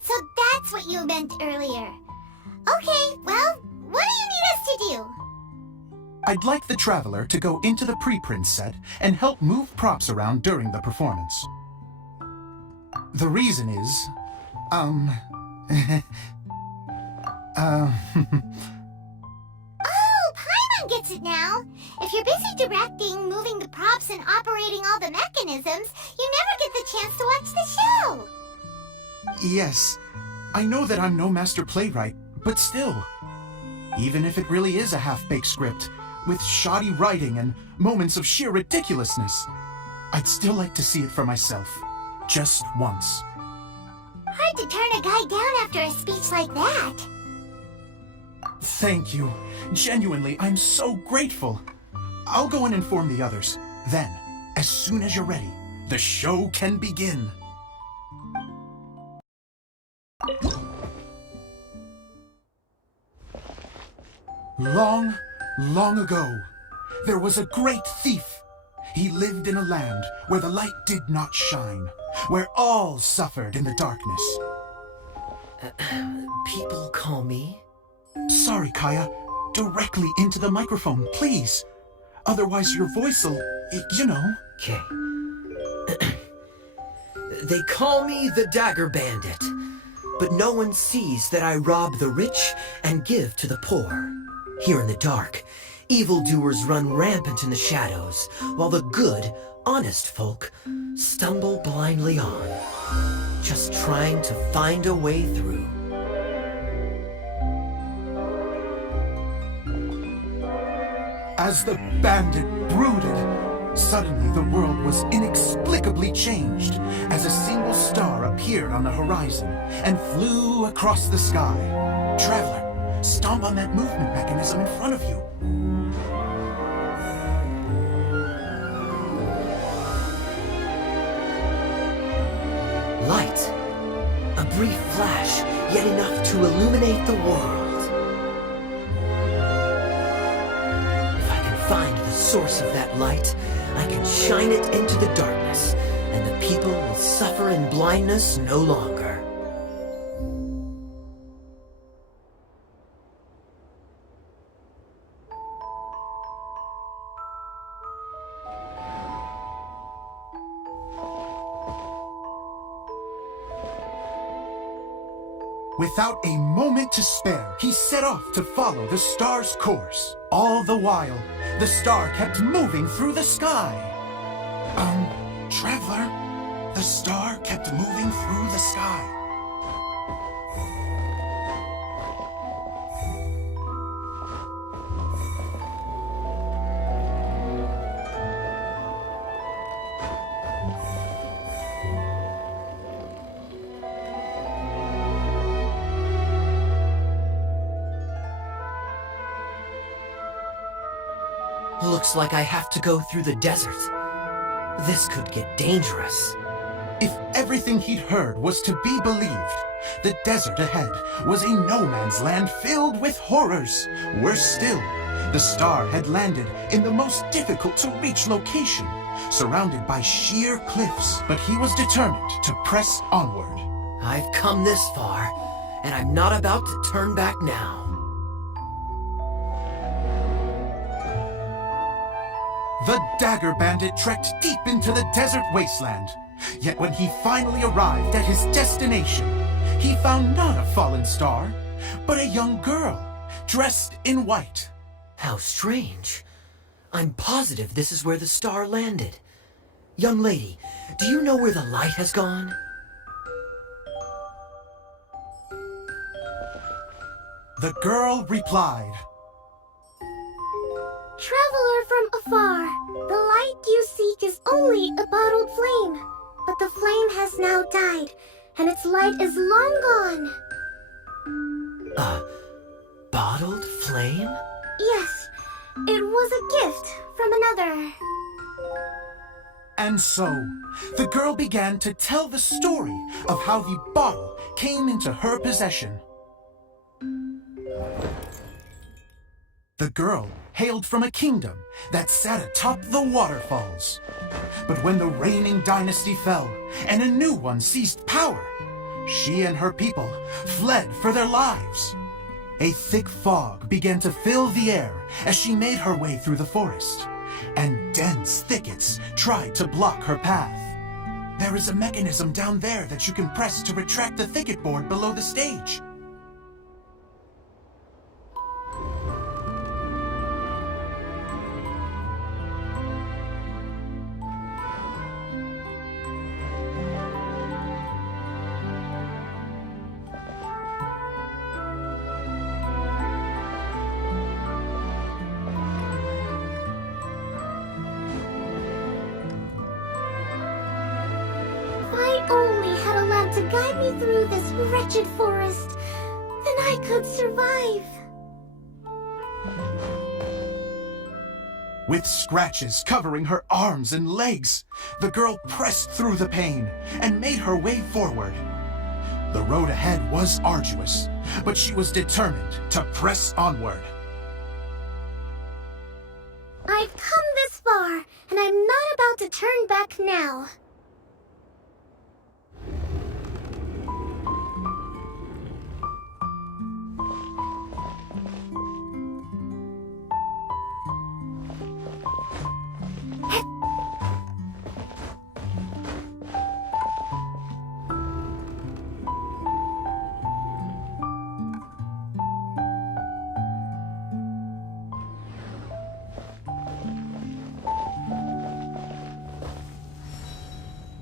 So that's what you meant earlier. Okay, well, what do you need us to do? I'd like the Traveler to go into the preprint set and help move props around during the performance. The reason is, Oh, Paimon gets it now. If you're busy directing, moving the props, and operating all the mechanisms, you never get the chance to watch the show. Yes, I know that I'm no master playwright, but still. Even if it really is a half-baked script, with shoddy writing and moments of sheer ridiculousness, I'd still like to see it for myself, just once. Hard to turn a guy down after a speech like that. Thank you. Genuinely, I'm so grateful. I'll go and inform the others. Then, as soon as you're ready, the show can begin. Long, long ago, there was a great thief. He lived in a land where the light did not shine, where all suffered in the darkness. People call me? Sorry, Kaya. Directly into the microphone, please. Otherwise your voice'll, you know. Okay. They call me the Dagger Bandit, but no one sees that I rob the rich and give to the poor. Here in the dark, evildoers run rampant in the shadows, while the good, honest folk stumble blindly on, just trying to find a way through. As the bandit brooded, suddenly the world was inexplicably changed as a single star appeared on the horizon and flew across the sky. Traveler, stomp on that movement mechanism in front of you. Light. A brief flash, yet enough to illuminate the world. If I can find the source of that light, I can shine it into the darkness, and the people will suffer in blindness no longer. Without a moment to spare, he set off to follow the star's course. All the while, the star kept moving through the sky. Traveler, the star kept moving through the sky. Looks like I have to go through the desert. This could get dangerous. If everything he'd heard was to be believed, the desert ahead was a no-man's land filled with horrors. Worse still, the star had landed in the most difficult-to-reach location, surrounded by sheer cliffs. But he was determined to press onward. I've come this far, and I'm not about to turn back now. The Dagger Bandit trekked deep into the desert wasteland. Yet when he finally arrived at his destination, he found not a fallen star, but a young girl, dressed in white. How strange. I'm positive this is where the star landed. Young lady, do you know where the light has gone? The girl replied, Traveler from afar, the light you seek is only a bottled flame. But the flame has now died, and its light is long gone. A bottled flame? Yes, it was a gift from another. And so, the girl began to tell the story of how the bottle came into her possession. The girl hailed from a kingdom that sat atop the waterfalls. But when the reigning dynasty fell and a new one seized power, she and her people fled for their lives. A thick fog began to fill the air as she made her way through the forest, and dense thickets tried to block her path. There is a mechanism down there that you can press to retract the thicket board below the stage. To guide me through this wretched forest, then I could survive. With scratches covering her arms and legs, the girl pressed through the pain and made her way forward. The road ahead was arduous, but she was determined to press onward. I've come this far, and I'm not about to turn back now.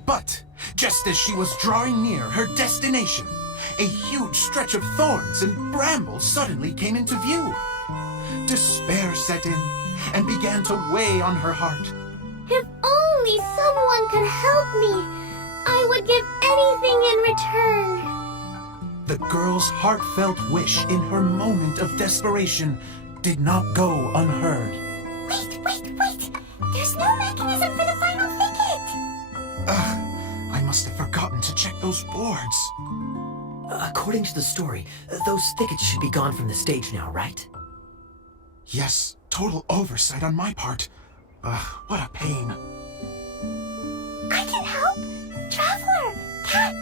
But just as she was drawing near her destination, a huge stretch of thorns and brambles suddenly came into view. Despair set in and began to weigh on her heart. If only someone could help me, I would give anything in return. The girl's heartfelt wish in her moment of desperation did not go unheard. Wait! There's no mechanism for the final thicket! I must have forgotten to check those boards. According to the story, those thickets should be gone from the stage now, right? Yes, total oversight on my part. Ugh, what a pain. I can help! Traveler, catch!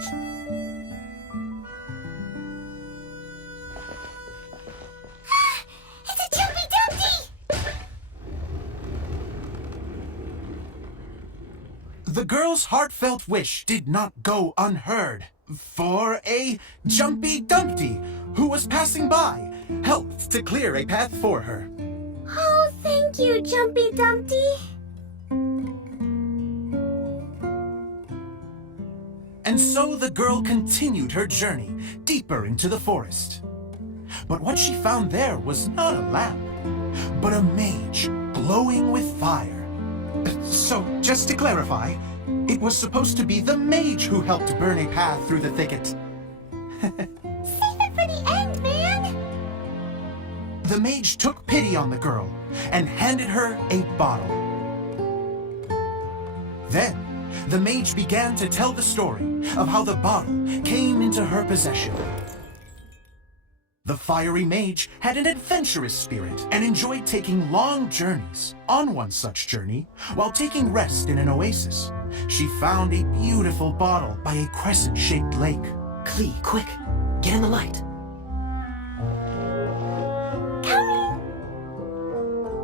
It's a Jumpy Dumpty! The girl's heartfelt wish did not go unheard. For a Jumpy Dumpty, who was passing by, helped to clear a path for her. Oh, thank you, Jumpy Dumpty. And so the girl continued her journey deeper into the forest. But what she found there was not a lamp, but a mage glowing with fire. So, just to clarify, it was supposed to be the mage who helped burn a path through the thicket. Save it for the end, man! The mage took pity on the girl and handed her a bottle. Then, the mage began to tell the story of how the bottle came into her possession. The fiery mage had an adventurous spirit and enjoyed taking long journeys. On one such journey, while taking rest in an oasis, she found a beautiful bottle by a crescent-shaped lake. Klee, quick! Get in the light!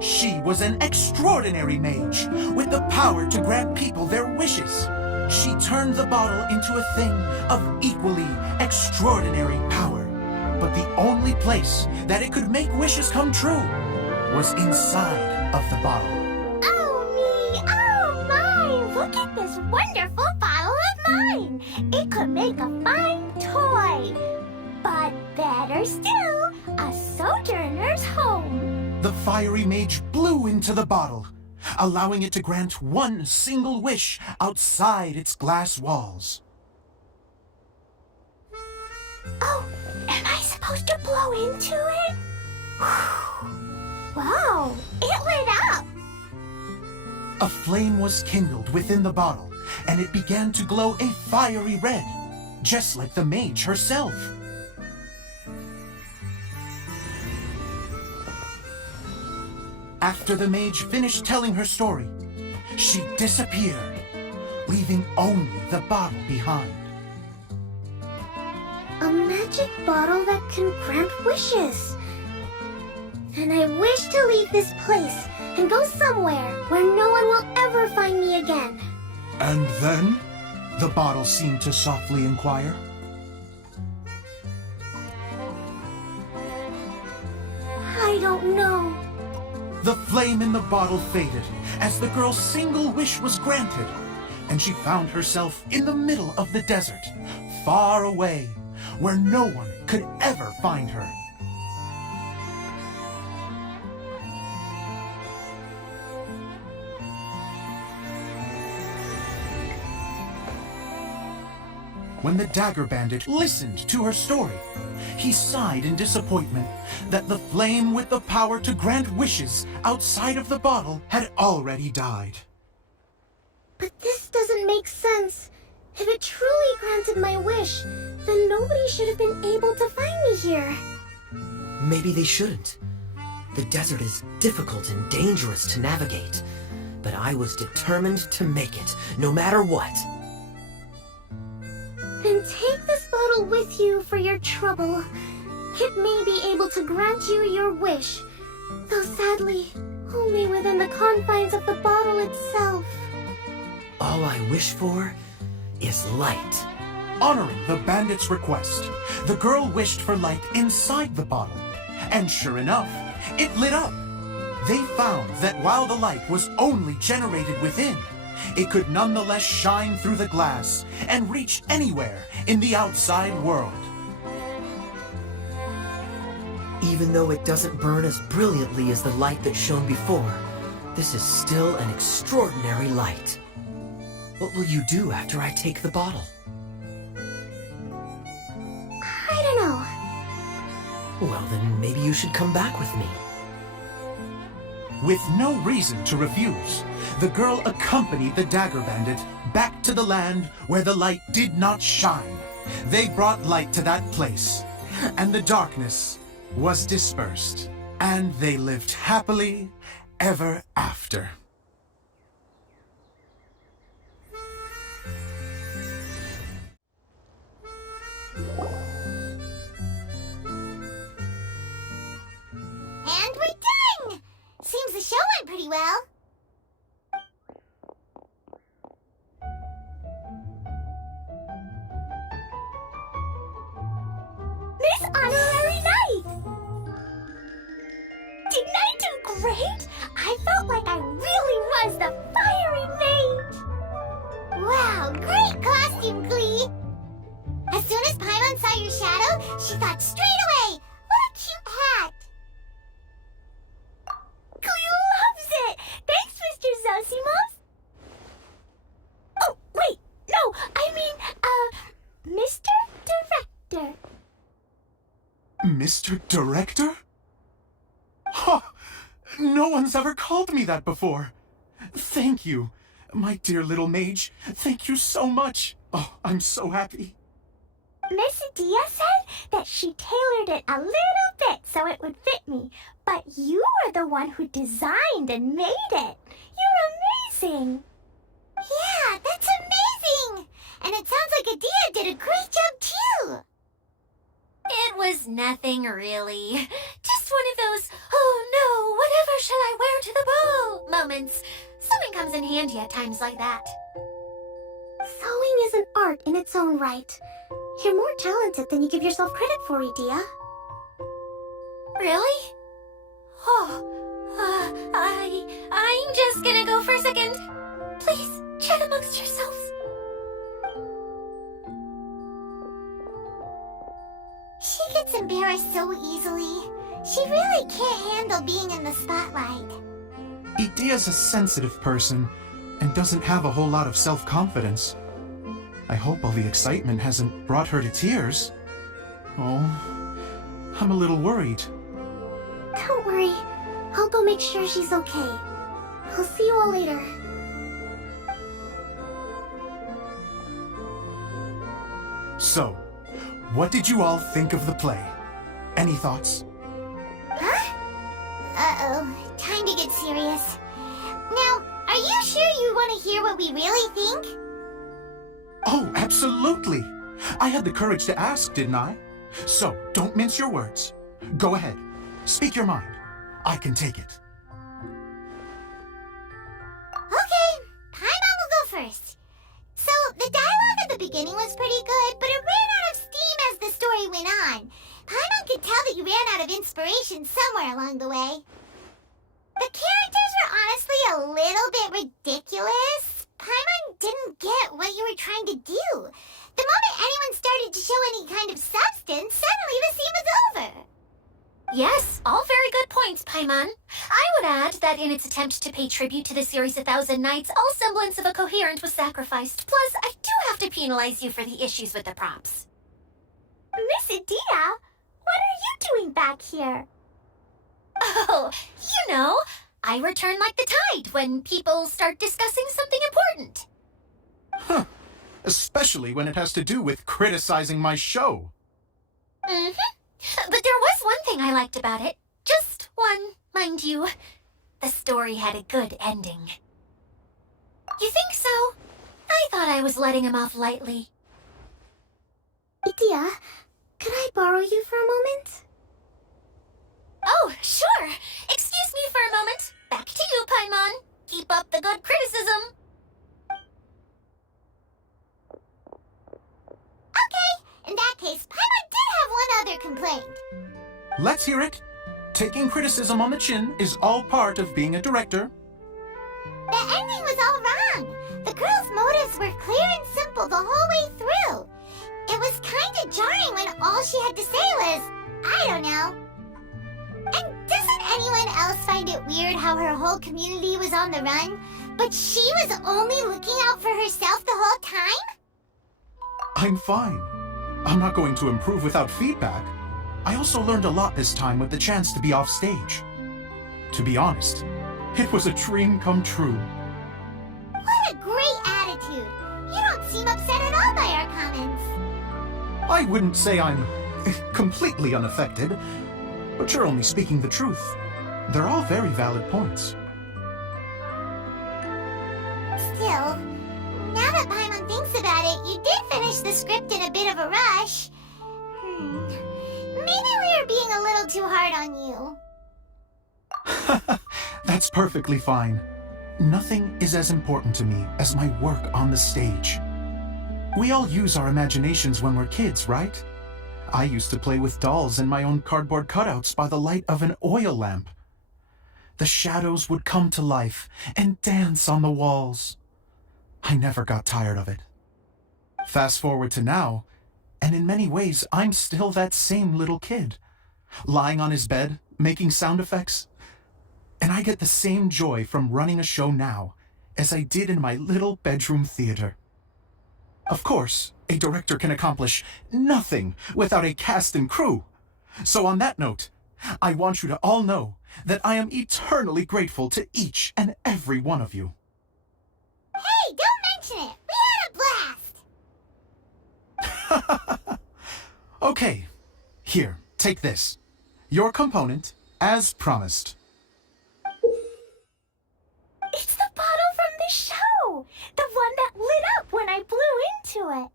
She was an extraordinary mage, with the power to grant people their wishes. She turned the bottle into a thing of equally extraordinary power. But the only place that it could make wishes come true was inside of the bottle. Oh me, oh my! Look at this wonderful bottle of mine! It could make a fine toy! But better still, a sojourner's home! The fiery mage blew into the bottle, allowing it to grant one single wish outside its glass walls. Oh, am I supposed to blow into it? Wow, it lit up! A flame was kindled within the bottle, and it began to glow a fiery red, just like the mage herself. After the mage finished telling her story, she disappeared, leaving only the bottle behind. A magic bottle that can grant wishes. And I wish to leave this place and go somewhere where no one will ever find me again. And then? The bottle seemed to softly inquire. I don't know. The flame in the bottle faded as the girl's single wish was granted, and she found herself in the middle of the desert, far away, where no one could ever find her. When the Dagger Bandit listened to her story, he sighed in disappointment that the flame with the power to grant wishes outside of the bottle had already died. But this doesn't make sense. If it truly granted my wish, then nobody should have been able to find me here. Maybe they shouldn't. The desert is difficult and dangerous to navigate, but I was determined to make it, no matter what. Then take this bottle with you for your trouble. It may be able to grant you your wish, though sadly, only within the confines of the bottle itself. All I wish for is light. Honoring the bandit's request, the girl wished for light inside the bottle, and sure enough, it lit up. They found that while the light was only generated within, it could nonetheless shine through the glass and reach anywhere in the outside world. Even though it doesn't burn as brilliantly as the light that shone before, this is still an extraordinary light. What will you do after I take the bottle? I don't know. Well, then maybe you should come back with me. With no reason to refuse, the girl accompanied the Dagger Bandit back to the land where the light did not shine, They brought light to that place, and the darkness was dispersed, and they lived happily ever after. And we're done! Seems the show went pretty well. Miss Honorary Knight! Didn't I do great? I felt like I really was the fiery mage! Wow, great costume, Glee! As soon as Paimon saw your shadow, she thought straight away, what a cute hat! Cleo loves it! Thanks, Mr. Zosimos! Oh, wait, no, I mean, Mr. Director. Mr. Director? Huh! No one's ever called me that before. Thank you. My dear little mage, thank you so much. Oh, I'm so happy. Miss Adia said that she tailored it a little bit so it would fit me, but you were the one who designed and made it. You're amazing. Yeah, that's amazing! And it sounds like Adia did a great job too! It was nothing really. Just one of those, oh no, whatever shall I wear to the ball moments. Sewing comes in handy at times like that. Sewing is an art in its own right. You're more talented than you give yourself credit for, Idia. Really? Oh, I'm just gonna go for a second. Please, chat amongst yourselves. She gets embarrassed so easily. She really can't handle being in the spotlight. Idia's a sensitive person and doesn't have a whole lot of self-confidence. I hope all the excitement hasn't brought her to tears. Oh, I'm a little worried. Don't worry. I'll go make sure she's okay. I'll see you all later. So, what did you all think of the play? Any thoughts? Huh? Uh-oh, time to get serious. Now, are you sure you want to hear what we really think? Oh, absolutely! I had the courage to ask, didn't I? So, don't mince your words. Go ahead. Speak your mind. I can take it. Okay, Paimon will go first. So, the dialogue at the beginning was pretty good, but it ran out of steam as the story went on. Paimon could tell that you ran out of inspiration somewhere along the way. The characters were honestly a little bit ridiculous. Paimon didn't get what you were trying to do. The moment anyone started to show any kind of substance, suddenly the scene was over. Yes, all very good points, Paimon. I would add that in its attempt to pay tribute to the series 1,000 Nights, all semblance of a coherent was sacrificed. Plus, I do have to penalize you for the issues with the props. Miss Adia, what are you doing back here? Oh, you know, I return like the tide when people start discussing something important. Huh. Especially when it has to do with criticizing my show. Mm-hmm. But there was one thing I liked about it. Just one, mind you. The story had a good ending. You think so? I thought I was letting him off lightly. Idia, could I borrow you for a moment? Oh, sure. Excuse me for a moment. Back to you, Paimon. Keep up the good criticism. Okay, in that case, Paimon did have one other complaint. Let's hear it. Taking criticism on the chin is all part of being a director. The ending was all wrong. The girl's motives were clear and simple the whole way through. It was kind of jarring when all she had to say was, I don't know. And doesn't anyone else find it weird how her whole community was on the run, but she was only looking out for herself the whole time? I'm fine. I'm not going to improve without feedback. I also learned a lot this time with the chance to be off stage. To be honest, it was a dream come true. What a great attitude. You don't seem upset at all by our comments. I wouldn't say I'm completely unaffected, but you're only speaking the truth. They're all very valid points. Still, now that Paimon thinks about it, you did finish the script in a bit of a rush. Maybe we were being a little too hard on you. That's perfectly fine. Nothing is as important to me as my work on the stage. We all use our imaginations when we're kids, right? I used to play with dolls and my own cardboard cutouts by the light of an oil lamp. The shadows would come to life and dance on the walls. I never got tired of it. Fast forward to now, and in many ways, I'm still that same little kid, lying on his bed, making sound effects. And I get the same joy from running a show now as I did in my little bedroom theater. Of course, a director can accomplish nothing without a cast and crew. So on that note, I want you to all know that I am eternally grateful to each and every one of you. Hey, don't mention it! We had a blast! Okay, here, take this. Your component, as promised. It's the bottle from the show! The one that lit up when I blew into it.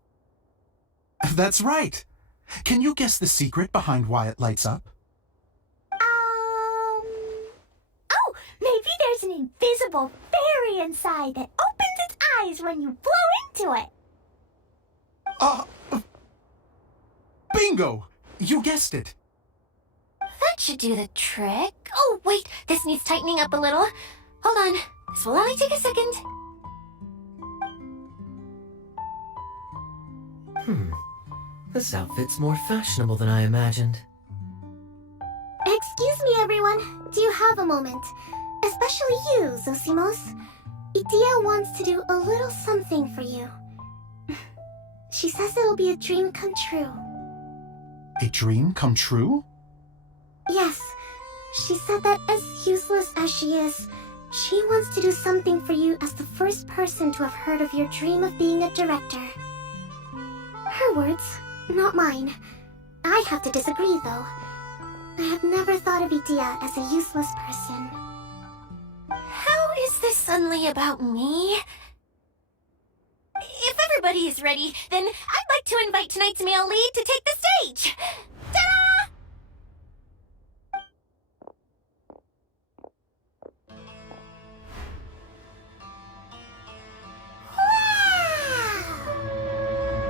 That's right. Can you guess the secret behind why it lights up? Oh, maybe there's an invisible fairy inside that opens its eyes when you blow into it. Bingo! You guessed it. That should do the trick. Oh, wait, this needs tightening up a little. Hold on, this will only take a second. This outfit's more fashionable than I imagined. Excuse me, everyone. Do you have a moment? Especially you, Zosimos. Idia wants to do a little something for you. She says it'll be a dream come true. A dream come true? Yes. She said that as useless as she is, she wants to do something for you as the first person to have heard of your dream of being a director. Her words, not mine. I have to disagree, though. I have never thought of Idia as a useless person. How is this suddenly about me? If everybody is ready, then I'd like to invite tonight's male lead to take the stage. Ta-da!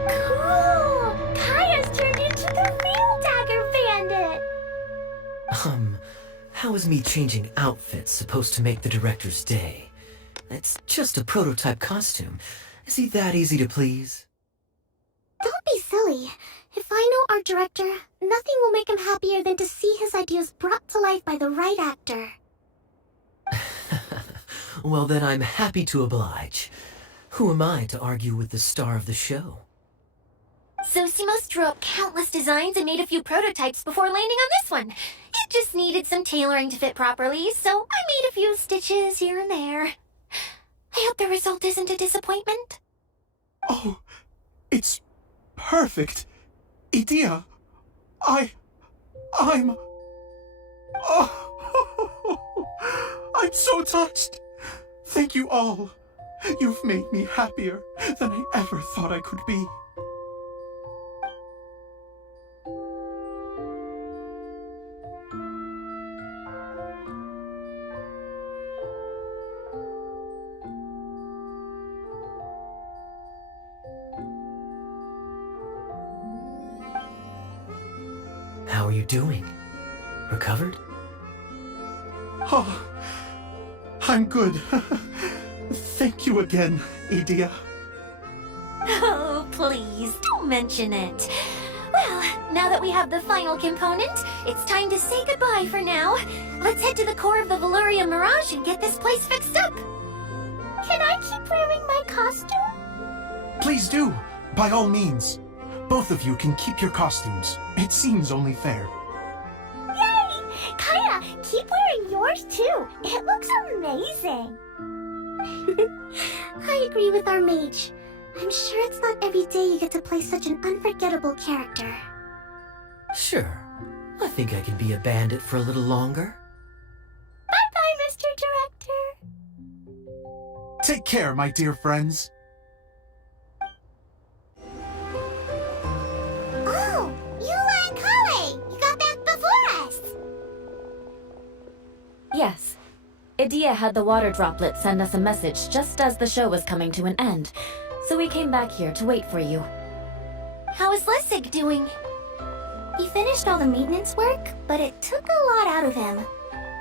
Cool! Kaya's turned into the real Dagger Bandit! How is me changing outfits supposed to make the director's day? It's just a prototype costume. Is he that easy to please? Don't be silly. If I know our director, nothing will make him happier than to see his ideas brought to life by the right actor. Well, then I'm happy to oblige. Who am I to argue with the star of the show? Zosimos drew up countless designs and made a few prototypes before landing on this one. It just needed some tailoring to fit properly, so I made a few stitches here and there. I hope the result isn't a disappointment. Oh, it's perfect. Idia, I'm... Oh, I'm so touched. Thank you all. You've made me happier than I ever thought I could be. How are you doing? Recovered? Oh, I'm good. Thank you again, Idia. Oh, please, don't mention it. Well, now that we have the final component, it's time to say goodbye for now. Let's head to the core of the Veluria Mirage and get this place fixed up. Can I keep wearing my costume? Please do, by all means. Both of you can keep your costumes. It seems only fair. Yay! Kaya, keep wearing yours too. It looks amazing. I agree with our mage. I'm sure it's not every day you get to play such an unforgettable character. Sure. I think I can be a bandit for a little longer. Bye-bye, Mr. Director. Take care, my dear friends. Oh, Eula and Kale! You got back before us! Yes. Idea had the water droplet send us a message just as the show was coming to an end, so we came back here to wait for you. How is Lessig doing? He finished all the maintenance work, but it took a lot out of him.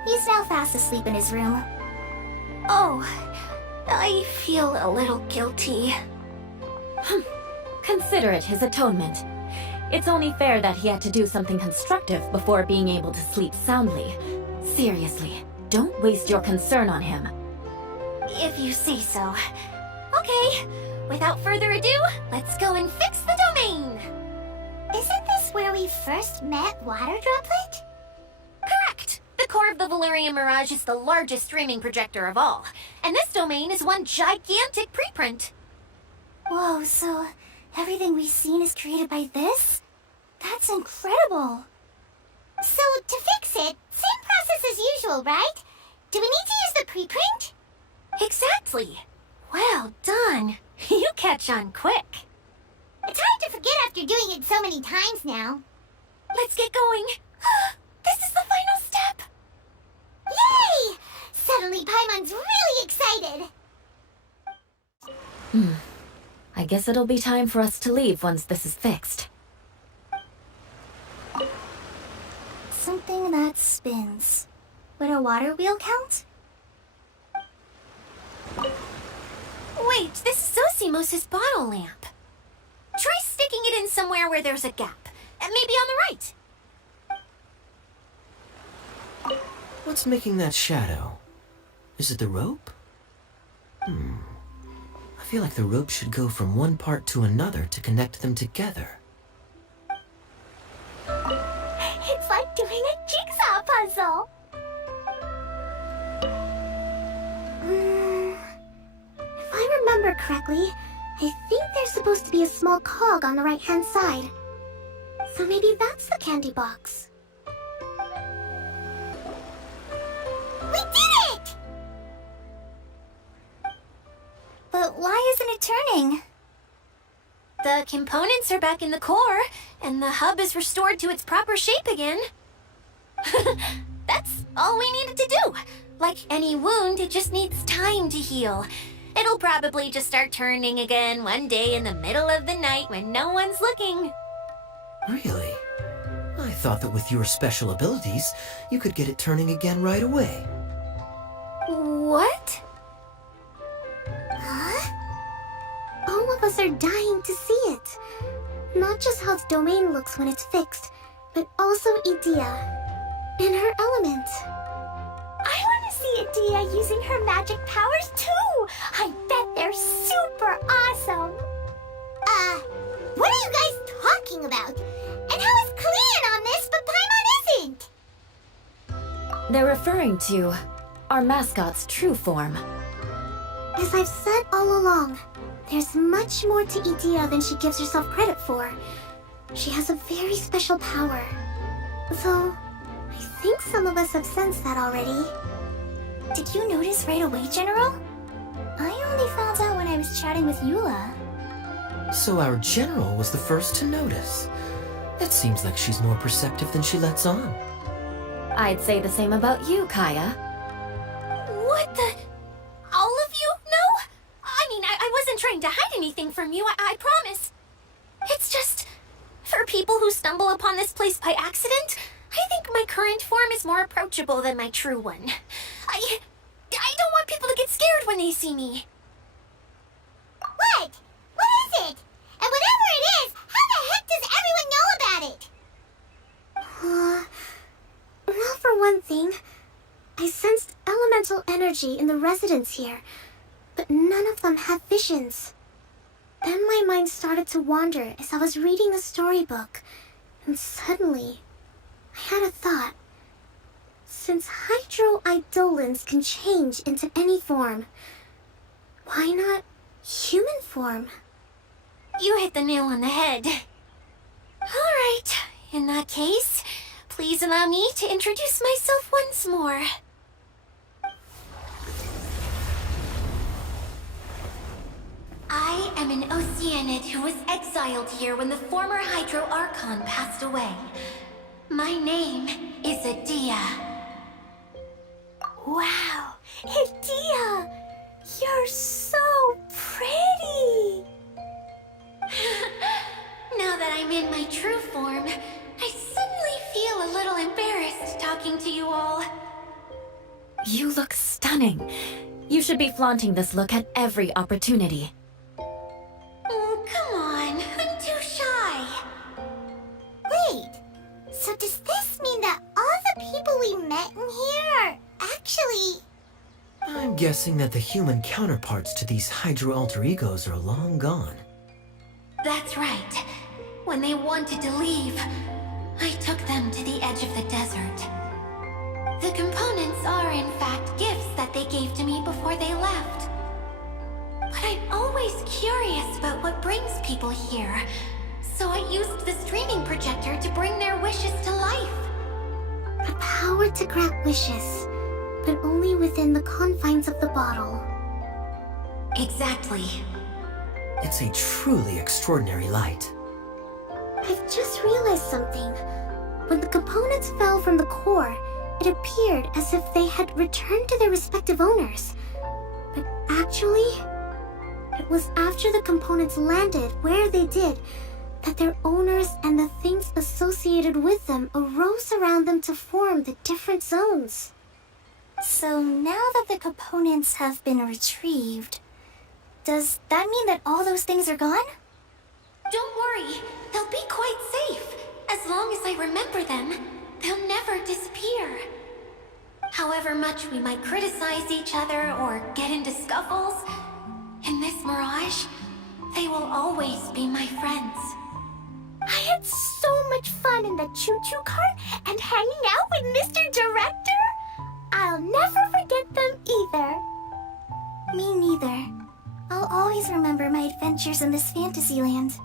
He's now fast asleep in his room. Oh, I feel a little guilty. Consider it his atonement. It's only fair that he had to do something constructive before being able to sleep soundly. Seriously, don't waste your concern on him. If you say so. Okay, without further ado, let's go and fix the domain! Isn't this where we first met Water Droplet? Correct! The core of the Valerian Mirage is the largest streaming projector of all, and this domain is one gigantic preprint. Whoa, so everything we've seen is created by this? That's incredible! So, to fix it, same process as usual, right? Do we need to use the preprint? Exactly! Well done! You catch on quick! It's hard to forget after doing it so many times now. Let's get going! This is the final step! Yay! Suddenly Paimon's really excited! I guess it'll be time for us to leave once this is fixed. Something that spins. Would a water wheel count? Wait, this is Zosimos' bottle lamp. Try sticking it in somewhere where there's a gap. Maybe on the right. What's making that shadow? Is it the rope? I feel like the rope should go from one part to another to connect them together. It's like doing a jigsaw puzzle! If I remember correctly, I think there's supposed to be a small cog on the right-hand side. So maybe that's the candy box. We did it! But why isn't it turning? The components are back in the core, and the hub is restored to its proper shape again. That's all we needed to do. Like any wound, it just needs time to heal. It'll probably just start turning again one day in the middle of the night when no one's looking. Really? I thought that with your special abilities, you could get it turning again right away. What? Huh? All of us are dying to see it. Not just how the domain looks when it's fixed, but also Idea. In her element. I want to see Idea using her magic powers too! I bet they're super awesome! What are you guys talking about? And how is Kalian on this, but Paimon isn't? They're referring to our mascot's true form. As I've said all along, there's much more to Idea than she gives herself credit for. She has a very special power. Though, I think some of us have sensed that already. Did you notice right away, General? I only found out when I was chatting with Eula. So our general was the first to notice. It seems like she's more perceptive than she lets on. I'd say the same about you, Kaya. What the? All of you? No? I mean, I wasn't trying to hide anything from you, I promise. It's just, for people who stumble upon this place by accident, I think my current form is more approachable than my true one. I don't want people to get scared when they see me. What? What is it? And whatever it is, how the heck does everyone know about it? Well, for one thing, I sensed elemental energy in the residents here, but none of them have visions. Then my mind started to wander as I was reading a storybook, and suddenly, I had a thought. Since hydroidolins can change into any form, why not human form? You hit the nail on the head. Alright, in that case, please allow me to introduce myself once more. I am an Oceanid who was exiled here when the former Hydro Archon passed away. My name is Adia. Wow, Adia! You're so pretty! Now that I'm in my true form, I suddenly feel a little embarrassed talking to you all. You look stunning. You should be flaunting this look at every opportunity. Oh, come on. I'm too shy. Wait, so does this mean that all the people we met in here are actually... I'm guessing that the human counterparts to these Hydro alter egos are long gone. That's right. When they wanted to leave, I took them to the edge of the desert. The components are in fact gifts that they gave to me before they left. But I'm always curious about what brings people here, so I used the streaming projector to bring their wishes to life. The power to grant wishes, but only within the confines of the bottle. Exactly. It's a truly extraordinary light. I've just realized something. When the components fell from the core, it appeared as if they had returned to their respective owners. But actually, it was after the components landed where they did that their owners and the things associated with them arose around them to form the different zones. So now that the components have been retrieved, does that mean that all those things are gone? Don't worry, they'll be quite safe. As long as I remember them, they'll never disappear. However much we might criticize each other or get into scuffles, in this mirage, they will always be my friends. I had so much fun in the choo-choo cart and hanging out with Mr. Director. I'll never forget them either. Me neither. I'll always remember my adventures in this fantasy land.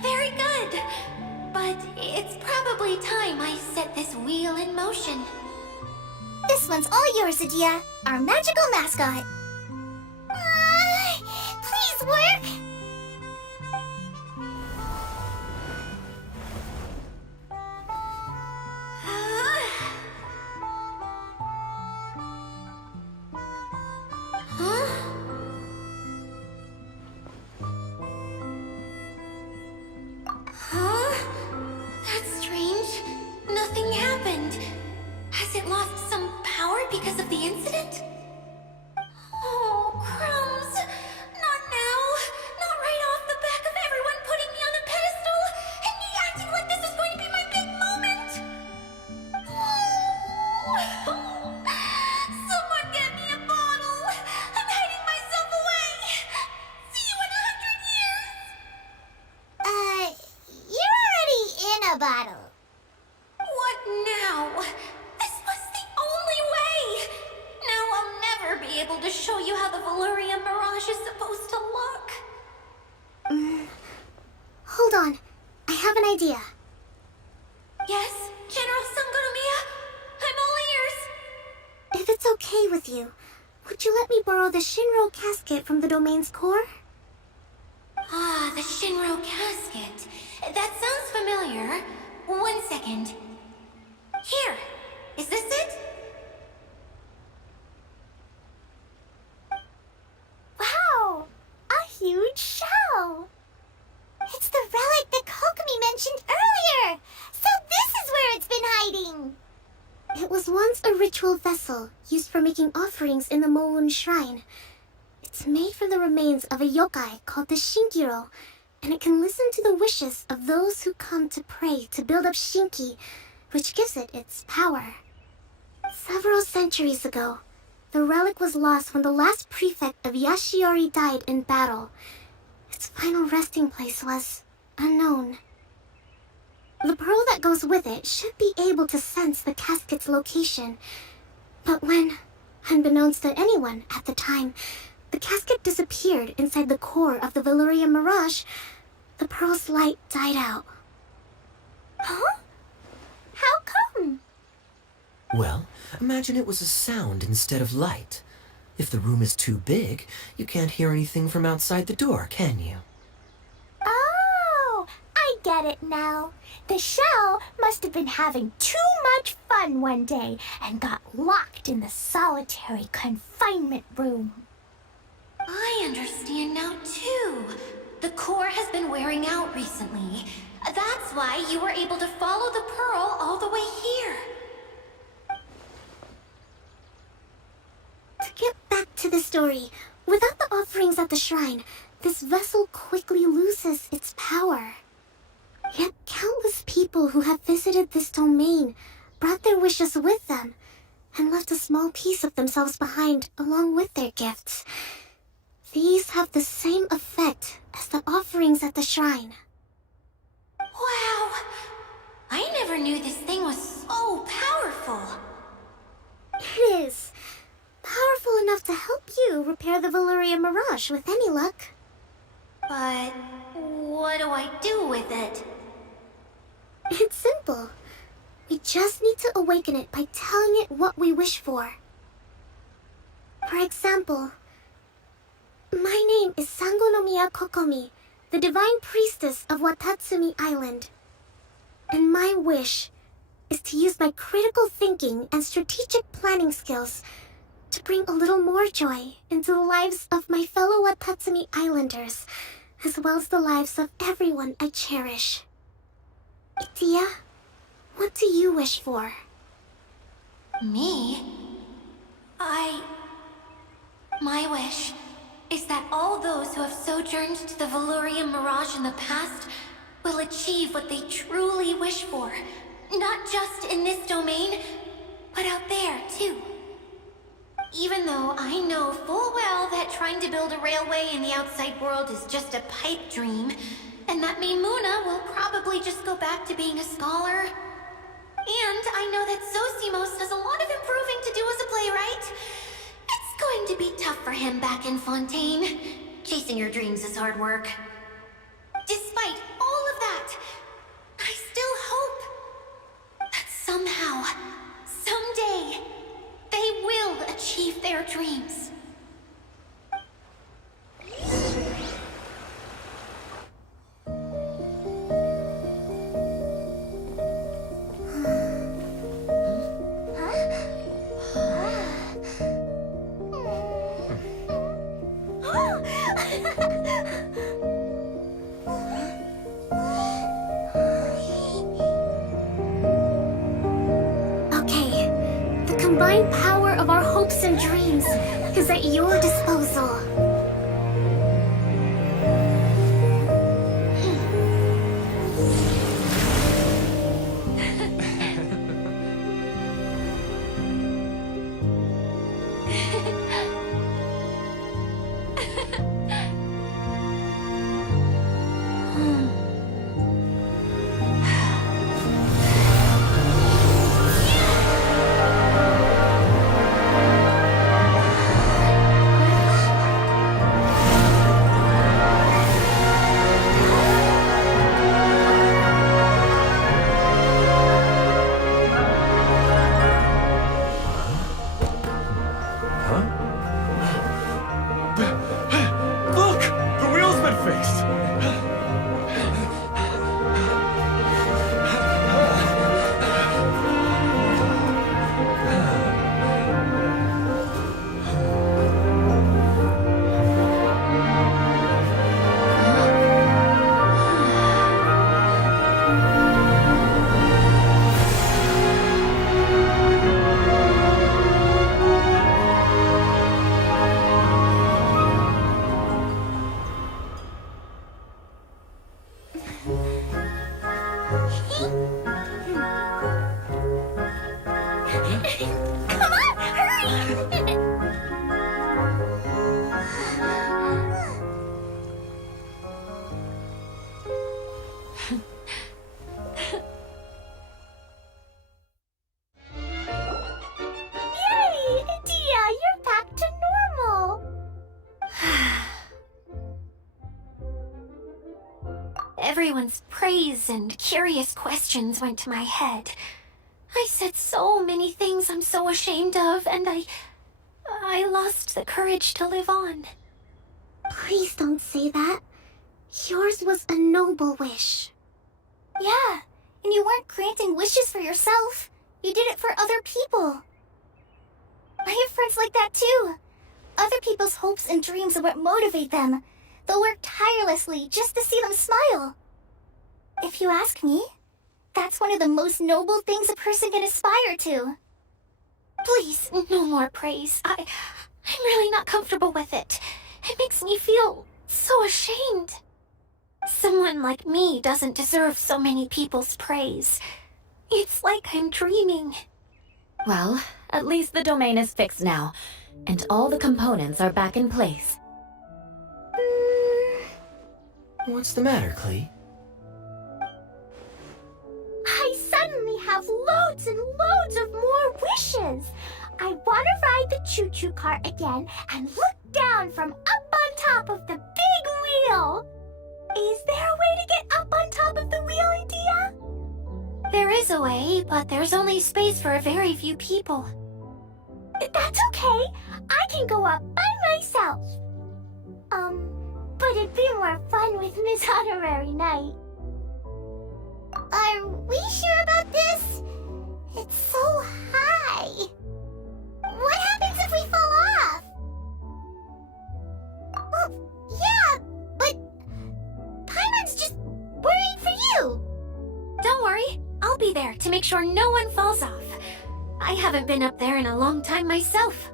Very good. But it's probably time I set this wheel in motion. This one's all yours, Adia, our magical mascot. Please work! That's strange. Nothing happened. Has it lost some power because of the incident? Oh, crumbs. Not now. Not right off the back of everyone putting me on a pedestal and me acting like this is going to be my big moment. Oh. Someone get me a bottle. I'm hiding myself away. See you in 100 years. You're already in a bottle. What now? This was the only way! Now I'll never be able to show you how the Valyria Mirage is supposed to look. Hold on. I have an idea. Yes, General Sangonomiya? I'm all ears. If it's okay with you, would you let me borrow the Shinro casket from the domain's core? Ah, the Shinro casket. That sounds familiar. 1 second. Here. Is this it? Wow! A huge shell! It's the relic that Kokomi mentioned earlier! So this is where it's been hiding! It was once a ritual vessel used for making offerings in the Moon Shrine. It's made from the remains of a yokai called the Shinkiro, and it can listen to the wishes of those who come to pray to build up Shinki, which gives it its power. Several centuries ago, the relic was lost when the last prefect of Yashiori died in battle. Its final resting place was unknown. The pearl that goes with it should be able to sense the casket's location. But when, unbeknownst to anyone at the time, the casket disappeared inside the core of the Valyria Mirage, the pearl's light died out. Huh? How come? Well, imagine it was a sound instead of light. If the room is too big, you can't hear anything from outside the door, can you? Oh, I get it now. The shell must have been having too much fun one day and got locked in the solitary confinement room. I understand now, too. The core has been wearing out recently. That's why you were able to follow the pearl all the way here. To get back to the story, without the offerings at the shrine, this vessel quickly loses its power. Yet countless people who have visited this domain brought their wishes with them and left a small piece of themselves behind along with their gifts. These have the same effect as the offerings at the shrine. Wow! I never knew this thing was so powerful. It is. Powerful enough to help you repair the Valyria Mirage with any luck. But what do I do with it? It's simple. We just need to awaken it by telling it what we wish for. For example, my name is Sangonomiya Kokomi, the divine priestess of Watatsumi Island. And my wish is to use my critical thinking and strategic planning skills to bring a little more joy into the lives of my fellow Watatsumi Islanders, as well as the lives of everyone I cherish. Itia, what do you wish for? Me? My wish is that all those who have sojourned to the Valyria Mirage in the past will achieve what they truly wish for. Not just in this domain, but out there, too. Even though I know full well that trying to build a railway in the outside world is just a pipe dream, and that Maimuna will probably just go back to being a scholar. And I know that Zosimos has a lot of improving to do as a playwright. It's going to be tough for him back in Fontaine. Chasing your dreams is hard work. Despite all of that, I still hope that somehow, someday, they will achieve their dreams. Okay, the combined power of our hopes and dreams is at your disposal. Everyone's praise and curious questions went to my head. I said so many things I'm so ashamed of, and I lost the courage to live on. Please don't say that. Yours was a noble wish. Yeah, and you weren't granting wishes for yourself. You did it for other people. I have friends like that too. Other people's hopes and dreams are what motivate them. They'll work tirelessly just to see them smile. If you ask me, that's one of the most noble things a person can aspire to. Please, no more praise. I'm really not comfortable with it. It makes me feel so ashamed. Someone like me doesn't deserve so many people's praise. It's like I'm dreaming. Well, at least the domain is fixed now, and all the components are back in place. What's the matter, Klee? I suddenly have loads and loads of more wishes. I want to ride the choo-choo cart again and look down from up on top of the big wheel. Is there a way to get up on top of the wheel, Edea? There is a way, but there's only space for a very few people. That's okay. I can go up by myself. But it'd be more fun with Miss Honorary Knight. Are we sure about this? It's so high. What happens if we fall off? Well, yeah, but Paimon's just worried for you. Don't worry, I'll be there to make sure no one falls off. I haven't been up there in a long time myself.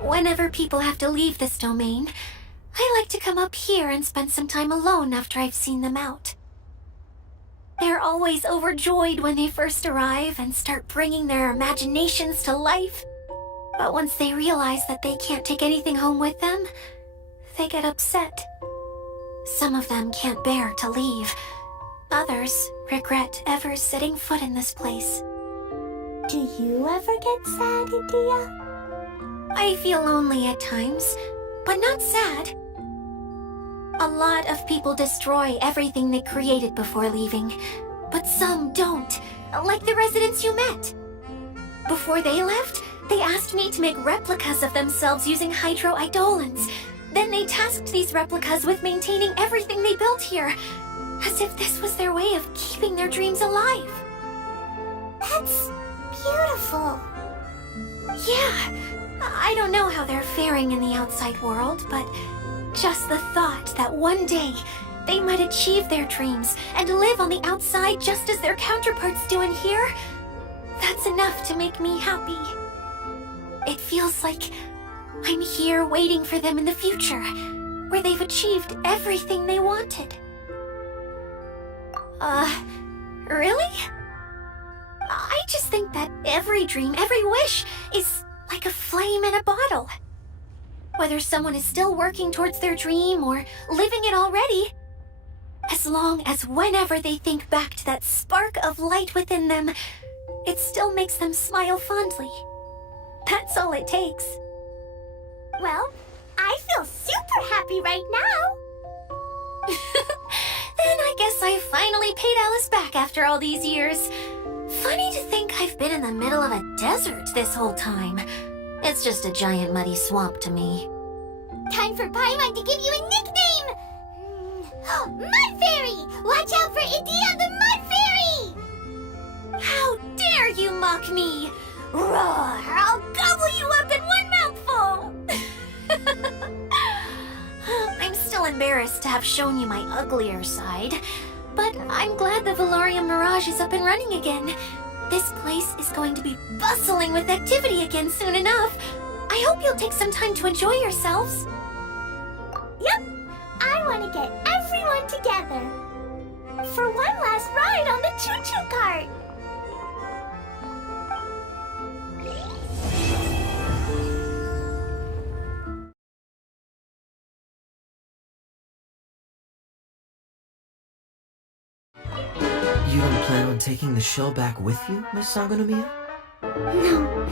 Whenever people have to leave this domain, I like to come up here and spend some time alone after I've seen them out. They're always overjoyed when they first arrive and start bringing their imaginations to life. But once they realize that they can't take anything home with them, they get upset. Some of them can't bear to leave. Others regret ever setting foot in this place. Do you ever get sad, Edea? I feel lonely at times, but not sad. A lot of people destroy everything they created before leaving, but some don't, like the residents you met. Before they left, they asked me to make replicas of themselves using hydroidolins. Then they tasked these replicas with maintaining everything they built here, as if this was their way of keeping their dreams alive. That's beautiful. Yeah, I don't know how they're faring in the outside world, but just the thought that one day they might achieve their dreams and live on the outside just as their counterparts do in here, that's enough to make me happy. It feels like I'm here waiting for them in the future, where they've achieved everything they wanted. Really? I just think that every dream, every wish is like a flame in a bottle. Whether someone is still working towards their dream or living it already, as long as whenever they think back to that spark of light within them, it still makes them smile fondly. That's all it takes. Well, I feel super happy right now. Then I guess I finally paid Alice back after all these years. Funny to think I've been in the middle of a desert this whole time. It's just a giant muddy swamp to me. Time for Paimon to give you a nickname! Mud Fairy! Watch out for Edea the Mud Fairy! How dare you mock me! Roar! I'll gobble you up in one mouthful! I'm still embarrassed to have shown you my uglier side, but I'm glad the Valorium Mirage is up and running again. This place is going to be bustling with activity again soon enough. I hope you'll take some time to enjoy yourselves. Yep, I want to get everyone together for one last ride on the choo-choo cart. You don't plan on taking the shell back with you, Miss Saganomiya? No.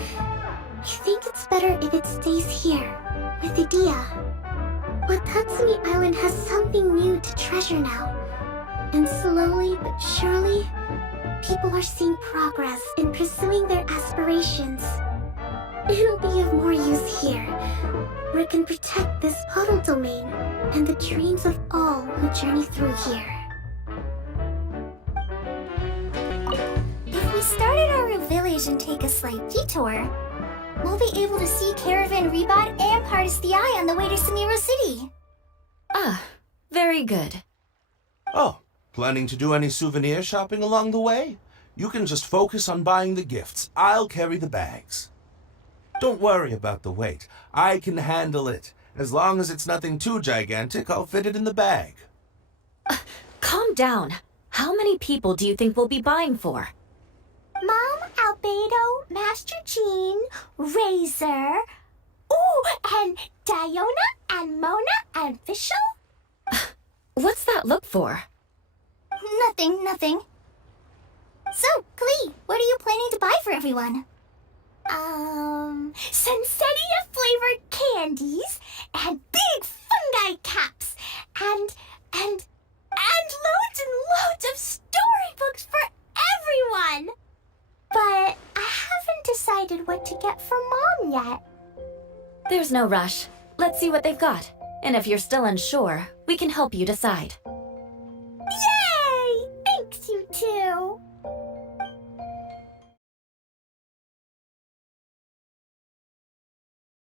I think it's better if it stays here, with Idia. But Tatsumi Island has something new to treasure now. And slowly but surely, people are seeing progress in pursuing their aspirations. It'll be of more use here, where it can protect this puddle domain and the dreams of all who journey through here. If we start at our village and take a slight detour, we'll be able to see Caravan Rebot and Partis the Eye on the way to Sumeru City. Ah, very good. Oh, planning to do any souvenir shopping along the way? You can just focus on buying the gifts. I'll carry the bags. Don't worry about the weight. I can handle it. As long as it's nothing too gigantic, I'll fit it in the bag. Calm down. How many people do you think we'll be buying for? Mom, Albedo, Master Jean, Razor, ooh, and Diona, and Mona, and Fischl? What's that look for? Nothing. So, Klee, what are you planning to buy for everyone? Sensetia-flavored candies, and big fungi caps, and loads and loads of storybooks for everyone! But I haven't decided what to get for Mom yet. There's no rush. Let's see what they've got. And if you're still unsure, we can help you decide.